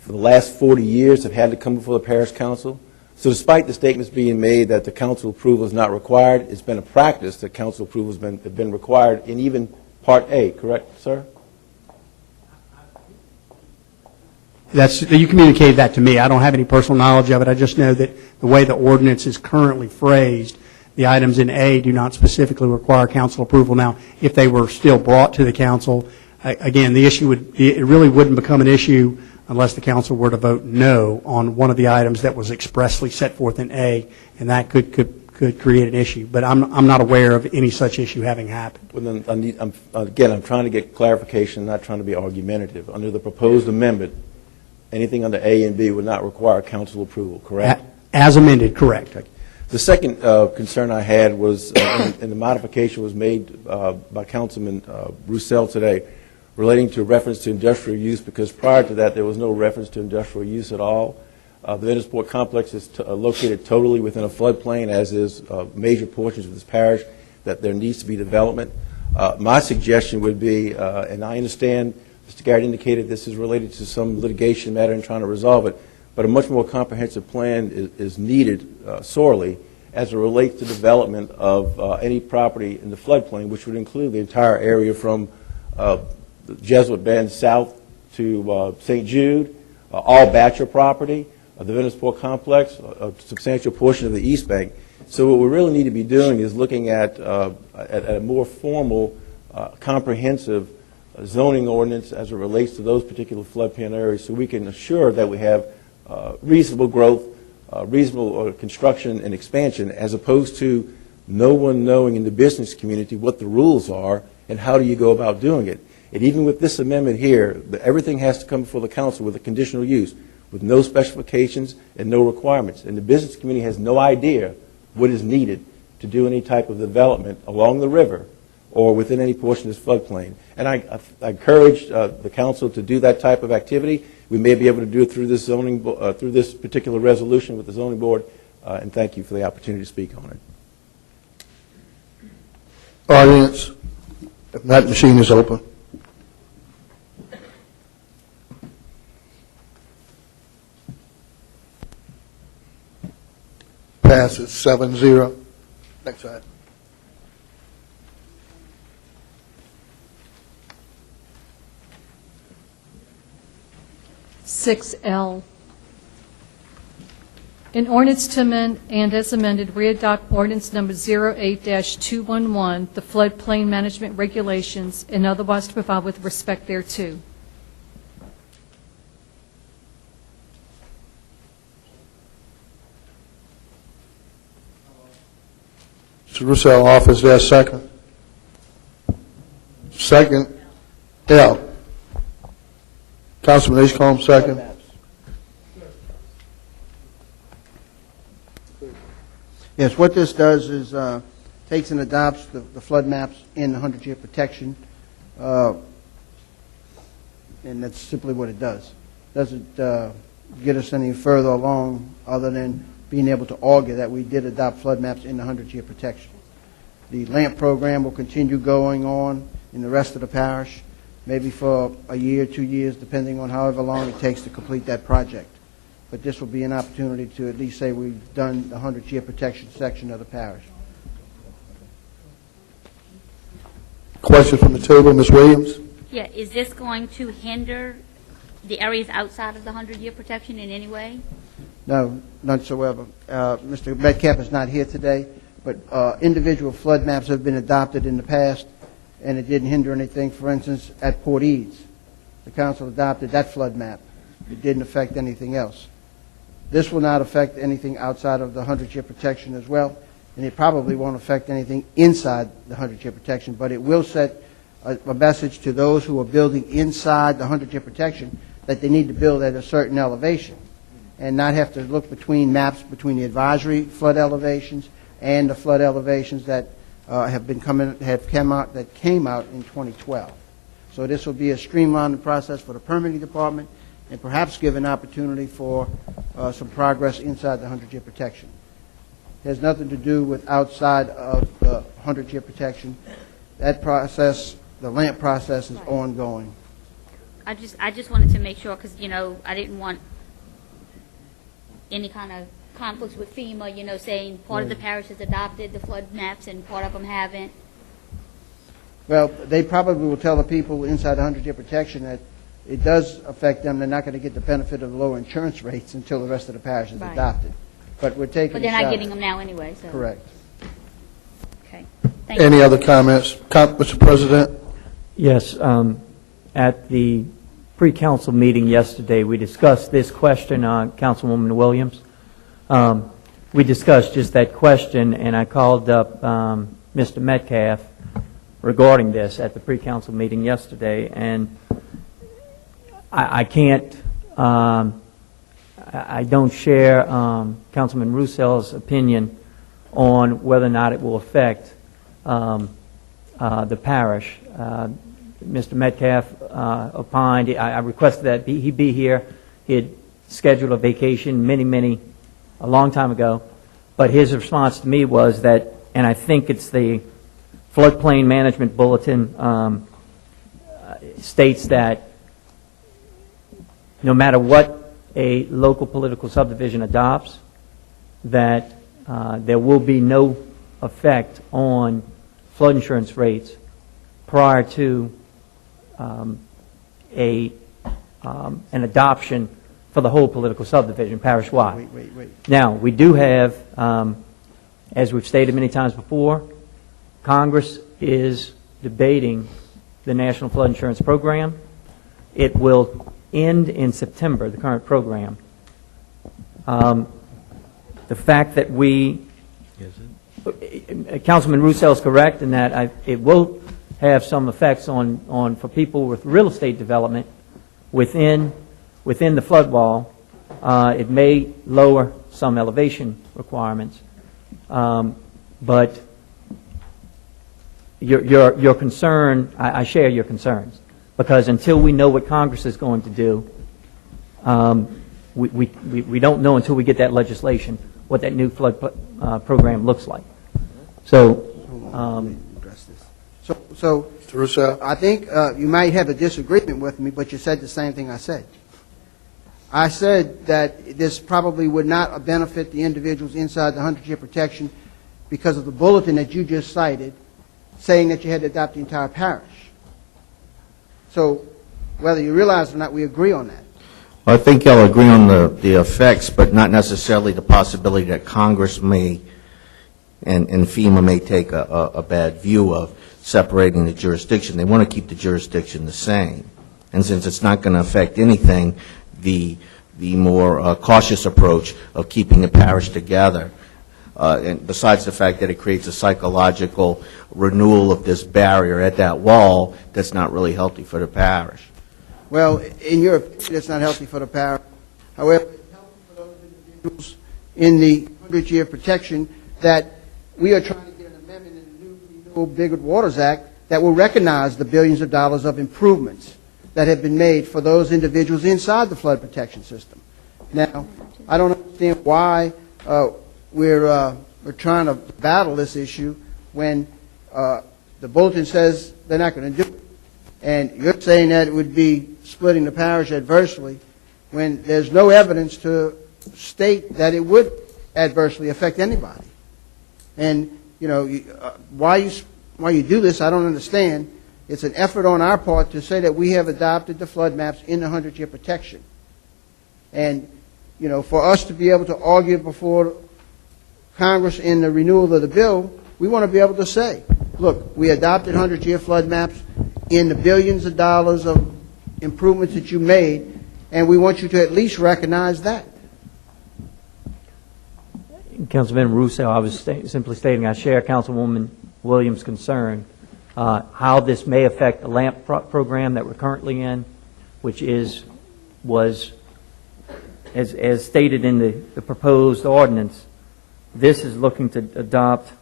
for the last 40 years have had to come before the parish council. So despite the statements being made that the council approval is not required, it's been a practice that council approval has been required in even Part A, correct, sir? You communicated that to me. I don't have any personal knowledge of it. I just know that the way the ordinance is currently phrased, the items in A do not specifically require council approval. Now, if they were still brought to the council, again, the issue it really wouldn't become an issue unless the council were to vote no on one of the items that was expressly set forth in A, and that could create an issue. But I'm not aware of any such issue having happened. Well, then, I'm trying to get clarification, not trying to be argumentative. Under the proposed amendment, anything under A and B would not require council approval, correct? As amended, correct. The second concern I had was, and the modification was made by Councilman Roussel today, relating to reference to industrial use, because prior to that there was no reference to industrial use at all. The Ventusport complex is located totally within a floodplain, as is major portions of this parish, that there needs to be development. My suggestion would be, and I understand Mr. Garrett indicated this is related to some litigation matter and trying to resolve it, but a much more comprehensive plan is needed sorely as it relates to development of any property in the floodplain, which would include the entire area from the Jesuit Bend south to St. Jude, all Batcher property, the Ventusport complex, a substantial portion of the East Bank. So what we really need to be doing is looking at a more formal, comprehensive zoning ordinance as it relates to those particular floodplain areas, so we can assure that we have reasonable growth, reasonable construction and expansion, as opposed to no one knowing in the business community what the rules are and how do you go about doing it. And even with this amendment here, everything has to come before the council with a conditional use, with no specifications and no requirements. And the business community has no idea what is needed to do any type of development along the river or within any portion of this floodplain. And I encourage the council to do that type of activity. We may be able to do it through this through this particular resolution with the zoning board, and thank you for the opportunity to speak on it. Audience, if that machine is open. Passes 7-0. Next slide. L. An ordinance to amend and as amended readopt ordinance number 08-211, the floodplain management regulations, and otherwise to provide with respect thereto. Mr. Roussel, offers there second. Second, L. Councilman Ashcombe, second. Yes, what this does is takes and adopts the flood maps in the 100-year protection, and that's simply what it does. Doesn't get us any further along other than being able to argue that we did adopt flood maps in the 100-year protection. The LAMP program will continue going on in the rest of the parish, maybe for a year, 2 years, depending on however long it takes to complete that project. But this will be an opportunity to at least say we've done the 100-year protection section of the parish. Question from the table, Ms. Williams. Yeah, is this going to hinder the areas outside of the 100-year protection in any way? No, none whatsoever. Mr. Metcalf is not here today, but individual flood maps have been adopted in the past, and it didn't hinder anything. For instance, at Port Eads, the council adopted that flood map. It didn't affect anything else. This will not affect anything outside of the 100-year protection as well, and it probably won't affect anything inside the 100-year protection, but it will set a message to those who are building inside the 100-year protection that they need to build at a certain elevation and not have to look between maps between the advisory flood elevations and the flood elevations that came out in 2012. So this will be a streamlined process for the permitting department and perhaps give an opportunity for some progress inside the 100-year protection. It has nothing to do with outside of the 100-year protection. That process, the LAMP process, is ongoing. I just wanted to make sure, because, I didn't want any kind of conflicts with FEMA, saying part of the parish has adopted the flood maps and part of them haven't. Well, they probably will tell the people inside the 100-year protection that it does affect them. They're not going to get the benefit of the lower insurance rates until the rest of the parish is Right. adopted. But we're taking But they're a not shot. getting them now anyway, so. Correct. Okay. Thank you. Any other comments? Mr. President? Yes, at the pre-council meeting yesterday, we discussed this question, Councilwoman Williams. We discussed just that question, and I called up Mr. Metcalf regarding this at the pre-council meeting yesterday, and I can't, I don't share Councilman Roussel's opinion on whether or not it will affect the parish. Mr. Metcalf opined, I requested that he be here. He had scheduled a vacation a long time ago, but his response to me was that, and I think it's the Floodplain Management Bulletin states that no matter what a local political subdivision adopts, that there will be no effect on flood insurance rates prior to an adoption for the whole political subdivision, parish-wide. Wait. Now, we do have, as we've stated many times before, Congress is debating the National Flood Insurance Program. It will end in September, the current program. The fact that Councilman Roussel is correct in that it will have some effects on for people with real estate development within the flood wall. It may lower some elevation requirements, but your concern, I share your concerns, because until we know what Congress is going to do, we don't know until we get that legislation what that new flood program looks like. So, So, I think you might have a disagreement with me, but you said the same thing I said. I said that this probably would not benefit the individuals inside the 100-year protection because of the bulletin that you just cited, saying that you had to adopt the entire parish. So, whether you realize it or not, we agree on that. I think I'll agree on the effects, but not necessarily the possibility that Congress may and FEMA may take a bad view of separating the jurisdiction. They want to keep the jurisdiction the same. And since it's not going to affect anything, the more cautious approach of keeping the parish together, and besides the fact that it creates a psychological renewal of this barrier at that wall, that's not really healthy for the parish. Well, in your opinion, it's not healthy for the parish. However, it's healthy for those individuals in the 100-year protection that we are trying to get an amendment in the new Renewable Bigger Waters Act that will recognize the billions of dollars of improvements that have been made for those individuals inside the flood protection system. Now, I don't understand why we're trying to battle this issue when the bulletin says they're not going to do it. And you're saying that it would be splitting the parish adversely when there's no evidence to state that it would adversely affect anybody. And, why you do this, I don't understand. It's an effort on our part to say that we have adopted the flood maps in the 100-year protection. And, for us to be able to argue before Congress in the renewal of the bill, we want to be able to say, look, we adopted 100-year flood maps in the billions of dollars of improvements that you made, and we want you to at least recognize that. Councilman Roussel, I was simply stating I share Councilwoman Williams' concern how this may affect the LAMP program that we're currently in, which was, as stated in the proposed ordinance, this is looking to adopt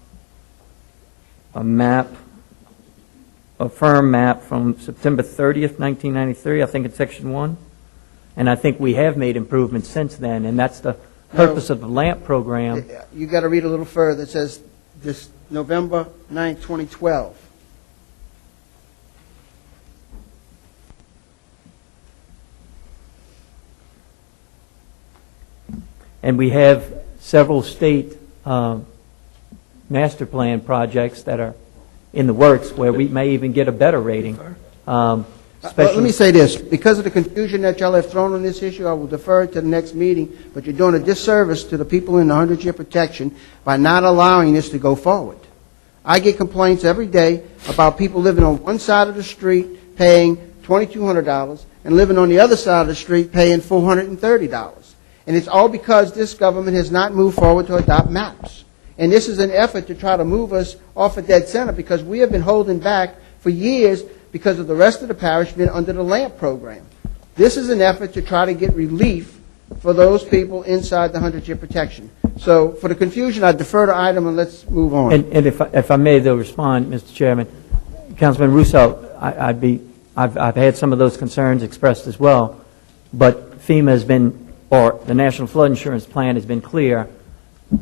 a firm map from September 30th, 1993, I think it's section 1. And I think we have made improvements since then, and that's the purpose of the LAMP program. You got to read a little further. It says this November 9th, 2012. And we have several state master plan projects that are in the works where we may even get a better rating. Let me say this. Because of the confusion that y'all have thrown on this issue, I will defer it to the next meeting, but you're doing a disservice to the people in the 100-year protection by not allowing this to go forward. I get complaints every day about people living on one side of the street paying $2,200 and living on the other side of the street paying $430. And it's all because this government has not moved forward to adopt maps. And this is an effort to try to move us off of dead center because we have been holding back for years because of the rest of the parish being under the LAMP program. This is an effort to try to get relief for those people inside the 100-year protection. So for the confusion, I defer the item and let's move on. And if I may, though, respond, Mr. Chairman, Councilman Russo, I've had some of those concerns expressed as well, but FEMA has been, or the National Flood Insurance Plan has been clear.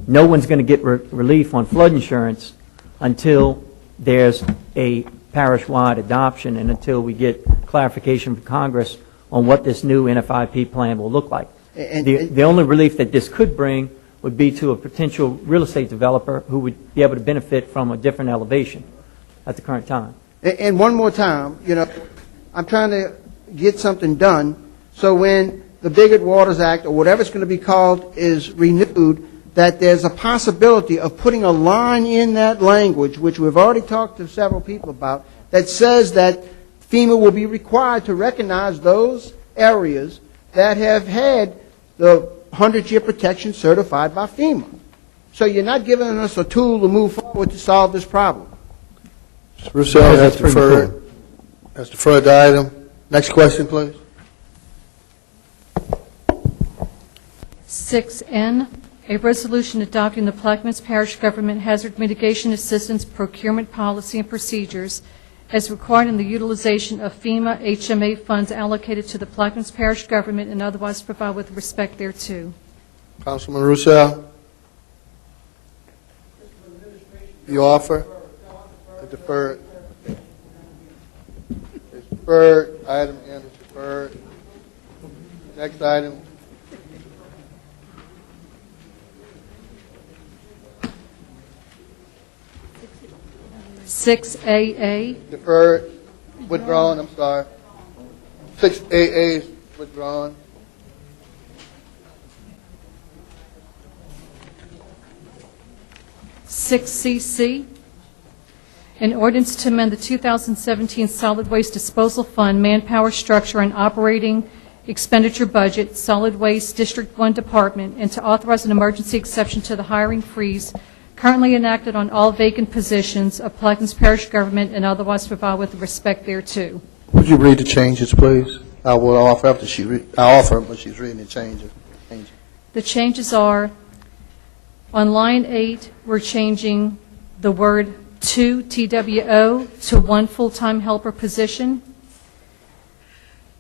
No one's going to get relief on flood insurance until there's a parish-wide adoption and until we get clarification from Congress on what this new NFIP plan will look like. The only relief that this could bring would be to a potential real estate developer who would be able to benefit from a different elevation at the current time. And one more time, I'm trying to get something done so when the Bigot Waters Act or whatever it's going to be called is renewed, that there's a possibility of putting a line in that language, which we've already talked to several people about, that says that FEMA will be required to recognize those areas that have had the 100-year protection certified by FEMA. So you're not giving us a tool to move forward to solve this problem. Mr. Russo, that's deferred. That's deferred the item. Next question, please. 6N, a resolution adopting the Plaquemines Parish Government Hazard Mitigation Assistance Procurement Policy and Procedures as required in the utilization of FEMA HMA funds allocated to the Plaquemines Parish Government and otherwise provide with respect thereto. Councilman Russo, you offer? It's deferred. It's deferred. Item N is deferred. Next item. AA. Deferred. Withdrawn, I'm sorry. 6AA is withdrawn. CC, an ordinance to amend the 2017 Solid Waste Disposal Fund Manpower Structure and Operating Expenditure Budget, Solid Waste District 1 Department, and to authorize an emergency exception to the hiring freeze currently enacted on all vacant positions of Plaquemines Parish Government and otherwise provide with respect thereto. Would you read the changes, please? I will offer after I offer, but she's reading the changes. The changes are, on line 8, we're changing the word 2 TWO to 1 full-time helper position.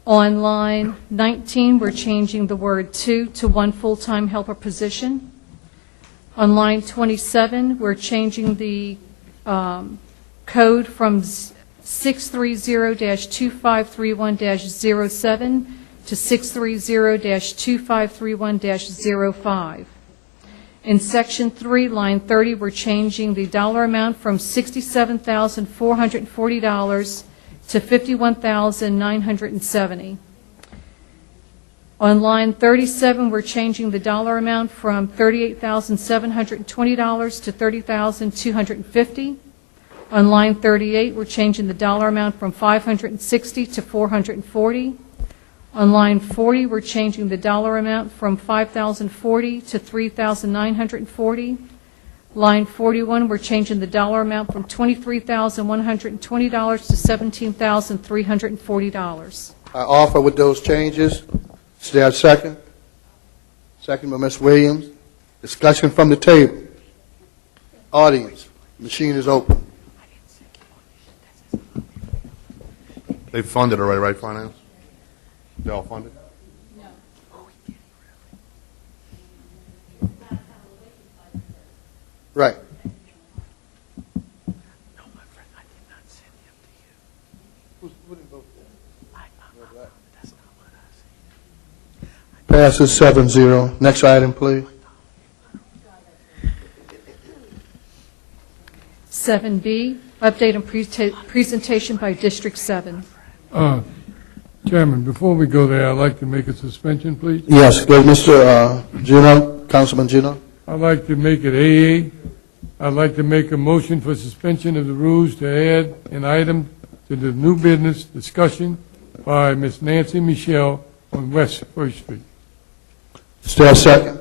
On line 19, we're changing the word 2 to 1 full-time helper position. On line 27, we're changing the code from 630-2531-07 to 630-2531-05. In Section 3, line 30, we're changing the dollar amount from $67,440 to $51,970. On line 37, we're changing the dollar amount from $38,720 to $30,250. On line 38, we're changing the dollar amount from $560 to $440. On line 40, we're changing the dollar amount from $5,040 to $3,940. Line 41, we're changing the dollar amount from $23,120 to $17,340. I offer with those changes. Is there a second? Second by Ms. Williams. Discussion from the table. Audience, machine is open. They funded already, right, Finance? They all funded? Right. Passes 7-0. Next item, please. 7B, update and presentation by District 7. Chairman, before we go there, I'd like to make a suspension, please. Yes, go Mr. Juneau, Councilman Juneau. I'd like to make it AA. I'd like to make a motion for suspension of the rules to add an item to the new business discussion by Ms. Nancy Michelle on West First Street. Is there a second?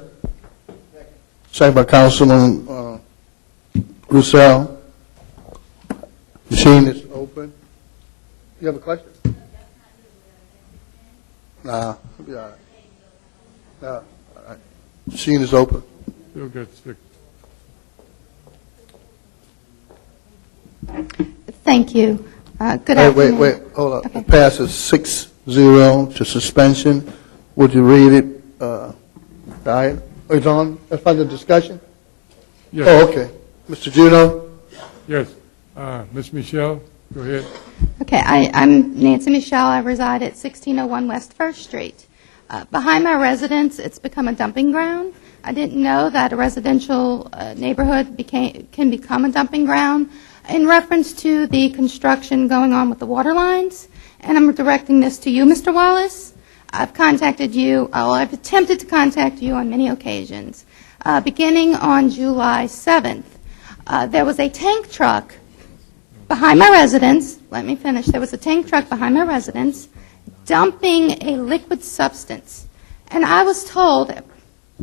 Second by Councilman Roussel. Machine is open. You have a question? Nah, it'll be all right. Nah, all right. Machine is open. Still got sick. Thank you. Good Wait, afternoon. wait, hold up. It passes 6-0 to suspension. Would you read it? Diane? Oh, it's on? That's part of the discussion? Yes. Oh, okay. Mr. Juneau? Yes. Ms. Michelle, go ahead. Okay, I'm Nancy Michelle. I reside at 1601 West First Street. Behind my residence, it's become a dumping ground. I didn't know that a residential neighborhood can become a dumping ground in reference to the construction going on with the water lines. And I'm directing this to you, Mr. Wallace. I've contacted you, I've attempted to contact you on many occasions. Beginning on July 7th, there was a tank truck behind my residence. Let me finish. There was a tank truck behind my residence dumping a liquid substance. And I was told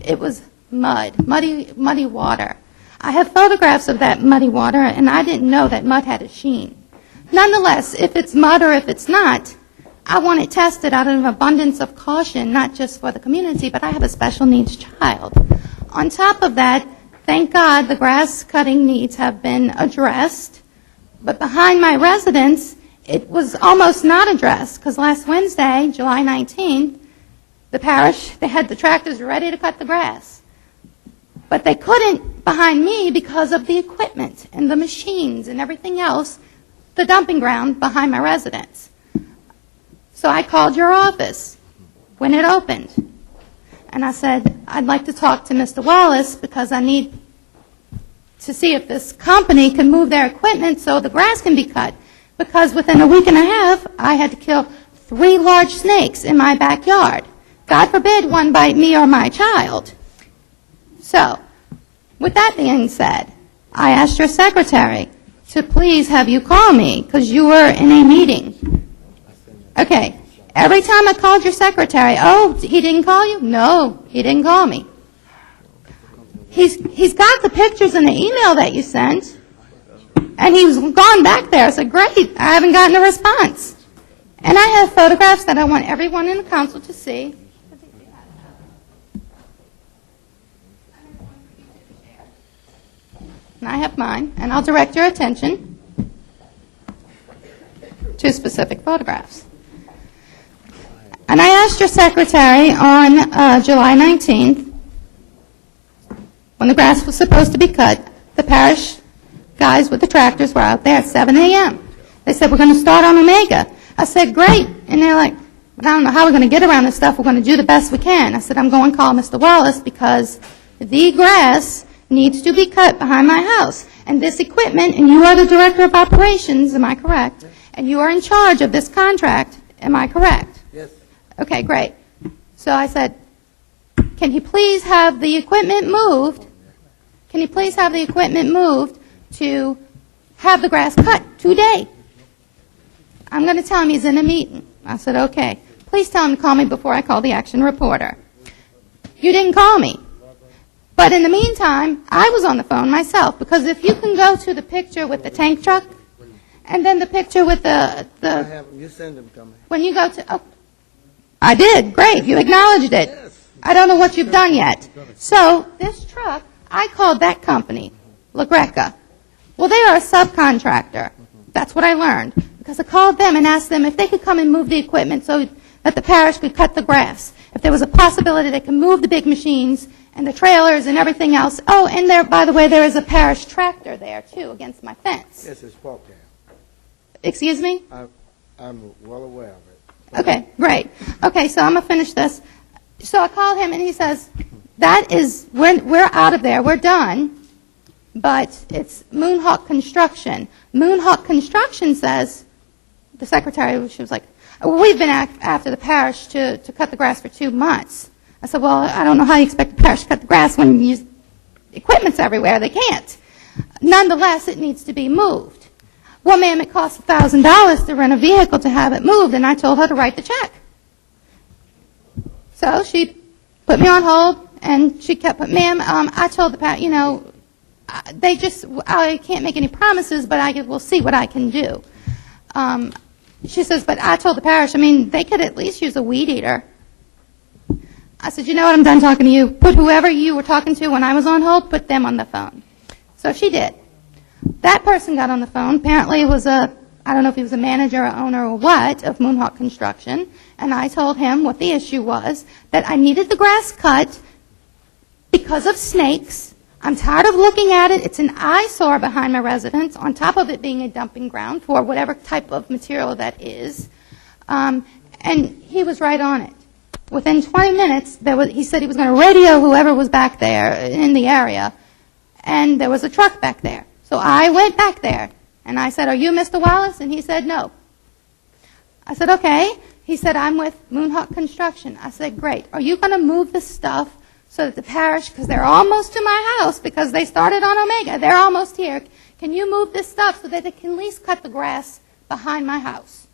it was muddy water. I have photographs of that muddy water, and I didn't know that mud had a sheen. Nonetheless, if it's mud or if it's not, I want it tested out of an abundance of caution, not just for the community, but I have a special needs child. On top of that, thank God the grass cutting needs have been addressed, but behind my residence, it was almost not addressed, because last Wednesday, July 19th, the parish, they had the tractors ready to cut the grass. But they couldn't behind me because of the equipment and the machines and everything else, the dumping ground behind my residence. So I called your office when it opened. And I said, I'd like to talk to Mr. Wallace because I need to see if this company can move their equipment so the grass can be cut. Because within a week and a half, I had to kill 3 large snakes in my backyard. God forbid one bite me or my child. So, with that being said, I asked your secretary to please have you call me because you were in a meeting. Okay, every time I called your secretary, oh, he didn't call you? No, he didn't call me. He's got the pictures in the email that you sent, and he's gone back there. I said, great, I haven't gotten a response. And I have photographs that I want everyone in the council to see. And I have mine, and I'll direct your attention to specific photographs. And I asked your secretary on July 19th, when the grass was supposed to be cut, the parish guys with the tractors were out there at 7 a.m. They said, we're going to start on Omega. I said, great. And they're like, but I don't know how we're going to get around this stuff. We're going to do the best we can. I said, I'm going to call Mr. Wallace because the grass needs to be cut behind my house. And this equipment, and you are the director of operations, am I correct? And you are in charge of this contract, am I correct? Yes. Okay, great. So I said, can he please have the equipment moved? Can he please have the equipment moved to have the grass cut today? I'm going to tell him he's in a meeting. I said, okay. Please tell him to call me before I call the action reporter. You didn't call me. But in the meantime, I was on the phone myself, because if you can go to the picture with the tank truck, and then the picture with You send them to me. when you go to, oh, I did, great, you acknowledged it. I don't know what you've done yet. So this truck, I called that company, La Greca. Well, they are a subcontractor. That's what I learned, because I called them and asked them if they could come and move the equipment so that the parish could cut the grass. If there was a possibility they could move the big machines and the trailers and everything else. Oh, and there, by the way, there is a parish tractor there, too, against my fence. Yes, it's parked there. Excuse me? I'm well aware of it. Okay, great. Okay, so I'm going to finish this. So I called him, and he says, that is, we're out of there, we're done, but it's Moonhawk Construction. Moonhawk Construction says, the secretary, she was like, we've been after the parish to cut the grass for 2 months. I said, well, I don't know how you expect the parish to cut the grass when equipment's everywhere. They can't. Nonetheless, it needs to be moved. Well, ma'am, it costs $1,000 to rent a vehicle to have it moved, and I told her to write the check. So she put me on hold, and she kept, ma'am, I told the parish, I can't make any promises, but we'll see what I can do. She says, but I told the parish, they could at least use a weed eater. I said, you know what, I'm done talking to you. Put whoever you were talking to when I was on hold, put them on the phone. So she did. That person got on the phone. Apparently it was I don't know if he was a manager or owner or what, of Moonhawk Construction. And I told him what the issue was, that I needed the grass cut because of snakes. I'm tired of looking at it. It's an eyesore behind my residence, on top of it being a dumping ground for whatever type of material that is. And he was right on it. Within 20 minutes, he said he was going to radio whoever was back there in the area, and there was a truck back there. So I went back there, and I said, are you Mr. Wallace? And he said, no. I said, okay. He said, I'm with Moonhawk Construction. I said, great. Are you going to move the stuff so that the parish, because they're almost to my house, because they started on Omega, they're almost here. Can you move this stuff so that they can at least cut the grass behind my house?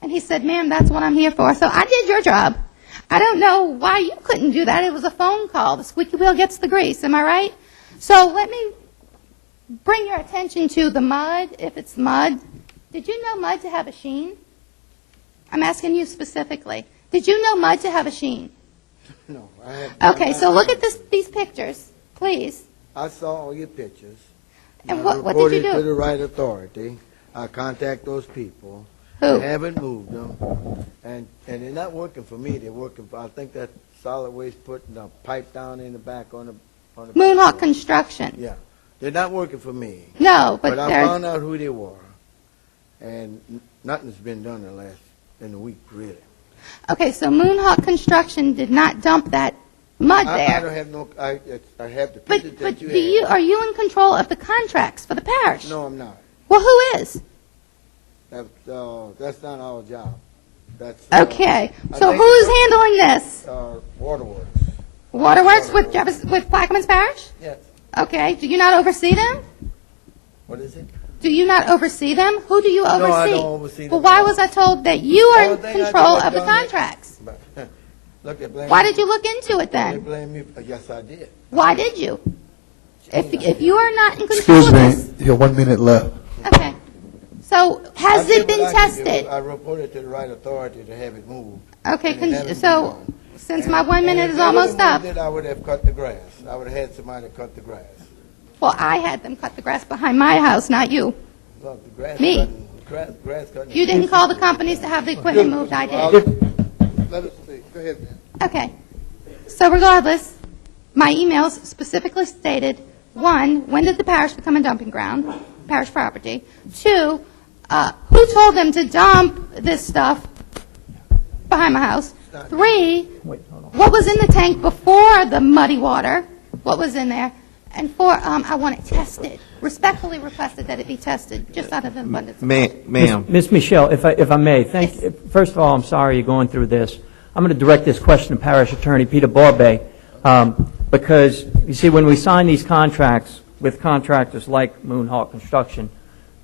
And he said, ma'am, that's what I'm here for. So I did your job. I don't know why you couldn't do that. It was a phone call. The squeaky wheel gets the grease. Am I right? So let me bring your attention to the mud, if it's mud. Did you know mud to have a sheen? I'm asking you specifically. Did you know mud to have a sheen? No, I have. Okay, so look at these pictures, please. I saw all your pictures. And I what did you reported do? to the right authority. I contact those people. Who? They haven't moved them, and they're not working for me. They're working for. I think that solid waste putting a pipe down in the back on the. Moonhawk Construction. Yeah, they're not working for me. No, but I they're- found out who they were, and nothing's been done in a week, really. Okay, so Moonhawk Construction did not dump that mud I there. don't have no. I have the But pictures that do have. are you in control of the contracts for the parish? No, I'm not. Well, who is? That's not our job. That's Okay, I so think- who's handling this? Waterworks. Waterworks with with Plaquemines Parish? Yes. Okay, do you not oversee them? What is it? Do you not oversee them? Who do you No, oversee? I don't oversee Well, them. why was I told that you are All in thing I do control is of the done it. contracts? Look, they blame Why me. did you look into it They then? blame me. Yes, I did. Why did you? If you are not in control Excuse of me, this, you have 1 minute left. okay. So I has did it been what I could do. tested? I reported to the right authority to have it moved. Okay, and it hasn't been so done. since my 1 And minute if is they almost would've up, moved it, I would have cut the grass. I would have had somebody cut the grass. well, I had them cut the grass behind my house, not you. Look, the grass Me. cutting, grass cutting. You didn't call the companies to have the equipment moved, I did. Let us see. Go ahead, man. Okay. So regardless, my emails specifically stated, 1, when did the parish become a dumping ground, parish property? 2, who told them to dump this stuff behind my house? 3, what was in the tank before the muddy water? What was in there? And 4, I want it tested. Respectfully requested that it be tested, just out of an abundance of caution. Ma'am. Ms. Michelle, if I may, first of all, I'm sorry you're going through this. I'm going to direct this question to Parish Attorney Peter Barbe, because, you see, when we sign these contracts with contractors like Moonhawk Construction,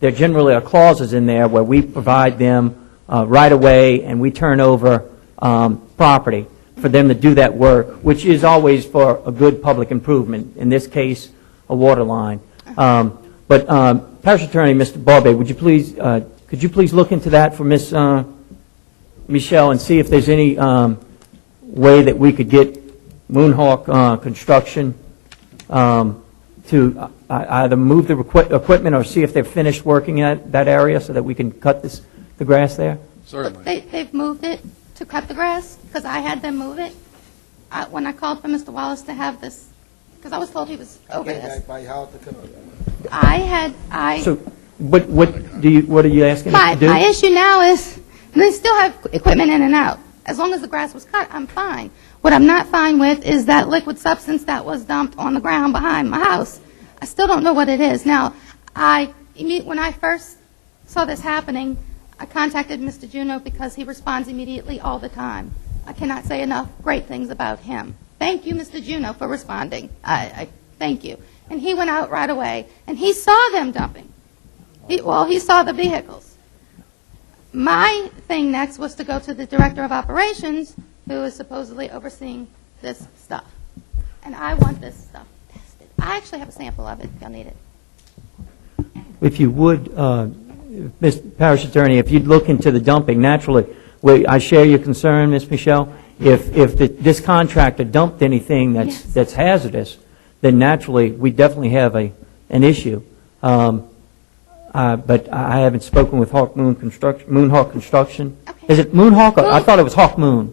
there generally are clauses in there where we provide them right away and we turn over property. for them to do that work, which is always for a good public improvement, in this case, a water line. But Parish Attorney, Mr. Barbe, would you please, could you please look into that for Ms. Michelle and see if there's any way that we could get Moonhawk Construction to either move the equipment or see if they've finished working at that area so that we can cut the grass there? Certainly. They've moved it to cut the grass, because I had them move it. When I called for Mr. Wallace to have this, because I was told he was over this. So what are you asking us to do? My issue now is, they still have equipment in and out. As long as the grass was cut, I'm fine. What I'm not fine with is that liquid substance that was dumped on the ground behind my house. I still don't know what it is. Now, when I first saw this happening, I contacted Mr. Juneau because he responds immediately all the time. I cannot say enough great things about him. Thank you, Mr. Juneau, for responding. I thank you. And he went out right away, and he saw them dumping. He saw the vehicles. My thing next was to go to the Director of Operations, who is supposedly overseeing this stuff. And I want this stuff tested. I actually have a sample of it if y'all need it. If you would, Ms. Parish Attorney, if you'd look into the dumping, naturally, I share your concern, Ms. Michelle. If this contractor dumped anything that's hazardous, then naturally, we definitely have an issue. But I haven't spoken with Moonhawk Construction. Okay. Is it Moonhawk? I thought it was Hawk Moon.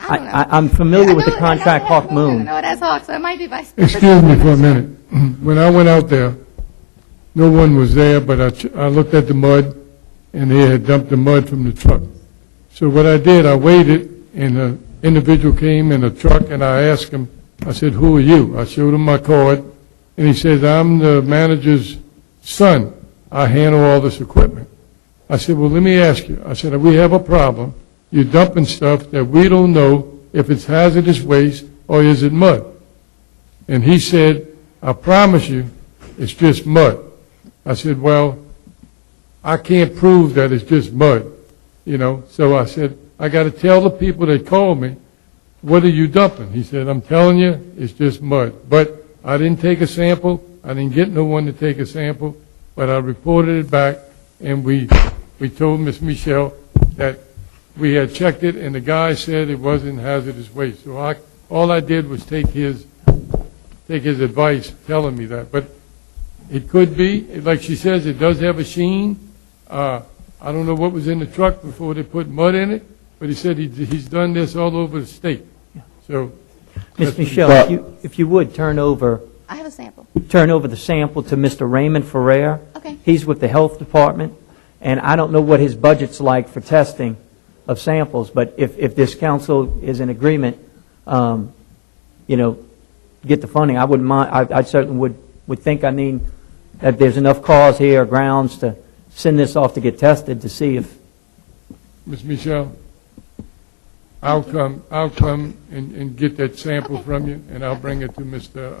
I'm familiar with the contract Hawk Moon. I know it has Hawk, so it might be vice. Excuse me for a minute. When I went out there, no one was there, but I looked at the mud, and they had dumped the mud from the truck. So what I did, I waited, and an individual came in a truck, and I asked him, I said, "Who are you?" I showed him my card, and he says, "I'm the manager's son. I handle all this equipment." I said, "Well, let me ask you." I said, "We have a problem. You're dumping stuff that we don't know if it's hazardous waste or is it mud." And he said, "I promise you, it's just mud." I said, "Well, I can't prove that it's just mud, you know." So I said, "I got to tell the people that called me, what are you dumping?" He said, "I'm telling you, it's just mud." But I didn't take a sample. I didn't get no one to take a sample, but I reported it back, and we told Ms. Michelle that we had checked it, and the guy said it wasn't hazardous waste. So all I did was take his advice telling me that. But it could be, like she says, it does have a sheen. I don't know what was in the truck before they put mud in it, but he said he's done this all over the state. So, Ms. Michelle, if you would turn over. I have a sample. Turn over the sample to Mr. Raymond Ferrer. Okay. He's with the Health Department, and I don't know what his budget's like for testing of samples, but if this council is in agreement, get the funding, I wouldn't mind. I certainly would think, that there's enough cause here, grounds to send this off to get tested to see if. Ms. Michelle, I'll come and get that sample from you, and I'll bring it to Mr.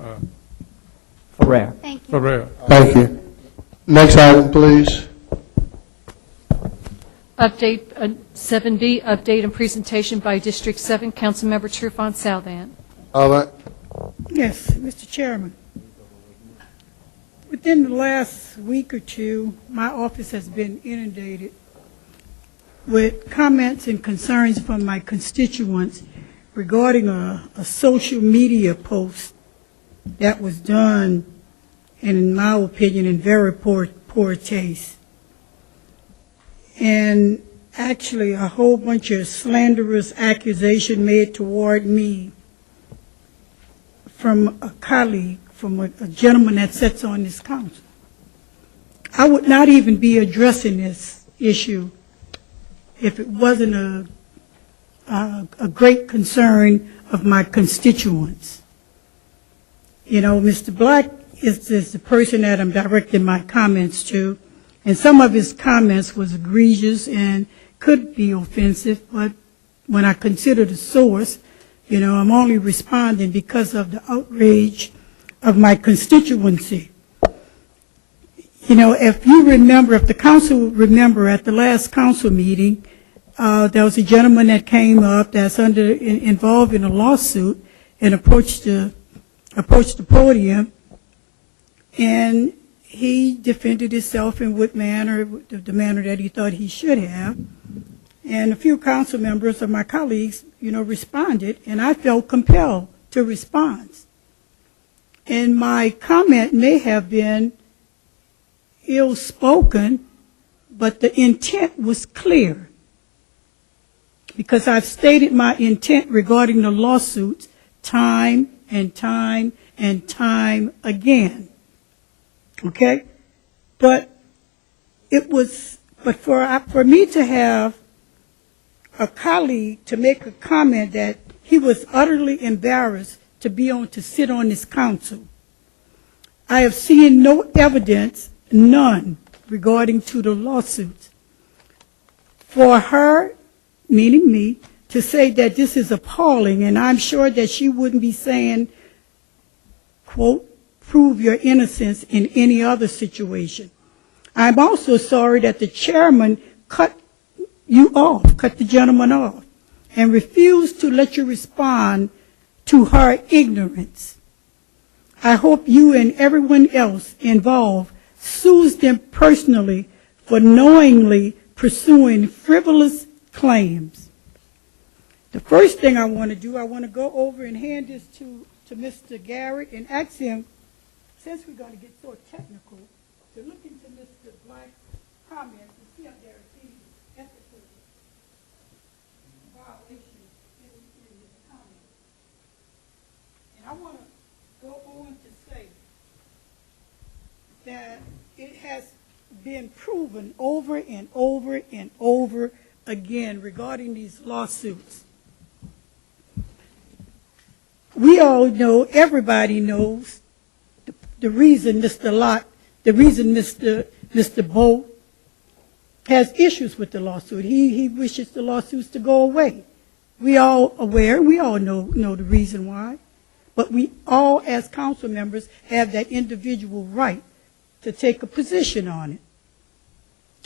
Ferrer. Thank you. Ferrer. Thank you. Next item, please. Update 7B, update and presentation by District 7 Councilmember Trufant Southant. All right. Yes, Mr. Chairman. Within the last week or two, my office has been inundated with comments and concerns from my constituents regarding a social media post that was done, in my opinion, in very poor taste. And actually a whole bunch of slanderous accusations made toward me from a colleague, from a gentleman that sits on this council. I would not even be addressing this issue if it wasn't a great concern of my constituents. You know, Mr. Black is the person that I'm directing my comments to, and some of his comments was egregious and could be offensive, but when I consider the source, I'm only responding because of the outrage of my constituency. If the council remember at the last council meeting, there was a gentleman that came up that's involved in a lawsuit and approached the podium, and he defended himself in what manner, the manner that he thought he should have. And a few council members of my colleagues, responded, and I felt compelled to respond. And my comment may have been ill-spoken, but the intent was clear, because I've stated my intent regarding the lawsuits time and time and time again. Okay? But for me to have a colleague to make a comment that he was utterly embarrassed to sit on this council, I have seen no evidence, none, regarding to the lawsuits. For her, meaning me, to say that this is appalling, and I'm sure that she wouldn't be saying, quote, prove your innocence in any other situation. I'm also sorry that the chairman cut the gentleman off, and refused to let you respond to her ignorance. I hope you and everyone else involved sues them personally for knowingly pursuing frivolous claims. The first thing I want to do, I want to go over and hand this to Mr. Garrett and ask him, since we're going to get so technical, to look into Mr. Black's comments and see if there are any ethical violations in his comments. And I want to go on to say that it has been proven over and over and over again regarding these lawsuits. We all know, everybody knows, the reason Mr. Bowe has issues with the lawsuit. He wishes the lawsuits to go away. We all aware, we all know the reason why. But we all, as council members, have that individual right to take a position on it.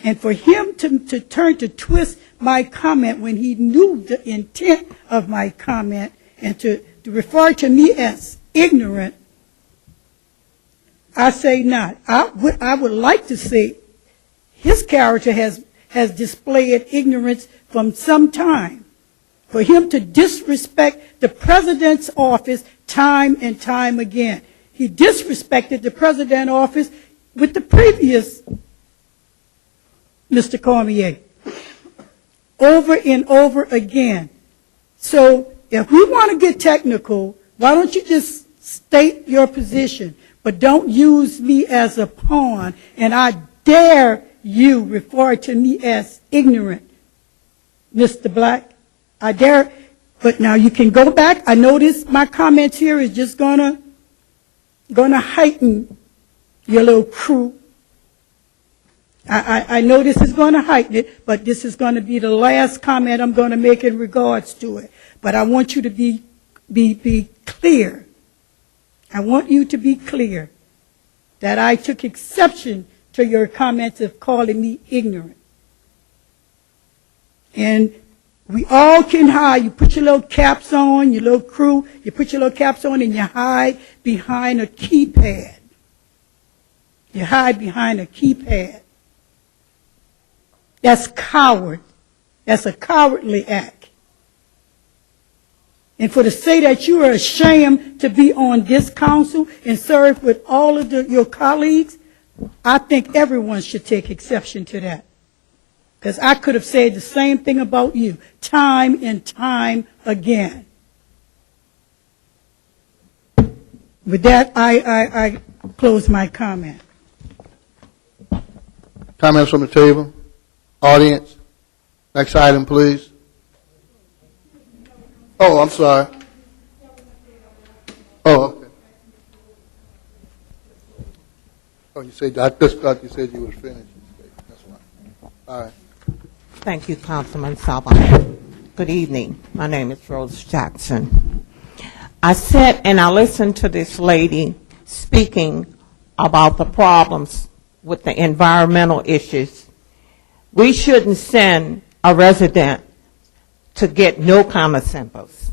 And for him to turn to twist my comment when he knew the intent of my comment and to refer to me as ignorant, I say not. I would like to say his character has displayed ignorance from some time. For him to disrespect the president's office time and time again. He disrespected the president's office with the previous Mr. Cormier over and over again. So if we want to get technical, why don't you just state your position, but don't use me as a pawn, and I dare you refer to me as ignorant, Mr. Black. I dare, but now you can go back. I notice my comments here is just gonna heighten your little crew. I know this is going to heighten it, but this is going to be the last comment I'm going to make in regards to it. But I want you to be clear. I want you to be clear that I took exception to your comments of calling me ignorant. And we all can hide. You put your little caps on, your little crew, you put your little caps on and you hide behind a keypad. You hide behind a keypad. That's coward. That's a cowardly act. And for to say that you are ashamed to be on this council and serve with all of your colleagues, I think everyone should take exception to that. Because I could have said the same thing about you time and time again. With that, I close my comment. Comments from the table? Audience? Next item, please. Oh, I'm sorry. Oh, okay. Oh, you said, I just thought you said you were finished. That's fine. All right. Thank you, Councilman Saba. Good evening. My name is Rose Jackson. I sat and I listened to this lady speaking about the problems with the environmental issues. We shouldn't send a resident to get no kind of samples.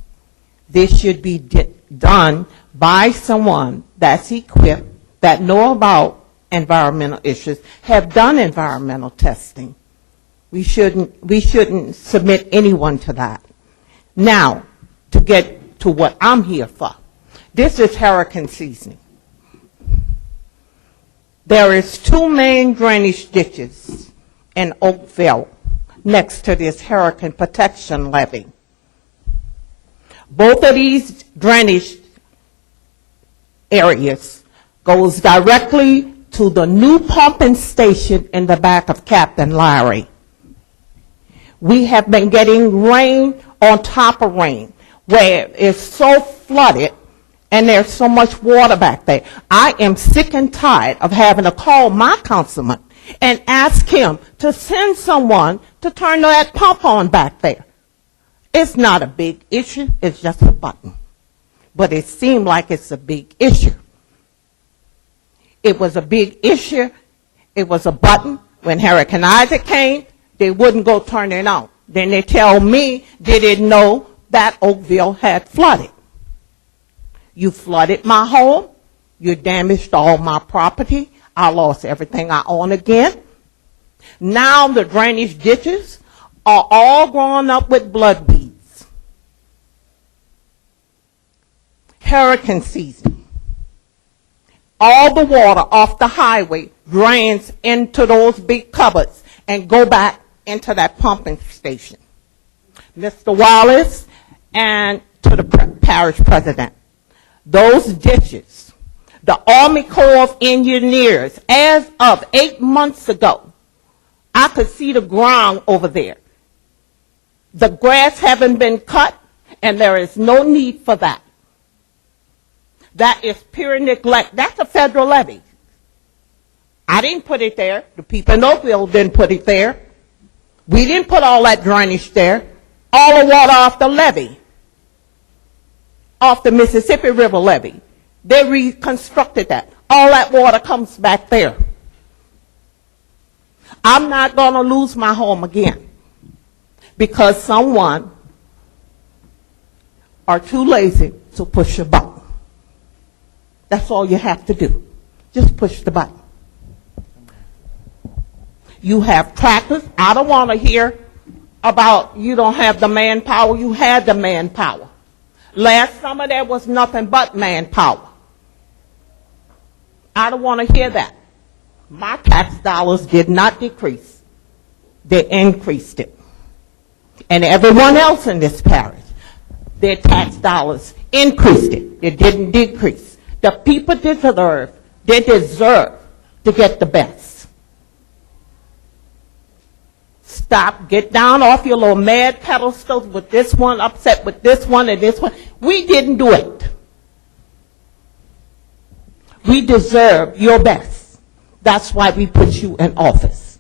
This should be done by someone that's equipped, that know about environmental issues, have done environmental testing. We shouldn't submit anyone to that. Now, to get to what I'm here for. This is hurricane season. There is 2 main drainage ditches in Oakville next to this hurricane protection levee. Both of these drainage areas goes directly to the new pumping station in the back of Captain Larry. We have been getting rain on top of rain, where it's so flooded and there's so much water back there. I am sick and tired of having to call my councilman and ask him to send someone to turn that pump on back there. It's not a big issue, it's just a button. But it seemed like it's a big issue. It was a big issue, it was a button. When Hurricane Isaac came, they wouldn't go turn it on. Then they tell me they didn't know that Oakville had flooded. You flooded my home, you damaged all my property, I lost everything I own again. Now the drainage ditches are all grown up with blood weeds. Hurricane season. All the water off the highway drains into those big cupboards and go back into that pumping station. Mr. Wallace and to the parish president, those ditches, the Army Corps of Engineers, as of 8 months ago, I could see the ground over there. The grass haven't been cut, and there is no need for that. That is pure neglect. That's a federal levy. I didn't put it there. The people in Oakville didn't put it there. We didn't put all that drainage there. All the water off the levee, off the Mississippi River levee. They reconstructed that. All that water comes back there. I'm not going to lose my home again because someone are too lazy to push a button. That's all you have to do. Just push the button. You have tractors. I don't want to hear about you don't have the manpower. You had the manpower. Last summer there was nothing but manpower. I don't want to hear that. My tax dollars did not decrease. They increased it. And everyone else in this parish, their tax dollars increased it. They didn't decrease. The people deserve to get the best. Stop, get down off your little mad pedestals with this one, upset with this one and this one. We didn't do it. We deserve your best. That's why we put you in office.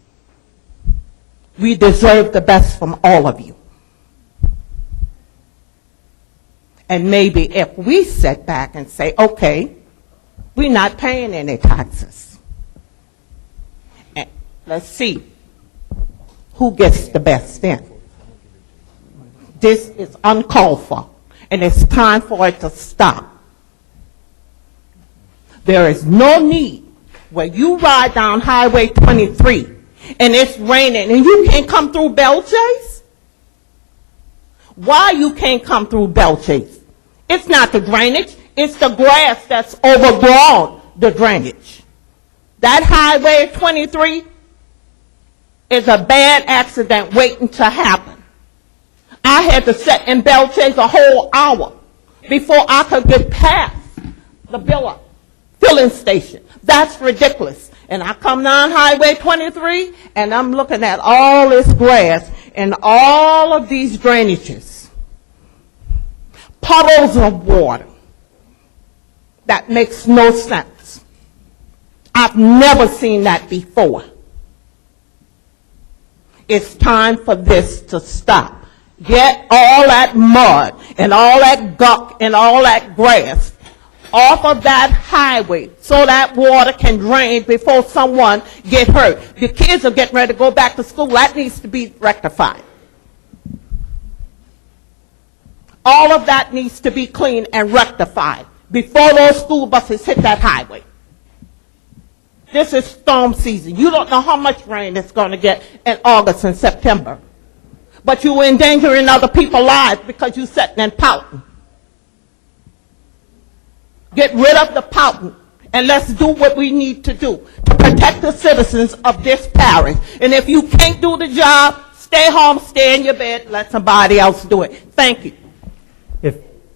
We deserve the best from all of you. And maybe if we sit back and say, okay, we're not paying any taxes. And let's see who gets the best then. This is uncalled for, and it's time for it to stop. There is no need where you ride down Highway 23 and it's raining and you can't come through Belle Chase. Why you can't come through Belle Chase? It's not the drainage, it's the grass that's overgrown the drainage. That Highway 23 is a bad accident waiting to happen. I had to sit in Belle Chase a whole hour before I could get past the filling station. That's ridiculous. And I come down Highway 23 and I'm looking at all this grass and all of these drainages. Puddles of water. That makes no sense. I've never seen that before. It's time for this to stop. Get all that mud and all that gunk and all that grass off of that highway so that water can drain before someone get hurt. The kids are getting ready to go back to school. That needs to be rectified. All of that needs to be cleaned and rectified before those school buses hit that highway. This is storm season. You don't know how much rain it's going to get in August and September. But you're endangering other people's lives because you're sitting and pouting. Get rid of the pouting, and let's do what we need to do to protect the citizens of this parish. And if you can't do the job, stay home, stay in your bed, let somebody else do it. Thank you.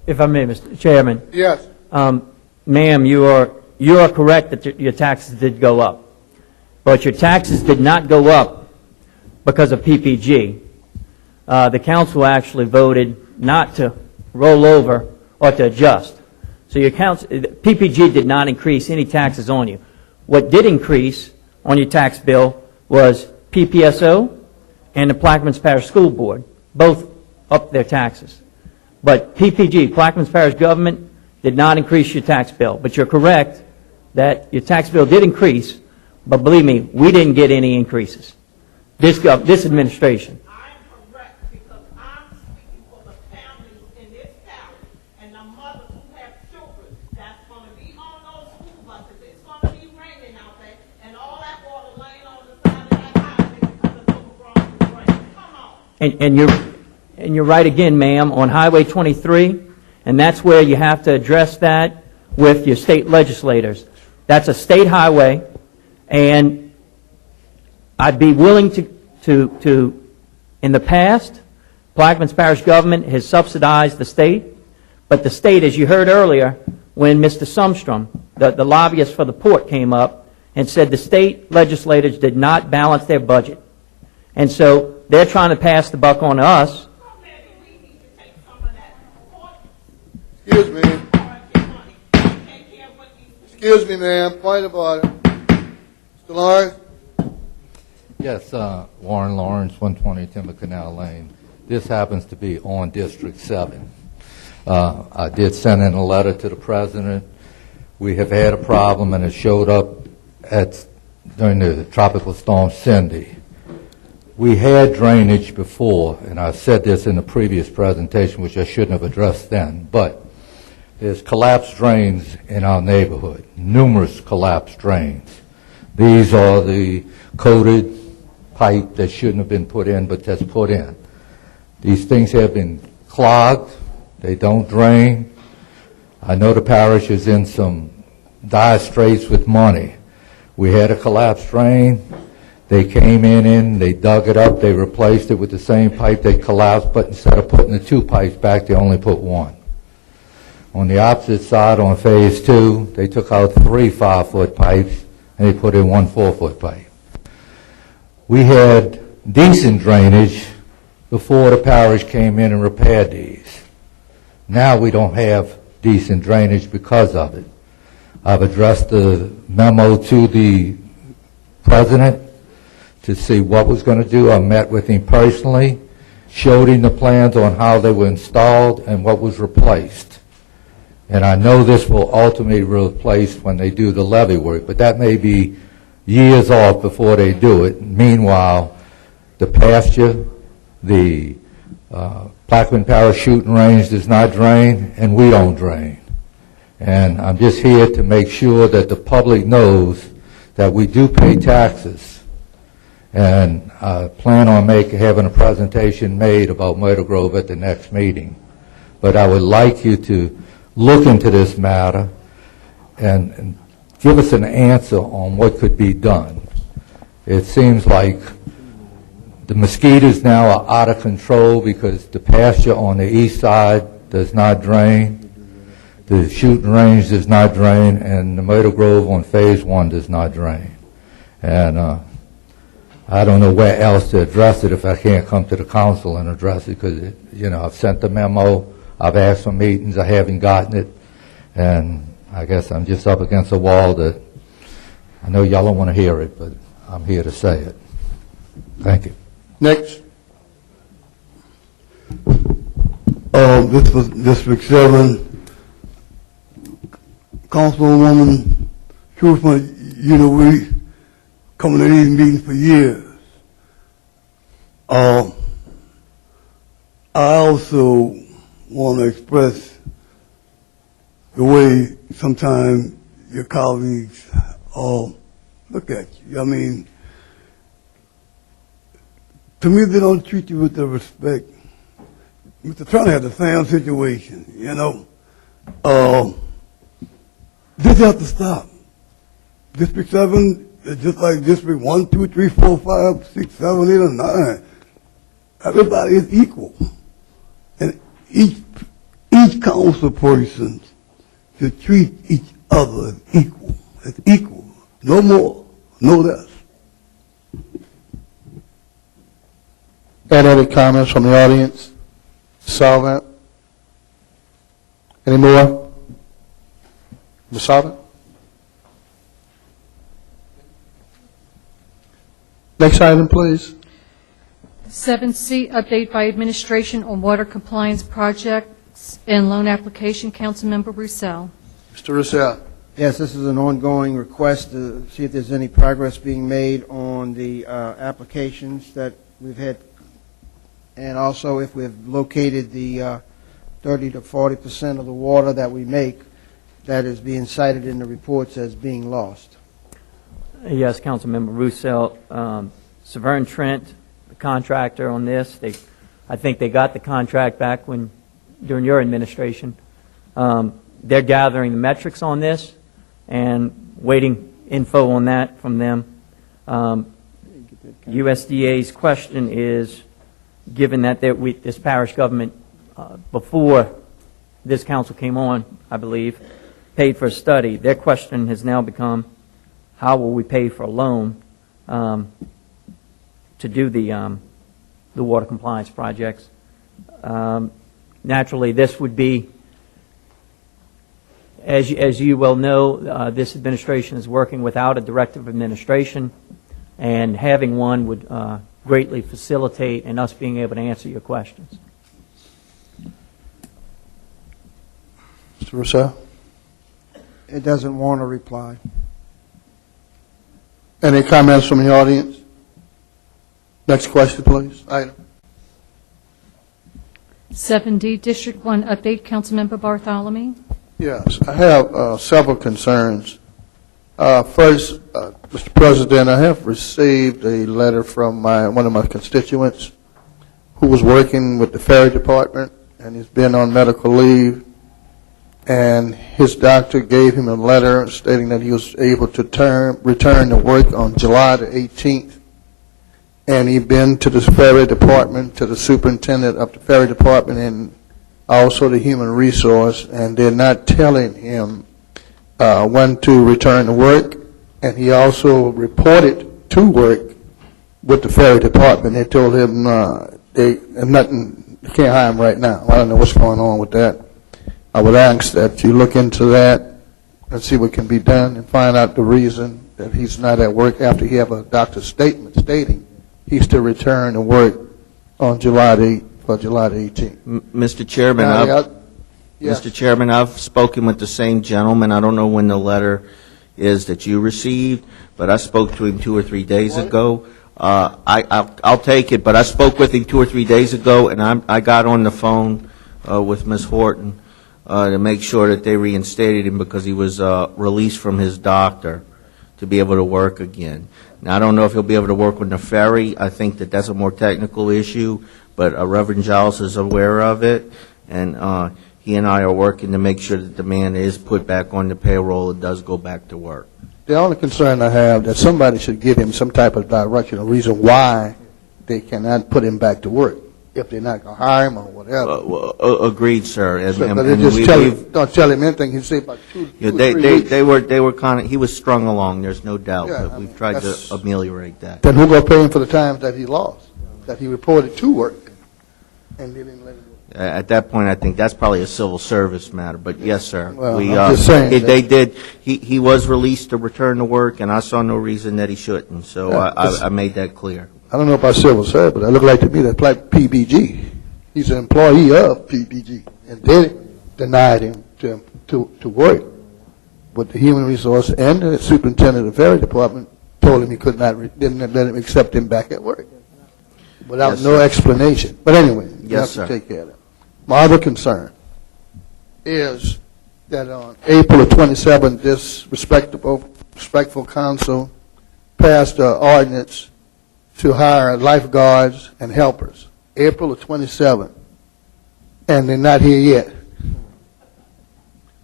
If I may, Mr. Chairman. Yes. Ma'am, you are correct that your taxes did go up. But your taxes did not go up because of PPG. The council actually voted not to roll over or to adjust. So your PPG did not increase any taxes on you. What did increase on your tax bill was PPSO and the Plaquemines Parish School Board. Both upped their taxes. But PPG, Plaquemines Parish Government, did not increase your tax bill. But you're correct that your tax bill did increase, but believe me, we didn't get any increases. This administration. And you're right again, ma'am, on Highway 23, and that's where you have to address that with your state legislators. That's a state highway, and I'd be willing to in the past, Plaquemines Parish government has subsidized the state, but the state, as you heard earlier, when Mr. Sumstrom, the lobbyist for the port, came up and said the state legislators did not balance their budget. And so they're trying to pass the buck on to us. Excuse me. Excuse me, ma'am. Point of order. Mr. Lawrence? Yes, Warren Lawrence, 120 Timber Canal Lane. This happens to be on District 7. I did send in a letter to the president. We have had a problem, and it showed up during the tropical storm Cindy. We had drainage before, and I said this in the previous presentation, which I shouldn't have addressed then, but there's collapsed drains in our neighborhood, numerous collapsed drains. These are the coated pipe that shouldn't have been put in, but that's put in. These things have been clogged. They don't drain. I know the parish is in some dire straits with money. We had a collapsed drain. They came in, they dug it up, they replaced it with the same pipe they collapsed, but instead of putting the 2 pipes back, they only put 1. On the opposite side, on Phase 2, they took out 3 5-foot pipes, and they put in 1 4-foot pipe. We had decent drainage before the parish came in and repaired these. Now we don't have decent drainage because of it. I've addressed the memo to the president to see what was going to do. I met with him personally, showed him the plans on how they were installed and what was replaced. And I know this will ultimately be replaced when they do the levee work, but that may be years off before they do it. Meanwhile, the pasture, the Plaquemine Parish shooting range does not drain, and we don't drain. And I'm just here to make sure that the public knows that we do pay taxes. And I plan on having a presentation made about Myrtle Grove at the next meeting. But I would like you to look into this matter and give us an answer on what could be done. It seems like the mosquitoes now are out of control because the pasture on the east side does not drain, the shooting range does not drain, and the Myrtle Grove on Phase 1 does not drain. And I don't know where else to address it if I can't come to the council and address it because, I've sent the memo, I've asked for meetings, I haven't gotten it, and I guess I'm just up against a wall that I know y'all don't want to hear it, but I'm here to say it. Thank you. Next. This was District 7. Councilwoman Truthman, we coming to these meetings for years. I also want to express the way sometimes your colleagues look at you. I mean, to me, they don't treat you with the respect. Mr. Trump had the same situation, you know. This has to stop. District 7 is just like District 1, 2, 3, 4, 5, 6, 7, 8, and 9. Everybody is equal. And each council person should treat each other as equal. As equal. No more, no less. And any comments from the audience? Solvent? Any more? Ms. Solvent? Next item, please. 7C, update by administration on water compliance projects and loan application. Councilmember Roussel. Mr. Roussel. Yes, this is an ongoing request to see if there's any progress being made on the applications that we've had, and also if we've located the 30 to 40% of the water that we make that is being cited in the reports as being lost. Yes, Councilmember Roussel. Severn Trent, the contractor on this, I think they got the contract back during your administration. They're gathering the metrics on this and waiting info on that from them. USDA's question is, given that this parish government, before this council came on, I believe, paid for a study, their question has now become, how will we pay for a loan to do the water compliance projects? Naturally, this would be, as you well know, this administration is working without a directive of administration, and having one would greatly facilitate in us being able to answer your questions. Mr. Roussel? It doesn't want a reply. Any comments from the audience? Next question, please. Item. 7D, District 1, update. Councilmember Bartholomew. Yes, I have several concerns. First, Mr. President, I have received a letter from one of my constituents who was working with the ferry department, and he's been on medical leave, and his doctor gave him a letter stating that he was able to return to work on July the 18th, and he'd been to the ferry department, to the superintendent of the ferry department, and also the human resource, and they're not telling him when to return to work, and he also reported to work with the ferry department. They told him they can't hire him right now. I don't know what's going on with that. I would ask that you look into that and see what can be done and find out the reason that he's not at work after he have a doctor's statement stating he's to return to work on July the 18th. Mr. Chairman, Mr. Chairman, I've spoken with the same gentleman. I don't know when the letter is that you received, but I spoke to him 2 or 3 days ago. I'll take it, but I spoke with him 2 or 3 days ago, and I got on the phone with Ms. Horton to make sure that they reinstated him because he was released from his doctor to be able to work again. Now, I don't know if he'll be able to work on the ferry. I think that that's a more technical issue, but Reverend Giles is aware of it, and he and I are working to make sure that the man is put back on the payroll and does go back to work. The only concern I have that somebody should give him some type of direction or reason why they cannot put him back to work if they're not going to hire him or whatever. Agreed, sir. Don't tell him anything. He say about 2 3 weeks. They were kind of, he was strung along. There's no doubt, but we've tried to ameliorate that. Then who's going to pay him for the time that he lost, that he reported to work, and they didn't let him go? At that point, I think that's probably a civil service matter, but yes, sir. Well, I'm just saying they did. He was released to return to work, and I saw no reason that he shouldn't, so I made that clear. I don't know about civil service, but it looked like to me that's like PBG. He's an employee of PBG, and they denied him to work. But the human resource and the superintendent of the ferry department told him he could not, didn't let him accept him back at work without no explanation. But anyway, you have to take care of that. My other concern is that on April 27th, this respectful council passed an ordinance to hire lifeguards and helpers. April 27th, and they're not here yet.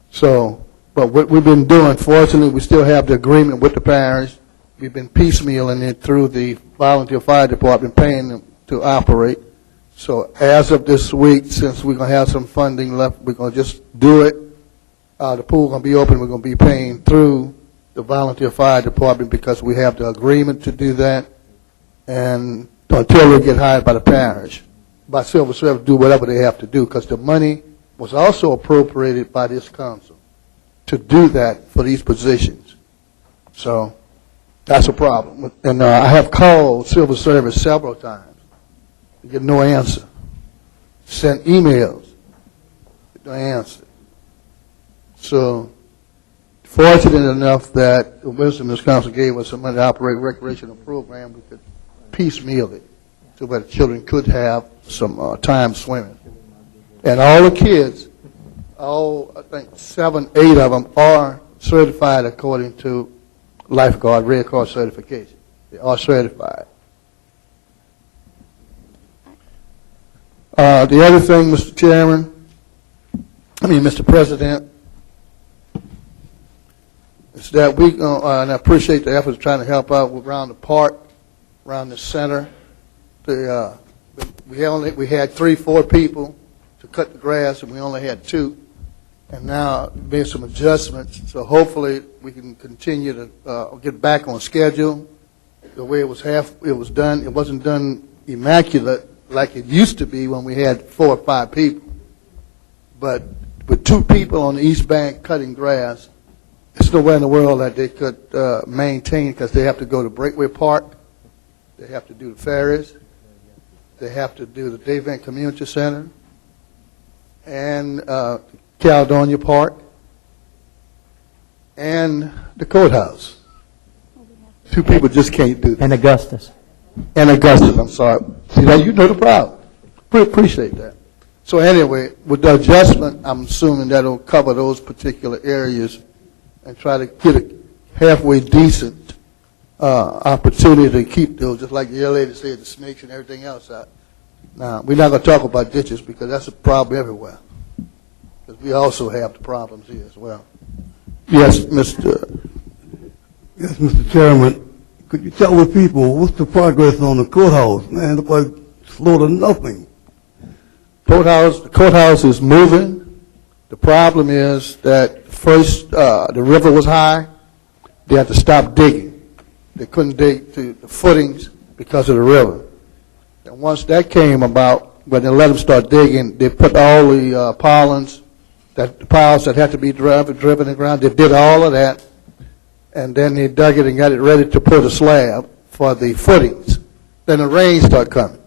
So, but what we've been doing, fortunately, we still have the agreement with the parish. We've been piecemealing it through the volunteer fire department, paying them to operate. So as of this week, since we're going to have some funding left, we're going to just do it. The pool going to be open. We're going to be paying through the volunteer fire department because we have the agreement to do that. And until we get hired by the parish, by civil service, do whatever they have to do, because the money was also appropriated by this council to do that for these positions. So that's a problem. And I have called civil service several times to get no answer. Sent emails, no answer. So fortunate enough that the wisdom this council gave us some money to operate a recreational program, we could piecemeal it so that children could have some time swimming. And all the kids, I think 7, 8 of them are certified according to lifeguard, Red Cross certification. They are certified. The other thing, Mr. President, is that we, and I appreciate the efforts trying to help out around the park, around the center. We had 3, 4 people to cut the grass, and we only had 2. And now made some adjustments, so hopefully we can continue to get back on schedule. The way it was done, it wasn't done immaculate like it used to be when we had 4 or 5 people. But with 2 people on the East Bank cutting grass, there's nowhere in the world that they could maintain, because they have to go to Breakaway Park, they have to do the ferries, they have to do the Dayvent Community Center, and Caledonia Park, and the courthouse. 2 people just can't do that. And Augustus. And Augustus, I'm sorry. See, now you know the problem. We appreciate that. So anyway, with the adjustment, I'm assuming that'll cover those particular areas and try to get a halfway decent opportunity to keep those, just like the young lady said, the snakes and everything else out. Now, we're not going to talk about ditches because that's a problem everywhere. Because we also have the problems here as well. Yes, Mr. Yes, Mr. Chairman. Could you tell the people what's the progress on the courthouse? Man, nobody slow to nothing. The courthouse is moving. The problem is that first the river was high. They had to stop digging. They couldn't dig to the footings because of the river. And once that came about, when they let them start digging, they put all the piles that had to be driven in the ground. They did all of that, and then they dug it and got it ready to put a slab for the footings. Then the rain started coming.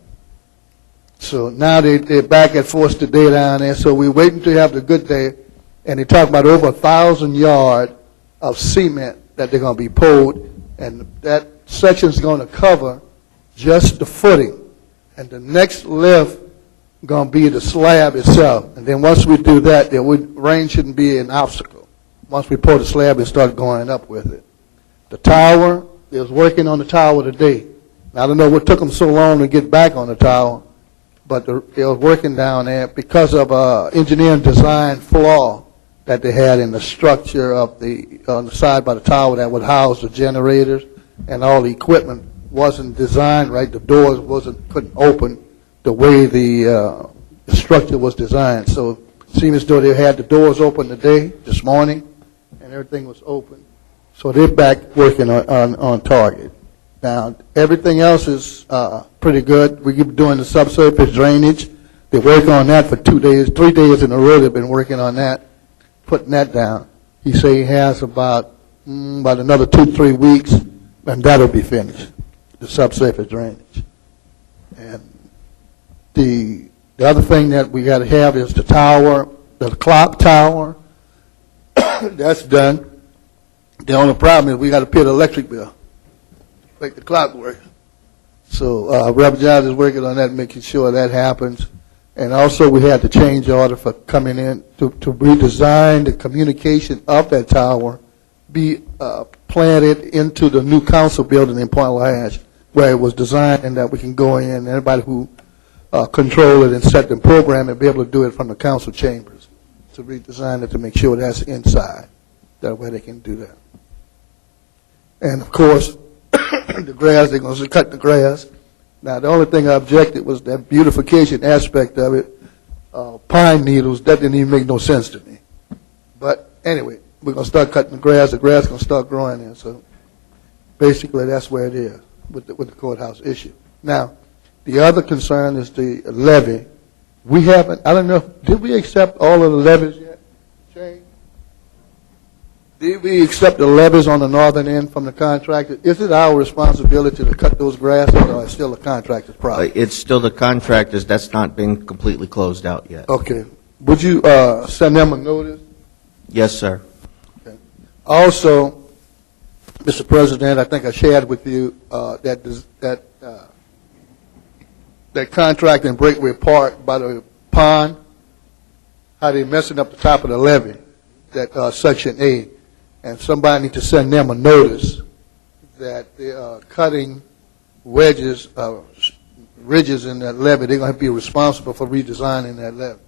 So now they're back at force today down there. So we're waiting to have the good day, and they're talking about over 1,000 yards of cement that they're going to be poured, and that section's going to cover just the footing. And the next lift going to be the slab itself. And then once we do that, rain shouldn't be an obstacle. Once we pour the slab and start going up with it. The tower, they was working on the tower today. I don't know what took them so long to get back on the tower, but they was working down there because of engineering design flaw that they had in the structure of on the side by the tower that would house the generators, and all the equipment wasn't designed right. The doors couldn't open the way the structure was designed. So it seems as though they had the doors open today, this morning, and everything was open. So they're back working on target. Now, everything else is pretty good. We keep doing the subsurface drainage. They work on that for 2 days, 3 days in a row. They've been working on that, putting that down. He say he has about another 2-3 weeks, and that'll be finished, the subsurface drainage. And the other thing that we got to have is the tower, the clock tower. That's done. The only problem is we got to pay the electric bill, make the clock work. So Reverend John is working on that, making sure that happens. And also, we had the change order for coming in to redesign the communication of that tower, be planted into the new council building in Point Lash, where it was designed and that we can go in, and everybody who control it and set the program and be able to do it from the council chambers, to redesign it to make sure that's inside. That way they can do that. And of course, the grass, they're going to cut the grass. Now, the only thing I objected was that beautification aspect of it. Pine needles, that didn't even make no sense to me. But anyway, we're going to start cutting the grass going to start growing there. So basically, that's where it is with the courthouse issue. Now, the other concern is the levy. We haven't, I don't know, did we accept all of the levies yet? Shane? Did we accept the levies on the northern end from the contractor? Is it our responsibility to cut those grasses, or is it still the contractor's problem? It's still the contractors. That's not been completely closed out yet. Okay. Would you send them a notice? Yes, sir. Okay. Also, Mr. President, I think I shared with you that contract in Breakaway Park by the pond, how they messing up the top of the levee, that Section A. And somebody needs to send them a notice that they are cutting ridges in that levee. They're going to be responsible for redesigning that levee.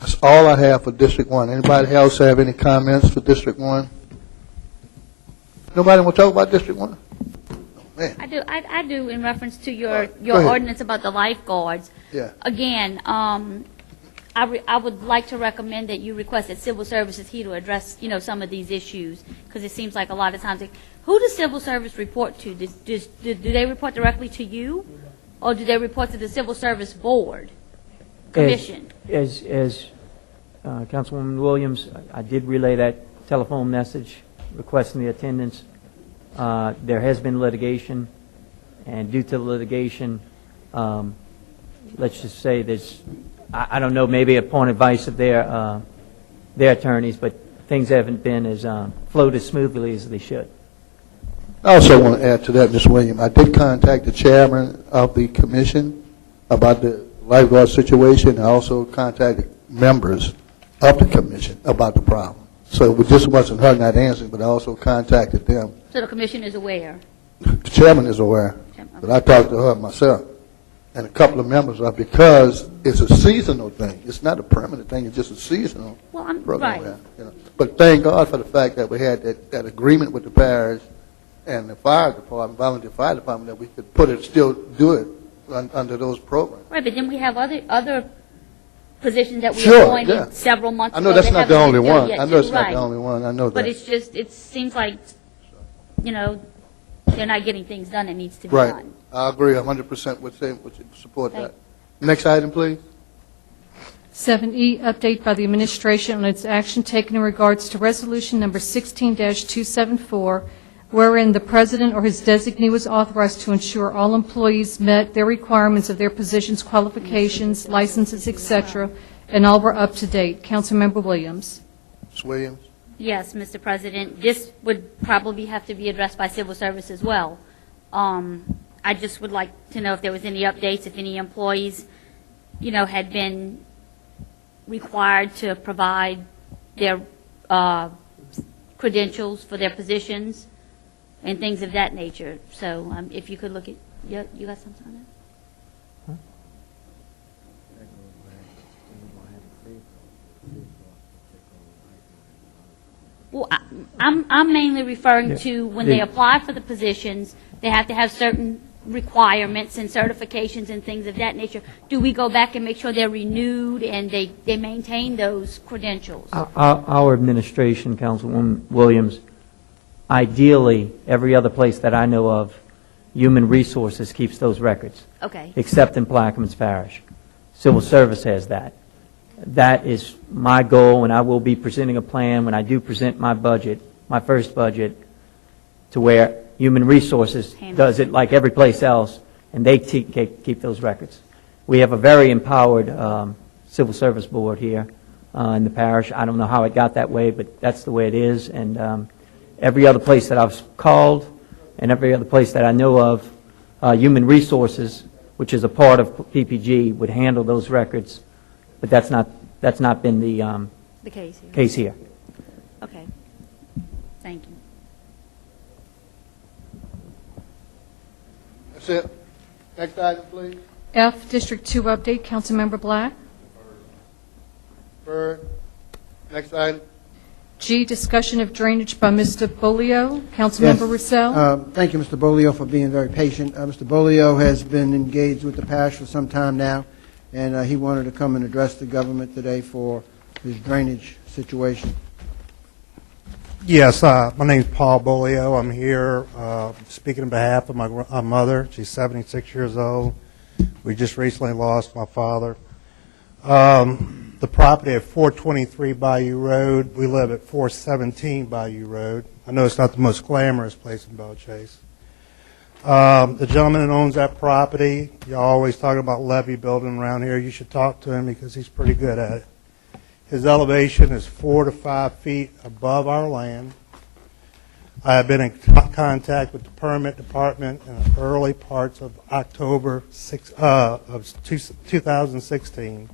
That's all I have for District 1. Anybody else have any comments for District 1? Nobody want to talk about District 1? Man. I do in reference to your ahead. ordinance about the lifeguards. Yeah. Again, I would like to recommend that you request that Civil Service is here to address, some of these issues, because it seems like a lot of times, who does Civil Service report to? Do they report directly to you, or do they report to the Civil Service Board, Commission? As Councilwoman Williams, I did relay that telephone message requesting the attendance. There has been litigation, and due to the litigation, let's just say there's, I don't know, maybe upon advice of their attorneys, but things haven't been as flowed as smoothly as they should. I also want to add to that, Ms. Williams. I did contact the chairman of the commission about the lifeguard situation. I also contacted members of the commission about the problem. So it just wasn't her not answering, but I also contacted them. So the commission is aware. The chairman is aware, but I talked to her myself and a couple of members are, because it's a seasonal thing. It's not a permanent thing. It's just a seasonal program. Right. But thank God for the fact that we had that agreement with the parish and the fire department, volunteer fire department, that we could still do it under those programs. Right, but then we have other positions that we Sure, appointed yeah. several months I ago. know that's that not the haven't only been done one. yet, I know too. it's not Right. the only one. I know that. But it seems like, they're not getting things done that needs to be Right. done. I agree 100% with support that. Next item, please. 7E, update by the administration on its action taken in regards to resolution number 16-274, wherein the president or his designee was authorized to ensure all employees met their requirements of their positions, qualifications, licenses, etc., and all were up to date. Councilmember Williams. Ms. Williams. Yes, Mr. President, this would probably have to be addressed by Civil Service as well. I just would like to know if there was any updates, if any employees, had been required to provide their credentials for their positions and things of that nature. So if you could look at, you got something on that? Well, I'm mainly referring to when they apply for the positions, they have to have certain requirements and certifications and things of that nature. Do we go back and make sure they're renewed and they maintain those credentials? Our administration, Councilwoman Williams, ideally, every other place that I know of, Human Resources keeps those records. Okay. Except in Plaquemines Parish. Civil Service has that. That is my goal, and I will be presenting a plan when I do present my budget, my first budget, to where Human Resources does it like every place else, and they keep those records. We have a very empowered Civil Service Board here in the parish. I don't know how it got that way, but that's the way it is. And every other place that I've called and every other place that I know of, Human Resources which is a part of PPG, would handle those records, but that's not been the case here. Okay. Thank you. That's it. Next item, please. F, District 2 update, Councilmember Black. Bird. Next item. G, discussion of drainage by Mr. Bolio. Councilmember Roussel. Thank you, Mr. Bolio, for being very patient. Mr. Bolio has been engaged with the parish for some time now, and he wanted to come and address the government today for his drainage situation. Yes, my name's Paul Bolio. I'm here speaking on behalf of my mother. She's 76 years old. We just recently lost my father. The property at 423 Bayou Road, we live at 417 Bayou Road. I know it's not the most glamorous place in Bellchase. The gentleman that owns that property, you're always talking about levee building around here. You should talk to him because he's pretty good at it. His elevation is 4 to 5 feet above our land. I have been in contact with the permit department in the early parts of October 2016.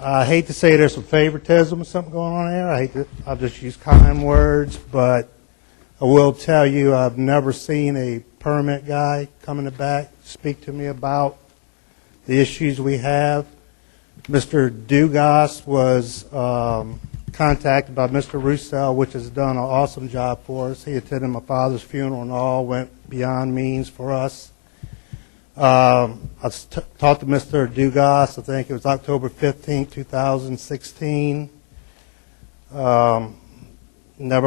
I hate to say there's some favoritism or something going on there. I'll just use kind words, but I will tell you I've never seen a permit guy come in the back speak to me about the issues we have. Mr. Dugas was contacted by Mr. Roussel, which has done an awesome job for us. He attended my father's funeral and all, went beyond means for us. I talked to Mr. Dugas, I think it was October 15, 2016. Never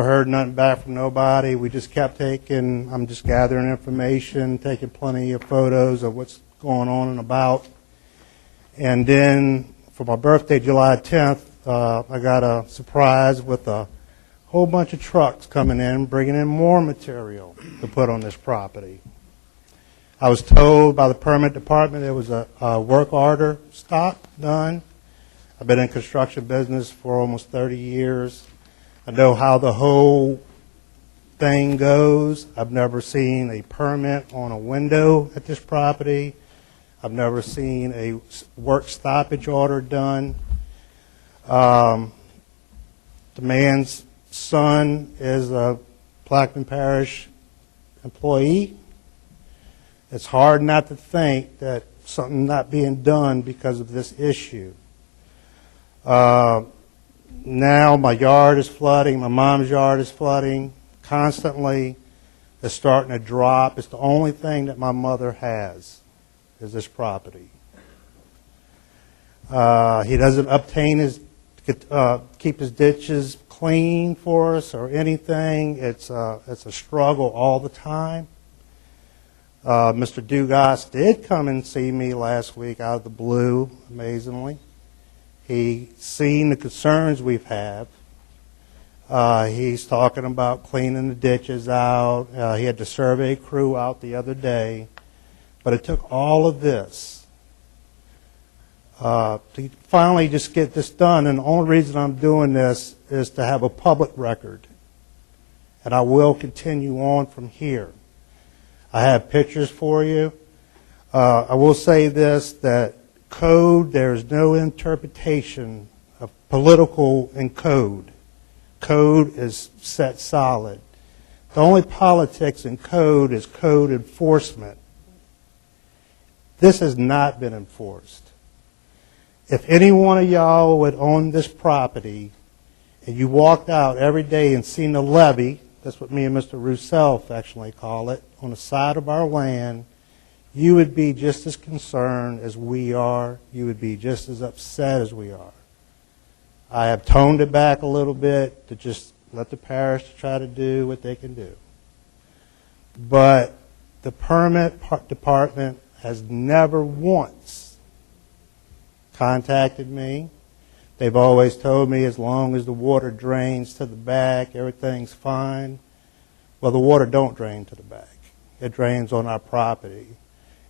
heard nothing back from nobody. We just kept I'm just gathering information, taking plenty of photos of what's going on and about. And then for my birthday, July 10th, I got a surprise with a whole bunch of trucks coming in, bringing in more material to put on this property. I was told by the permit department there was a work order stop done. I've been in construction business for almost 30 years. I know how the whole thing goes. I've never seen a permit on a window at this property. I've never seen a work stoppage order done. The man's son is a Plaquemine Parish employee. It's hard not to think that something not being done because of this issue. Now my yard is flooding, my mom's yard is flooding constantly. It's starting to drop. It's the only thing that my mother has is this property. He doesn't keep his ditches clean for us or anything. It's a struggle all the time. Mr. Dugas did come and see me last week out of the blue, amazingly. He's seen the concerns we've had. He's talking about cleaning the ditches out. He had the survey crew out the other day. But it took all of this to finally just get this done. And the only reason I'm doing this is to have a public record. And I will continue on from here. I have pictures for you. I will say this, that code, there is no interpretation of political in code. Code is set solid. The only politics in code is code enforcement. This has not been enforced. If any one of y'all would own this property and you walked out every day and seen the levee, that's what me and Mr. Roussel affectionately call it, on the side of our land, you would be just as concerned as we are. You would be just as upset as we are. I have toned it back a little bit to just let the parish try to do what they can do. But the permit department has never once contacted me. They've always told me as long as the water drains to the back, everything's fine. Well, the water don't drain to the back. It drains on our property.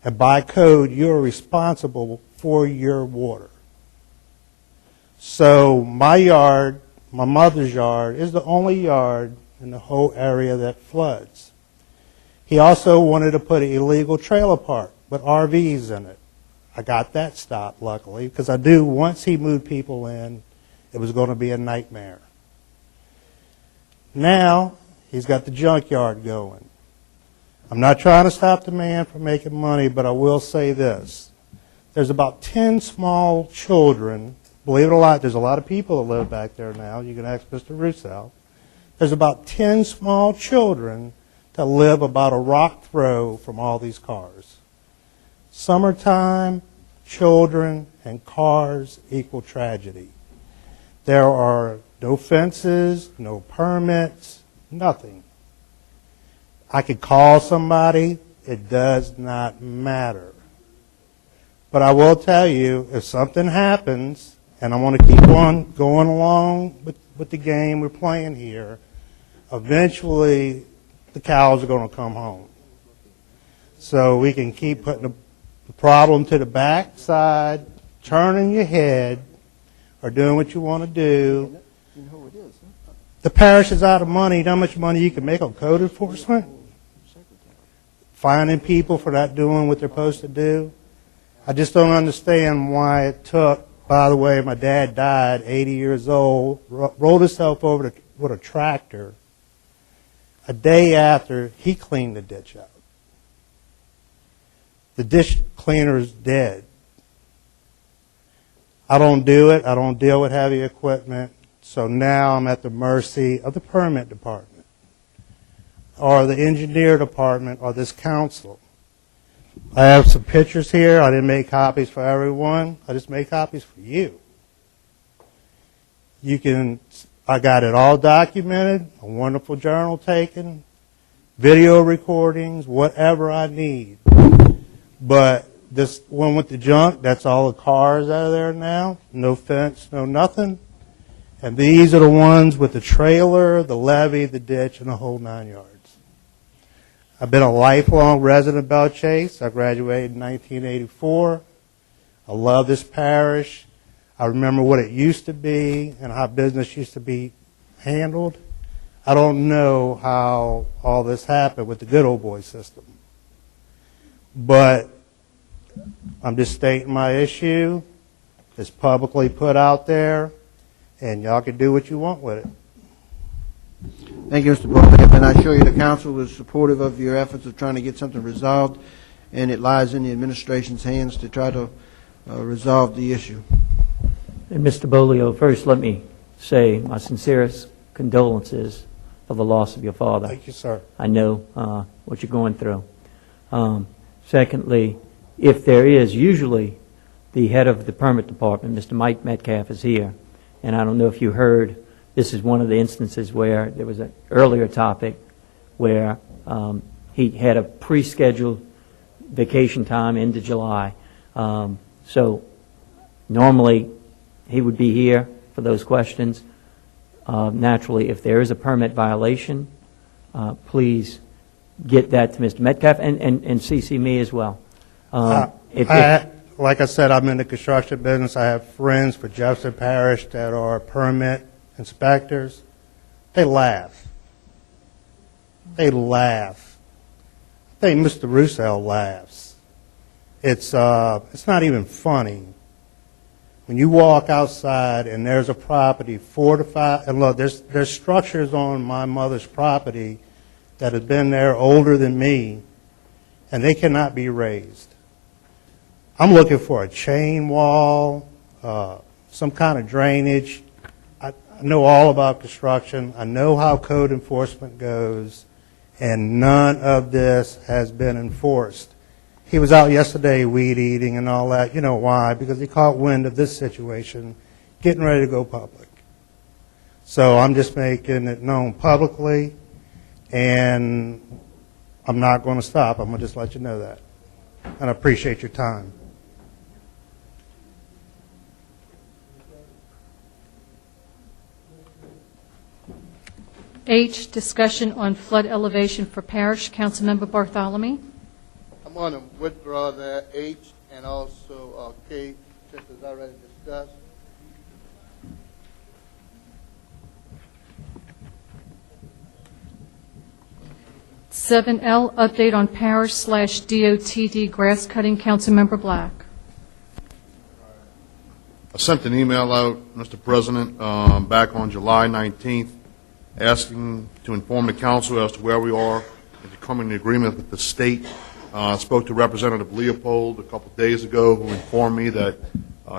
And by code, you're responsible for your water. So my yard, my mother's yard, is the only yard in the whole area that floods. He also wanted to put an illegal trailer park with RVs in it. I got that stopped, luckily, because I knew once he moved people in, it was going to be a nightmare. Now, he's got the junkyard going. I'm not trying to stop the man from making money, but I will say this. There's about 10 small children. Believe it or not, there's a lot of people that live back there now. You can ask Mr. Russo. There's about 10 small children that live about a rock throw from all these cars. Summertime, children, and cars equal tragedy. There are no fences, no permits, nothing. I could call somebody. It does not matter. But I will tell you, if something happens, and I want to keep on going along with the game we're playing here, eventually the cows are going to come home. So we can keep putting the problem to the backside, turning your head, or doing what you want to do. The parish is out of money. You know how much money you can make on code enforcement? Finding people for not doing what they're supposed to do. I just don't understand why it took, by the way, my dad died, 80 years old, rolled himself over with a tractor. A day after, he cleaned the ditch out. The ditch cleaner is dead. I don't do it. I don't deal with heavy equipment. So now I'm at the mercy of the permit department or the engineer department or this council. I have some pictures here. I didn't make copies for everyone. I just made copies for you. I got it all documented, a wonderful journal taken, video recordings, whatever I need. But this one with the junk, that's all the cars out of there now. No fence, no nothing. And these are the ones with the trailer, the levee, the ditch, and the whole 9 yards. I've been a lifelong resident of Belle Chase. I graduated in 1984. I love this parish. I remember what it used to be and how business used to be handled. I don't know how all this happened with the good old boy system. But I'm just stating my issue. It's publicly put out there, and y'all can do what you want with it. Thank you, Mr. Bowman. And I assure you the council is supportive of your efforts of trying to get something resolved, and it lies in the administration's hands to try to resolve the issue. And Mr. Bolio, first let me say my sincerest condolences of the loss of your father. Thank you, sir. I know what you're going through. Secondly, if there is, usually the head of the permit department, Mr. Mike Metcalf, is here. And I don't know if you heard, this is one of the instances where there was an earlier topic where he had a pre-scheduled vacation time into July. So normally he would be here for those questions. Naturally, if there is a permit violation, please get that to Mr. Metcalf and CC me as well. Like I said, I'm in the construction business. I have friends for Jefferson Parish that are permit inspectors. They laugh. They laugh. I think Mr. Russo laughs. It's not even funny. When you walk outside and there's a property 4 to 5, and look, there's structures on my mother's property that have been there older than me, and they cannot be raised. I'm looking for a chain wall, some kind of drainage. I know all about construction. I know how code enforcement goes, and none of this has been enforced. He was out yesterday weed eating and all that. You know why? Because he caught wind of this situation, getting ready to go public. So I'm just making it known publicly, and I'm not going to stop. I'm going to just let you know that. And I appreciate your time. H, discussion on flood elevation for parish. Councilmember Bartholomew. I'm going to withdraw that H and also K, just as already discussed. 7L, update on parish/DOTD grass cutting, Councilmember Black. I sent an email out, Mr. President, back on July 19th, asking to inform the council as to where we are in the coming agreement with the state. I spoke to Representative Leopold a couple days ago, who informed me that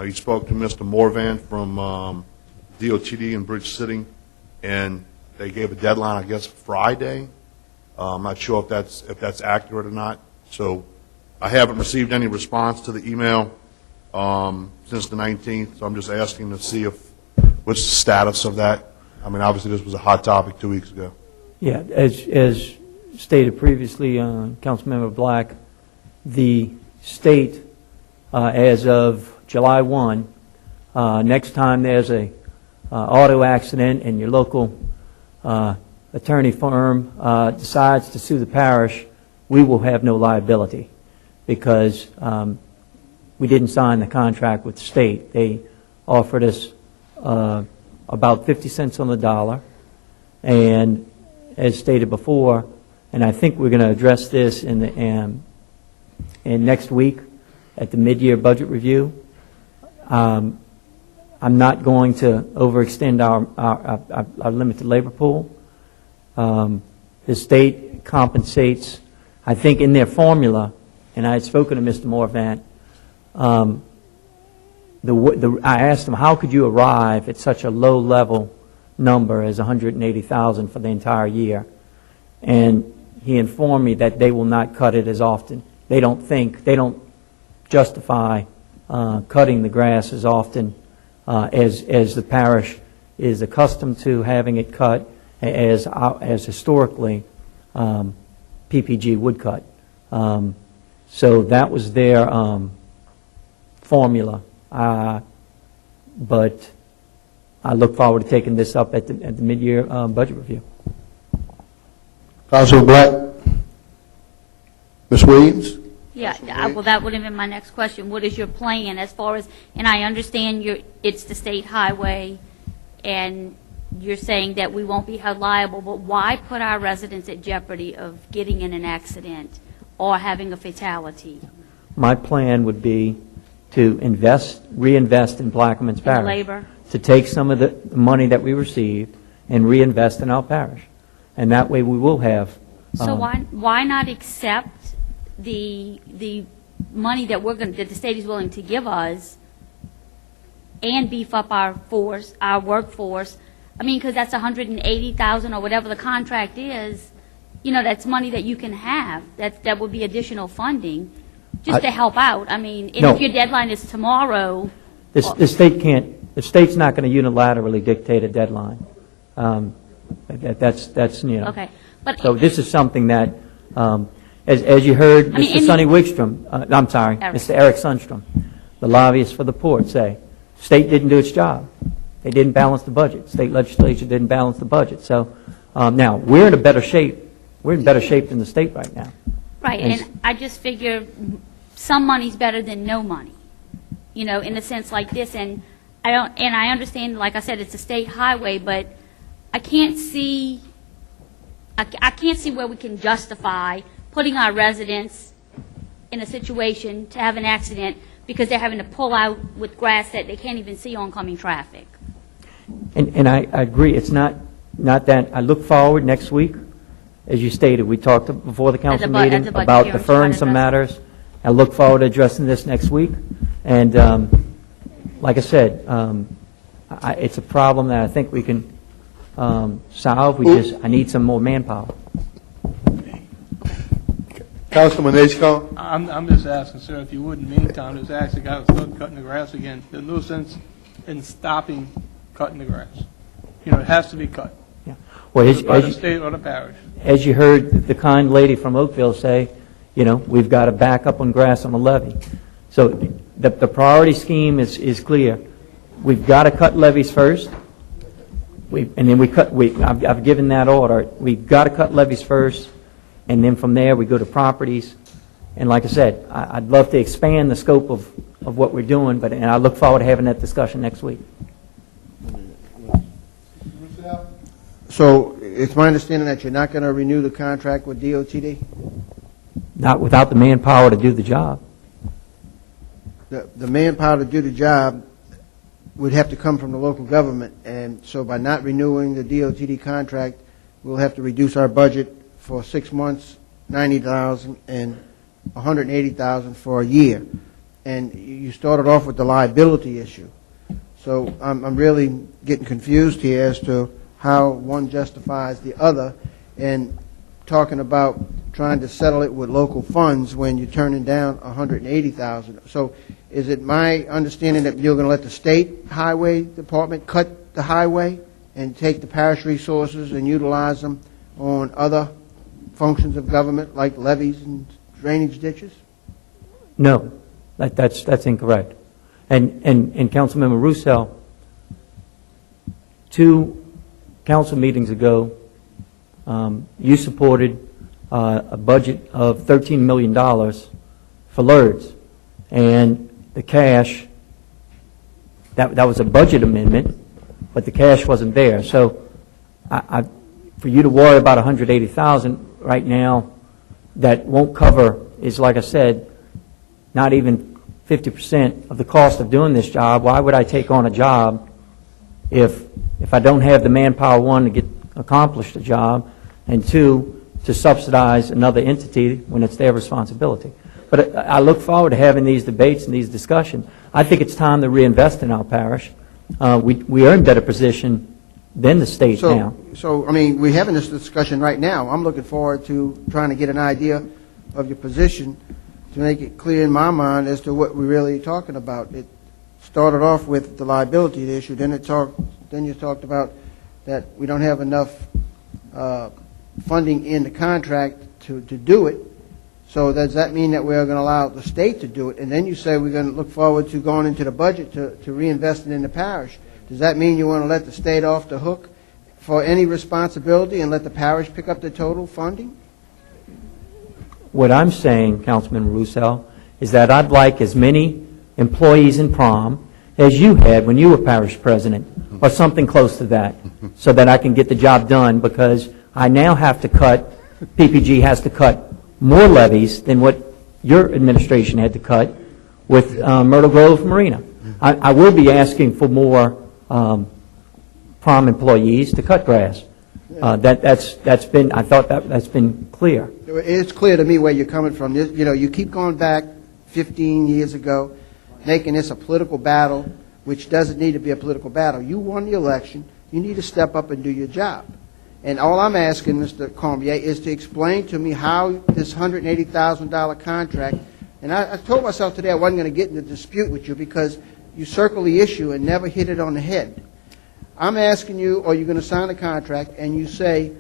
he spoke to Mr. Morvan from DOTD in Bridge City, and they gave a deadline, I guess, Friday. I'm not sure if that's accurate or not. So I haven't received any response to the email since the 19th, so I'm just asking to see what's the status of that. I mean, obviously, this was a hot topic 2 weeks ago. Yeah, as stated previously, Councilmember Black, the state, as of July 1, next time there's a auto accident and your local attorney firm decides to sue the parish, we will have no liability because we didn't sign the contract with the state. They offered us about 50 cents on the dollar, and as stated before, and I think we're going to address this in next week at the mid-year budget review. I'm not going to overextend our limited labor pool. The state compensates, I think in their formula, and I had spoken to Mr. Morvan, I asked him, how could you arrive at such a low-level number as $180,000 for the entire year? And he informed me that they will not cut it as often. They don't justify cutting the grass as often as the parish is accustomed to having it cut, as historically PPG would cut. So that was their formula. But I look forward to taking this up at the mid-year budget review. Councilman Black? Ms. Williams? Yeah, well, that would have been my next question. What is your plan as far as, and I understand it's the state highway, and you're saying that we won't be held liable, but why put our residents at jeopardy of getting in an accident or having a fatality? My plan would be to reinvest in Plaquemines Parish. Labor? To take some of the money that we received and reinvest in our parish. And that way we will have... So why not accept the money that the state is willing to give us and beef up our workforce? I mean, because that's $180,000 or whatever the contract is. You know, that's money that you can have. That would be additional funding just to help out. I mean, if your deadline is tomorrow. The state can't. The state's not going to unilaterally dictate a deadline. That's you know. Okay. But so this is something that, as you heard, Mr. Sonny Wigstrom, I'm sorry, Mr. Eric Sundstrom, the lobbyists for the port, say, state didn't do its job. They didn't balance the budget. State legislature didn't balance the budget. So now we're in a better shape. We're in better shape than the state right now. Right, and I just figure some money's better than no money, you know, in a sense like this. And I understand, like I said, it's a state highway, but I can't see where we can justify putting our residents in a situation to have an accident because they're having to pull out with grass that they can't even see oncoming traffic. And I agree. It's not that. I look forward next week. As you stated, we talked before the council meeting about deferring some matters. I look forward to addressing this next week. And like I said, it's a problem that I think we can solve. I need some more manpower. Councilman Ashcroft? I'm just asking, sir, if you would, in the meantime, just ask the guy to start cutting the grass again. There's no sense in stopping cutting the grass. You know, it has to be cut. Yeah. Well, by the state or the parish. As you heard the kind lady from Oakville say, you know, we've got to back up on grass on the levee. So the priority scheme is clear. We've got to cut levees first. And then I've given that order. We've got to cut levees first, and then from there we go to properties. And like I said, I'd love to expand the scope of what we're doing, and I look forward to having that discussion next week. So it's my understanding that you're not going to renew the contract with DOTD? Not without the manpower to do the job. The manpower to do the job would have to come from the local government, and so by not renewing the DOTD contract, we'll have to reduce our budget for 6 months, $90,000, and $180,000 for a year. And you started off with the liability issue. So I'm really getting confused here as to how one justifies the other, and talking about trying to settle it with local funds when you're turning down $180,000. So is it my understanding that you're going to let the state highway department cut the highway and take the parish resources and utilize them on other functions of government like levees and drainage ditches? No, that's incorrect. And Councilmember Roussel, 2 council meetings ago, you supported a budget of $13 million for LERDs, and the cash, that was a budget amendment, but the cash wasn't there. So for you to worry about $180,000 right now, that won't cover, is like I said, not even 50% of the cost of doing this job. Why would I take on a job if I don't have the manpower, 1, to accomplish the job, and 2, to subsidize another entity when it's their responsibility? But I look forward to having these debates and these discussions. I think it's time to reinvest in our parish. We are in better position than the state now. So, I mean, we're having this discussion right now. I'm looking forward to trying to get an idea of your position to make it clear in my mind as to what we're really talking about. It started off with the liability issue, then you talked about that we don't have enough funding in the contract to do it. So does that mean that we're going to allow the state to do it? And then you say we're going to look forward to going into the budget to reinvest it in the parish. Does that mean you want to let the state off the hook for any responsibility and let the parish pick up the total funding? What I'm saying, Councilman Roussel, is that I'd like as many employees in prom as you had when you were parish president, or something close to that, so that I can get the job done, because I now have to cut, PPG has to cut more levies than what your administration had to cut with Myrtle Grove Marina. I will be asking for more prom employees to cut grass. That's been, I thought that's been clear. It's clear to me where you're coming from. You know, you keep going back 15 years ago, making this a political battle, which doesn't need to be a political battle. You won the election. You need to step up and do your job. And all I'm asking, Mr. Cormier, is to explain to me how this $180,000 contract, and I told myself today I wasn't going to get into a dispute with you because you circle the issue and never hit it on the head. I'm asking you, are you going to sign the contract, and you say,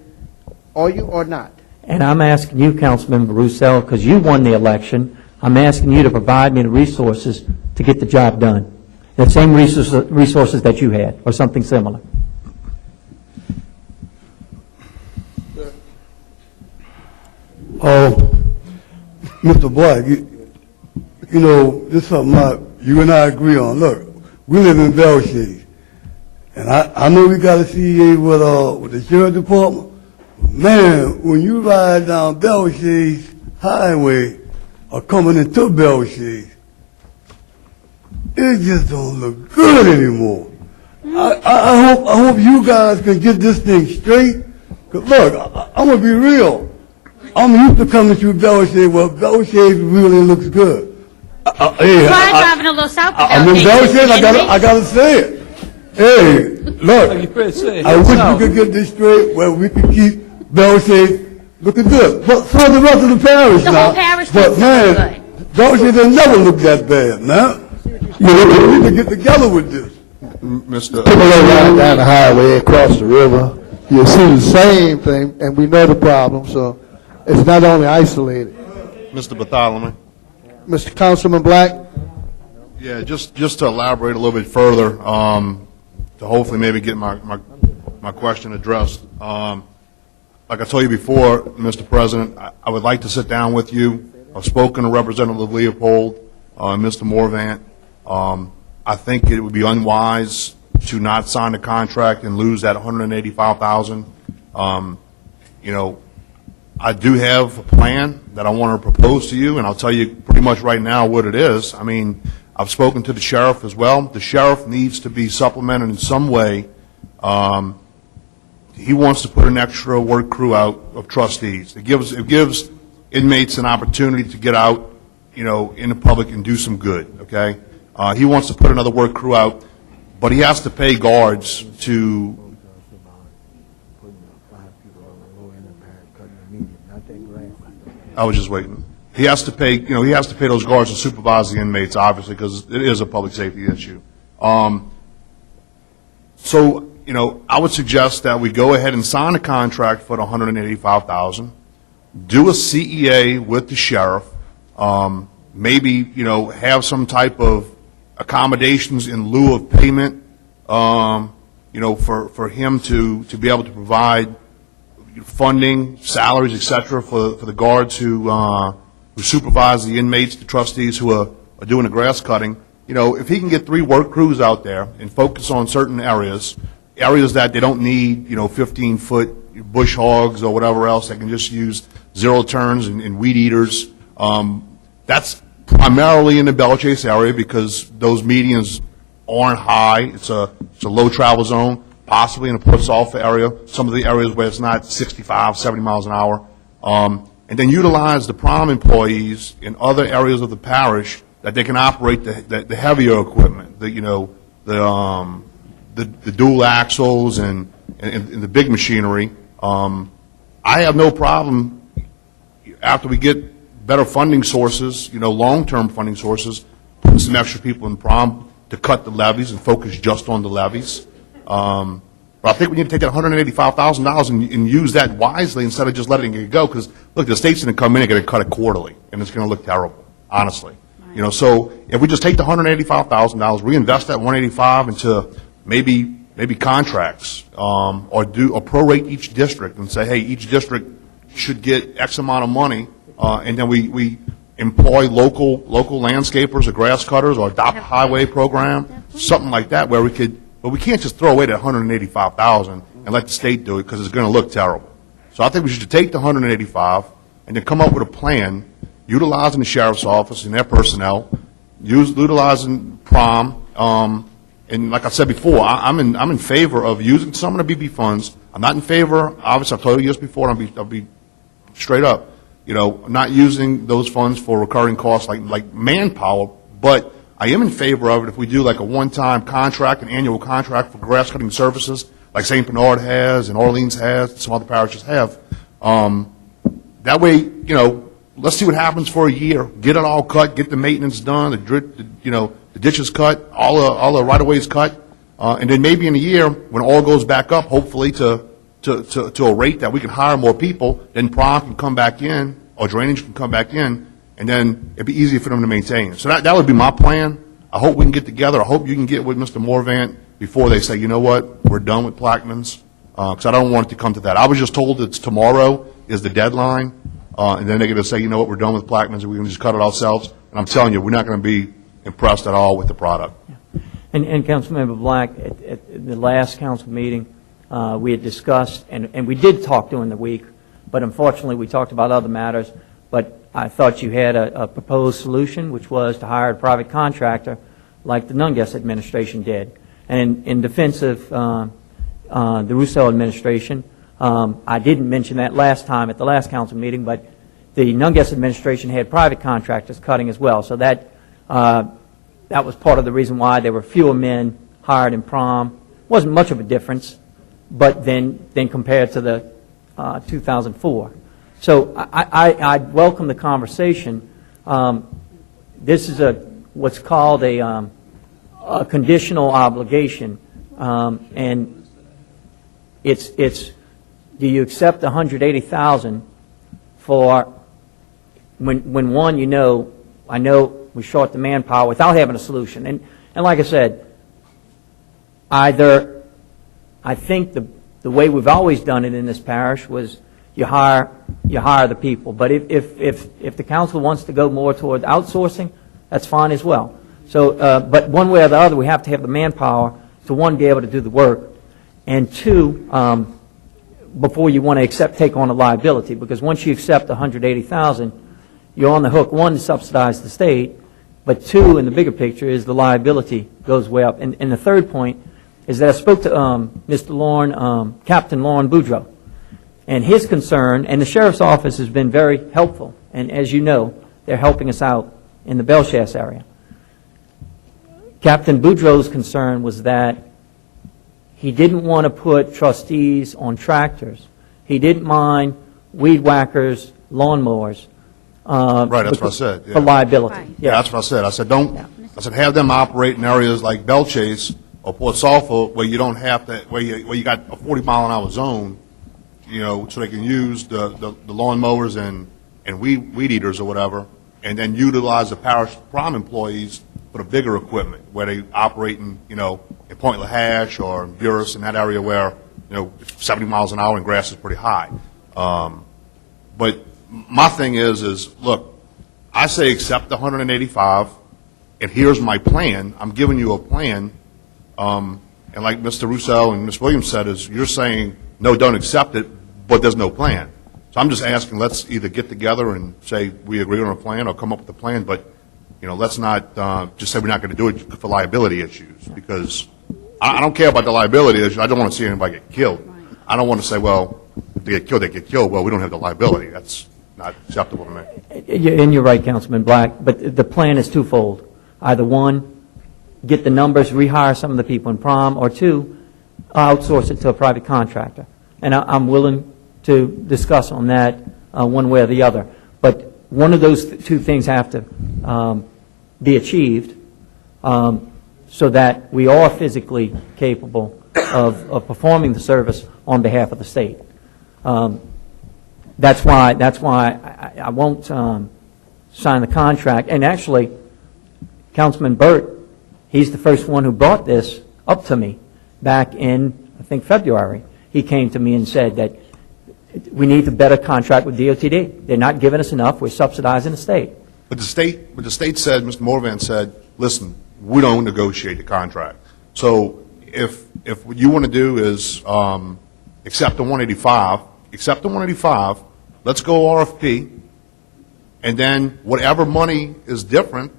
are you or not? And I'm asking you, Councilmember Roussel, because you won the election, I'm asking you to provide me the resources to get the job done. The same resources that you had, or something similar. Mr. Black, you know, this is something you and I agree on. Look, we live in Belshade, and I know we got a CEA with the sheriff department. Man, when you ride down Belshade Highway or coming into Belshade, it just don't look good anymore. I hope you guys can get this thing straight. 'Cause look, I'm gonna be real. I'm used to coming through Belshade. Well, Belshade really looks good. driving a little south of I'm in Belshade. I gotta say it. Hey, look, I wish we could get this straight where we could keep Belshade looking good. But for the rest of the parish The now. whole parish But looks man, Belshade has never looked that bad, man. We need to get together with this. Mr. People are riding down the highway across the river. You see the same thing, and we know the problem, so it's not only isolated. Mr. Bartholomew. Mr. Councilman Black? Yeah, just to elaborate a little bit further, to hopefully maybe get my question addressed. Like I told you before, Mr. President, I would like to sit down with you. I've spoken to Representative Leopold and Mr. Morvant. I think it would be unwise to not sign the contract and lose that $185,000 You know, I do have a plan that I want to propose to you, and I'll tell you pretty much right now what it is. I mean, I've spoken to the sheriff as well. The sheriff needs to be supplemented in some way. He wants to put an extra work crew out of trustees. It gives inmates an opportunity to get out, you know, in the public and do some good, okay? He wants to put another work crew out, but he has to pay guards to... I was just waiting. He has to pay, you know, he has to pay those guards to supervise the inmates, obviously, because it is a public safety issue. So, you know, I would suggest that we go ahead and sign a contract for the $185,000, do a CEA with the sheriff, maybe, you know, have some type of accommodations in lieu of payment, you know, for him to be able to provide funding, salaries, et cetera, for the guards who supervise the inmates, the trustees who are doing the grass cutting. You know, if he can get 3 work crews out there and focus on certain areas that they don't need, you know, 15-foot bush hogs or whatever else, they can just use zero turns and weed eaters. That's primarily in the Bella Chase area because those medians aren't high. It's a low travel zone. Possibly in the Port Sulphur area, some of the areas where it's not 65, 70 miles an hour. And then utilize the prom employees in other areas of the parish that they can operate the heavier equipment, the dual axles and the big machinery. I have no problem after we get better funding sources, you know, long-term funding sources, putting some extra people in prom to cut the levies and focus just on the levies. But I think we need to take that $185,000 and use that wisely instead of just letting it go. Because look, the state's going to come in and going to cut it quarterly, and it's going to look terrible, honestly. Right. You know, so if we just take the $185,000, reinvest that $185,000 into maybe contracts, or prorate each district and say, hey, each district should get X amount of money, and then we employ local landscapers or grass cutters or adopt a highway program, something like that, where we could. But we can't just throw away that $185,000 and let the state do it because it's going to look terrible. So I think we should take the $185,000 and then come up with a plan, utilizing the sheriff's office and their personnel, utilizing prom. And like I said before, I'm in favor of using some of the BB funds. I'm not in favor. Obviously, I've told you this before. And I'll be straight up. You know, not using those funds for recurring costs like manpower, but I am in favor of it if we do like a one-time contract, an annual contract for grass cutting services, like St. Bernard has and Orleans has, and some other parishes have. That way, you know, let's see what happens for a year. Get it all cut, get the maintenance done, the ditches cut, all the right-of-ways cut, and then maybe in a year when all goes back up, hopefully to a rate that we can hire more people, then prom can come back in or drainage can come back in. And then it'd be easier for them to maintain. So that would be my plan. I hope we can get together. I hope you can get with Mr. Morvant before they say, you know what, we're done with Plaquemines, because I don't want it to come to that. I was just told it's tomorrow is the deadline, and then they're going to say, you know what, we're done with Plaquemines, and we're going to just cut it ourselves. And I'm telling you, we're not going to be impressed at all with the product. And Councilmember Black, at the last council meeting, we had discussed, and we did talk during the week, but unfortunately we talked about other matters, but I thought you had a proposed solution, which was to hire a private contractor like the Nunges administration did. And in defense of the Rousseau administration, I didn't mention that last time at the last council meeting, but the Nunges administration had private contractors cutting as well. So that was part of the reason why there were fewer men hired in prom. Wasn't much of a difference, but then compared to the 2004. So I welcome the conversation. This is what's called a conditional obligation, and it's do you accept the $180,000 for when one, you know, I know we short the manpower without having a solution, and like I said, either I think the way we've always done it in this parish was you hire the people. But if the council wants to go more toward outsourcing, that's fine as well. So, but one way or the other, we have to have the manpower to, one, be able to do the work, and two, before you want to take on a liability, because once you accept $180,000, you're on the hook, one, to subsidize the state, but two, in the bigger picture, is the liability goes way up. And the third point is that I spoke to Mr. Lauren, Captain Lauren Boudreaux, and his concern, and the sheriff's office has been very helpful, and as you know, they're helping us out in the Belchas area. Captain Boudreaux's concern was that he didn't want to put trustees on tractors. He didn't mind weed whackers, lawnmowers. Right, that's what I said. Yeah. For liability. Right. Yeah, that's what I said. I said, I said, have them operate in areas like Belchase or Port Sulphur where you don't have to, where you got a 40-mile-an-hour zone, you know, so they can use the lawnmowers and weed eaters or whatever, and then utilize the parish prom employees for the bigger equipment where they operate in, you know, in Point LaHash or in Buras, in that area where, you know, 70 miles an hour and grass is pretty high. But my thing is look, I say accept the 185, and here's my plan. I'm giving you a plan, and like Mr. Russo and Ms. Williams said, is you're saying, no, don't accept it, but there's no plan. So I'm just asking, let's either get together and say we agree on a plan or come up with a plan, but, you know, let's not just say we're not going to do it for liability issues, because I don't care about the liability issue. I don't want to see anybody get killed. I don't want to say, well, if they get killed, they get killed. Well, we don't have the liability. That's not acceptable to me. And you're right, Councilman Black, but the plan is twofold. Either one, get the numbers, rehire some of the people in prom, or two, outsource it to a private contractor. And I'm willing to discuss on that one way or the other. But one of those two things have to be achieved so that we are physically capable of performing the service on behalf of the state. That's why I won't sign the contract. And actually, Councilman Burt, he's the first one who brought this up to me back in, I think, February. He came to me and said that we need a better contract with DOTD. They're not giving us enough. We're subsidizing the state. But the state said, Mr. Morvan said, listen, we don't negotiate the contract. So if what you want to do is accept the 185, let's go RFP, and then whatever money is different,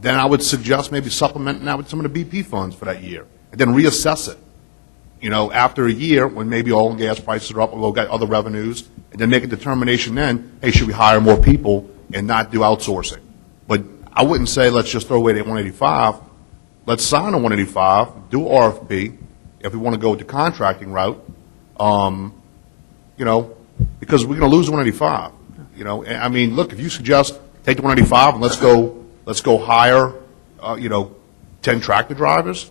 then I would suggest maybe supplementing that with some of the BP funds for that year, and then reassess it. You know, after a year, when maybe oil and gas prices are up, we'll get other revenues, and then make a determination then, hey, should we hire more people and not do outsourcing? But I wouldn't say let's just throw away the 185. Let's sign a 185, do RFP, if we want to go with the contracting route, you know, because we're going to lose the 185. You know, I mean, look, if you suggest take the 185 and let's go hire, you know, 10 tractor drivers,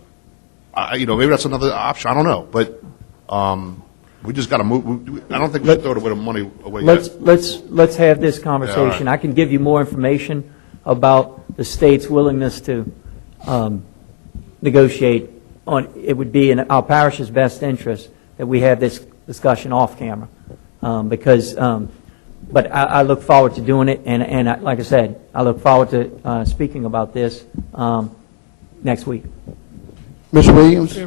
you know, maybe that's another option. I don't know, but we just got to move. I don't think we should throw the money away. Let's have this conversation. Yeah, right. I can give you more information about the state's willingness to negotiate on. It would be in our parish's best interest that we have this discussion off camera, because. But I look forward to doing it, and like I said, I look forward to speaking about this next week. Ms. Williams?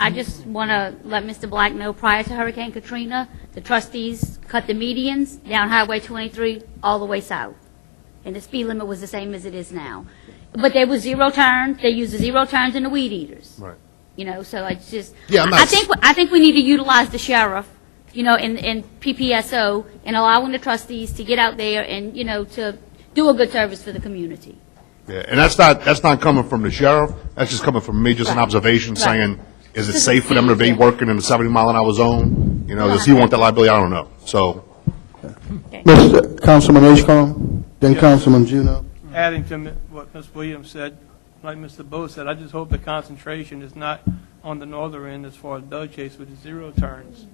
I just want to let Mr. Black know, prior to Hurricane Katrina, the trustees cut the medians down Highway 23 all the way south, and the speed limit was the same as it is now. But there was zero turns. They used the zero turns in the weed eaters. Right. You know, so it's just. Yeah, I think we need to utilize the sheriff, you know, in PPSO, and allowing the trustees to get out there and, you know, to do a good service for the community. Yeah, and that's not coming from the sheriff. That's just coming from me, just an observation saying, is it safe for them to be working in a 70-mile-an-hour zone? You know, does he want that liability? I don't know. So, Mr. Councilman Ashcombe, then Councilman Juneau. Adding to what Ms. Williams said, like Mr. Bowe said, I just hope the concentration is not on the northern end as far as Belchase with the zero turns.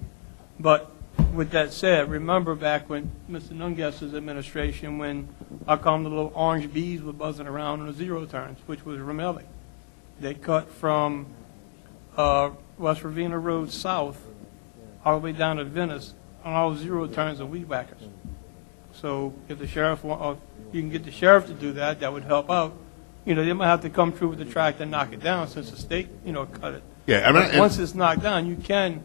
But with that said, remember back when Mr. Nunges's administration, when I call them the little orange bees were buzzing around on the zero turns, which was Ramelli. They cut from West Ravenna Road south all the way down to Venice on all zero turns and weed whackers. So if the sheriff, you can get the sheriff to do that, that would help out. You know, they might have to come through with the tractor and knock it down since the state, you know, cut it. Yeah, I mean, once it's knocked down, you can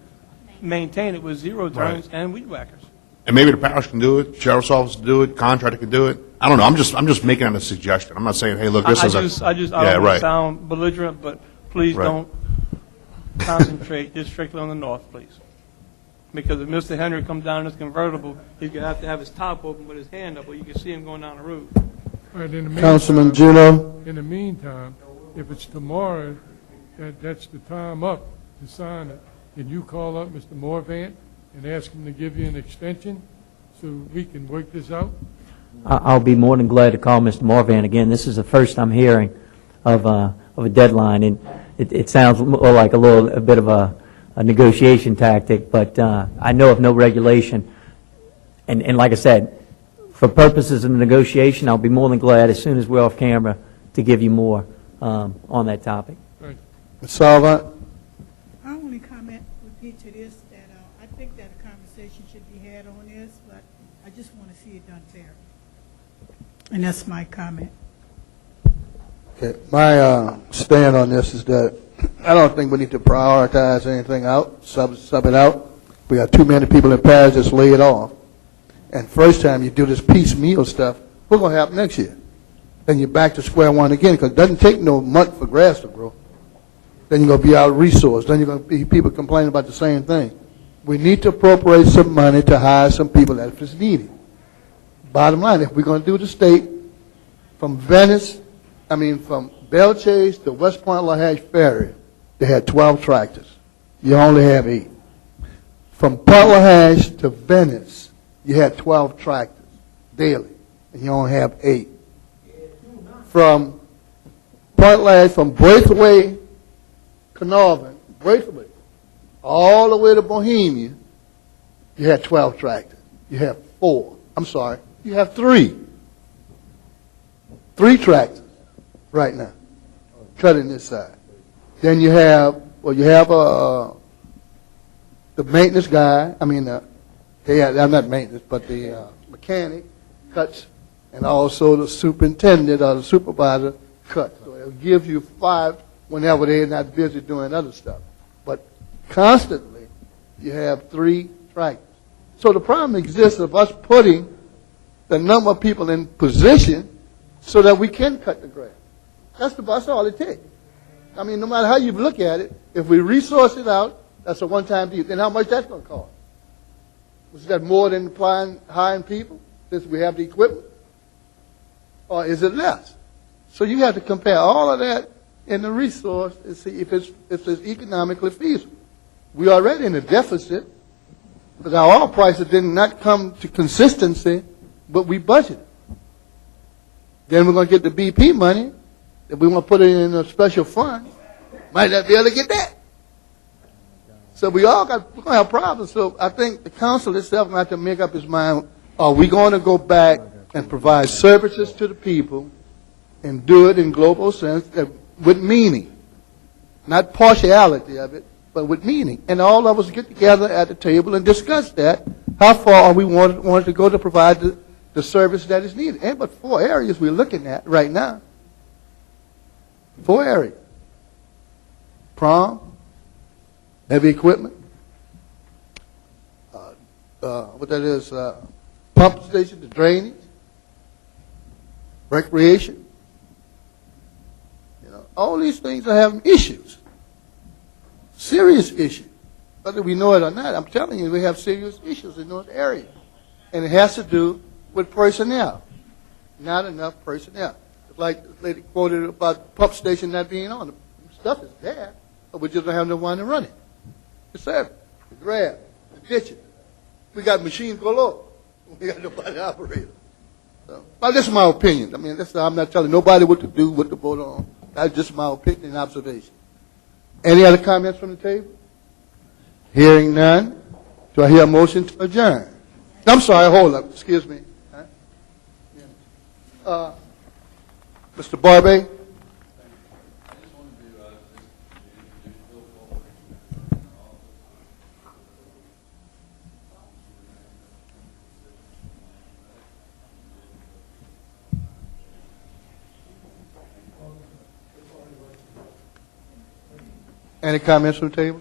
maintain it with zero Right. turns and weed whackers. And maybe the parish can do it, sheriff's office can do it, contractor can do it. I don't know, I'm just making a suggestion. I'm not saying, hey, look, this is a. I Yeah, don't want to right. sound belligerent, but please Right. don't concentrate just strictly on the north, please. Because if Mr. Henry comes down in his convertible, he's going to have his top open with his hand up, or you can see him going down the road. All right, in the meantime- Councilman Juneau. In the meantime, if it's tomorrow, that's the time up to sign it. Can you call up Mr. Morvant and ask him to give you an extension so we can work this out? I'll be more than glad to call Mr. Morvan again. This is the first I'm hearing of a deadline, and it sounds more like a bit of a negotiation tactic, but I know of no regulation. And like I said, for purposes of negotiation, I'll be more than glad, as soon as we're off camera, to give you more on that topic. Ms. Salvant? My only comment would be to this, that I think that a conversation should be had on this, but I just want to see it done fair. And that's my comment. Okay, my stand on this is that I don't think we need to prioritize anything out, sub it out. We got too many people in parish, just lay it off. And first time you do this piecemeal stuff, what's going to happen next year? Then you're back to square one again, because it doesn't take no month for grass to grow. Then you're going to be out of resource. Then you're going to be people complaining about the same thing. We need to appropriate some money to hire some people that if it's needed. Bottom line, if we're going to do the state from from Bellchase to West Point Lahash Ferry, they had 12 tractors. You only have 8. From Point Lahash to Venice, you had 12 tractors daily, and you only have 8. From Point Lahash, from Braithwaite, Carnarvon, Braithwaite, all the way to Bohemia, you had 12 tractors. You have 4. I'm sorry, you have 3. 3 tractors right now, cutting this side. Then you have, the maintenance guy, I'm not maintenance, but the mechanic cuts, and also the superintendent or the supervisor cuts. So it'll give you 5 whenever they're not busy doing other stuff. But constantly, you have 3 tractors. So the problem exists of us putting the number of people in position so that we can cut the grass. That's all it takes. No matter how you look at it, if we resource it out, that's a one-time deal. Then how much that's going to cost? Was that more than hiring people since we have the equipment? Or is it less? So you have to compare all of that in the resource and see if it's economically feasible. We are already in a deficit because our oil prices did not come to consistency, but we budgeted. Then we're going to get the BP money. If we want to put it in a special fund, might not be able to get that. So we're going to have problems. So I think the council itself going to have to make up its mind, are we going to go back and provide services to the people and do it in global sense with meaning, not partiality of it, but with meaning. And all of us get together at the table and discuss that. How far are we wanting to go to provide the service that is needed? And but 4 areas we're looking at right now. 4 areas. Prom, heavy equipment, pump station, the drainage, recreation. All these things are having issues, serious issues. Whether we know it or not, I'm telling you, we have serious issues in those areas. And it has to do with personnel, not enough personnel. Like the lady quoted about the pump station not being on. The stuff is there, but we just don't have no one to run it. The service, the grab, the ditching. We got machines galore. We got nobody to operate them. So, well, this is my opinion. I'm not telling nobody what to do, what to vote on. That's just my opinion and observation. Any other comments from the table? Hearing none. Do I hear a motion to adjourn? I'm sorry, hold up. Excuse me. Mr. Barbee? Any comments from the table?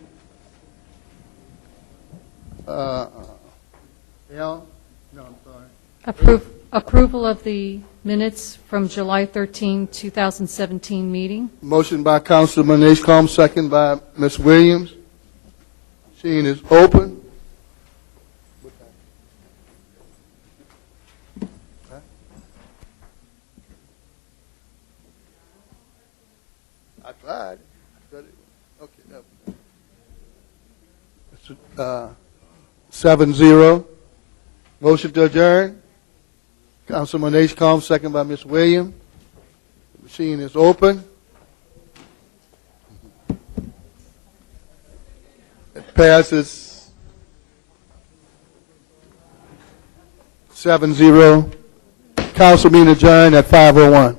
Approval of the minutes from July 13, 2017 meeting. Motion by Councilman Nacombe, second by Ms. Williams. Machine is open. I tried. Okay, no. 7-0. Motion to adjourn. Councilman Nacombe, second by Ms. Williams. The machine is open. It passes 7-0. Council meeting adjourned at 5:01.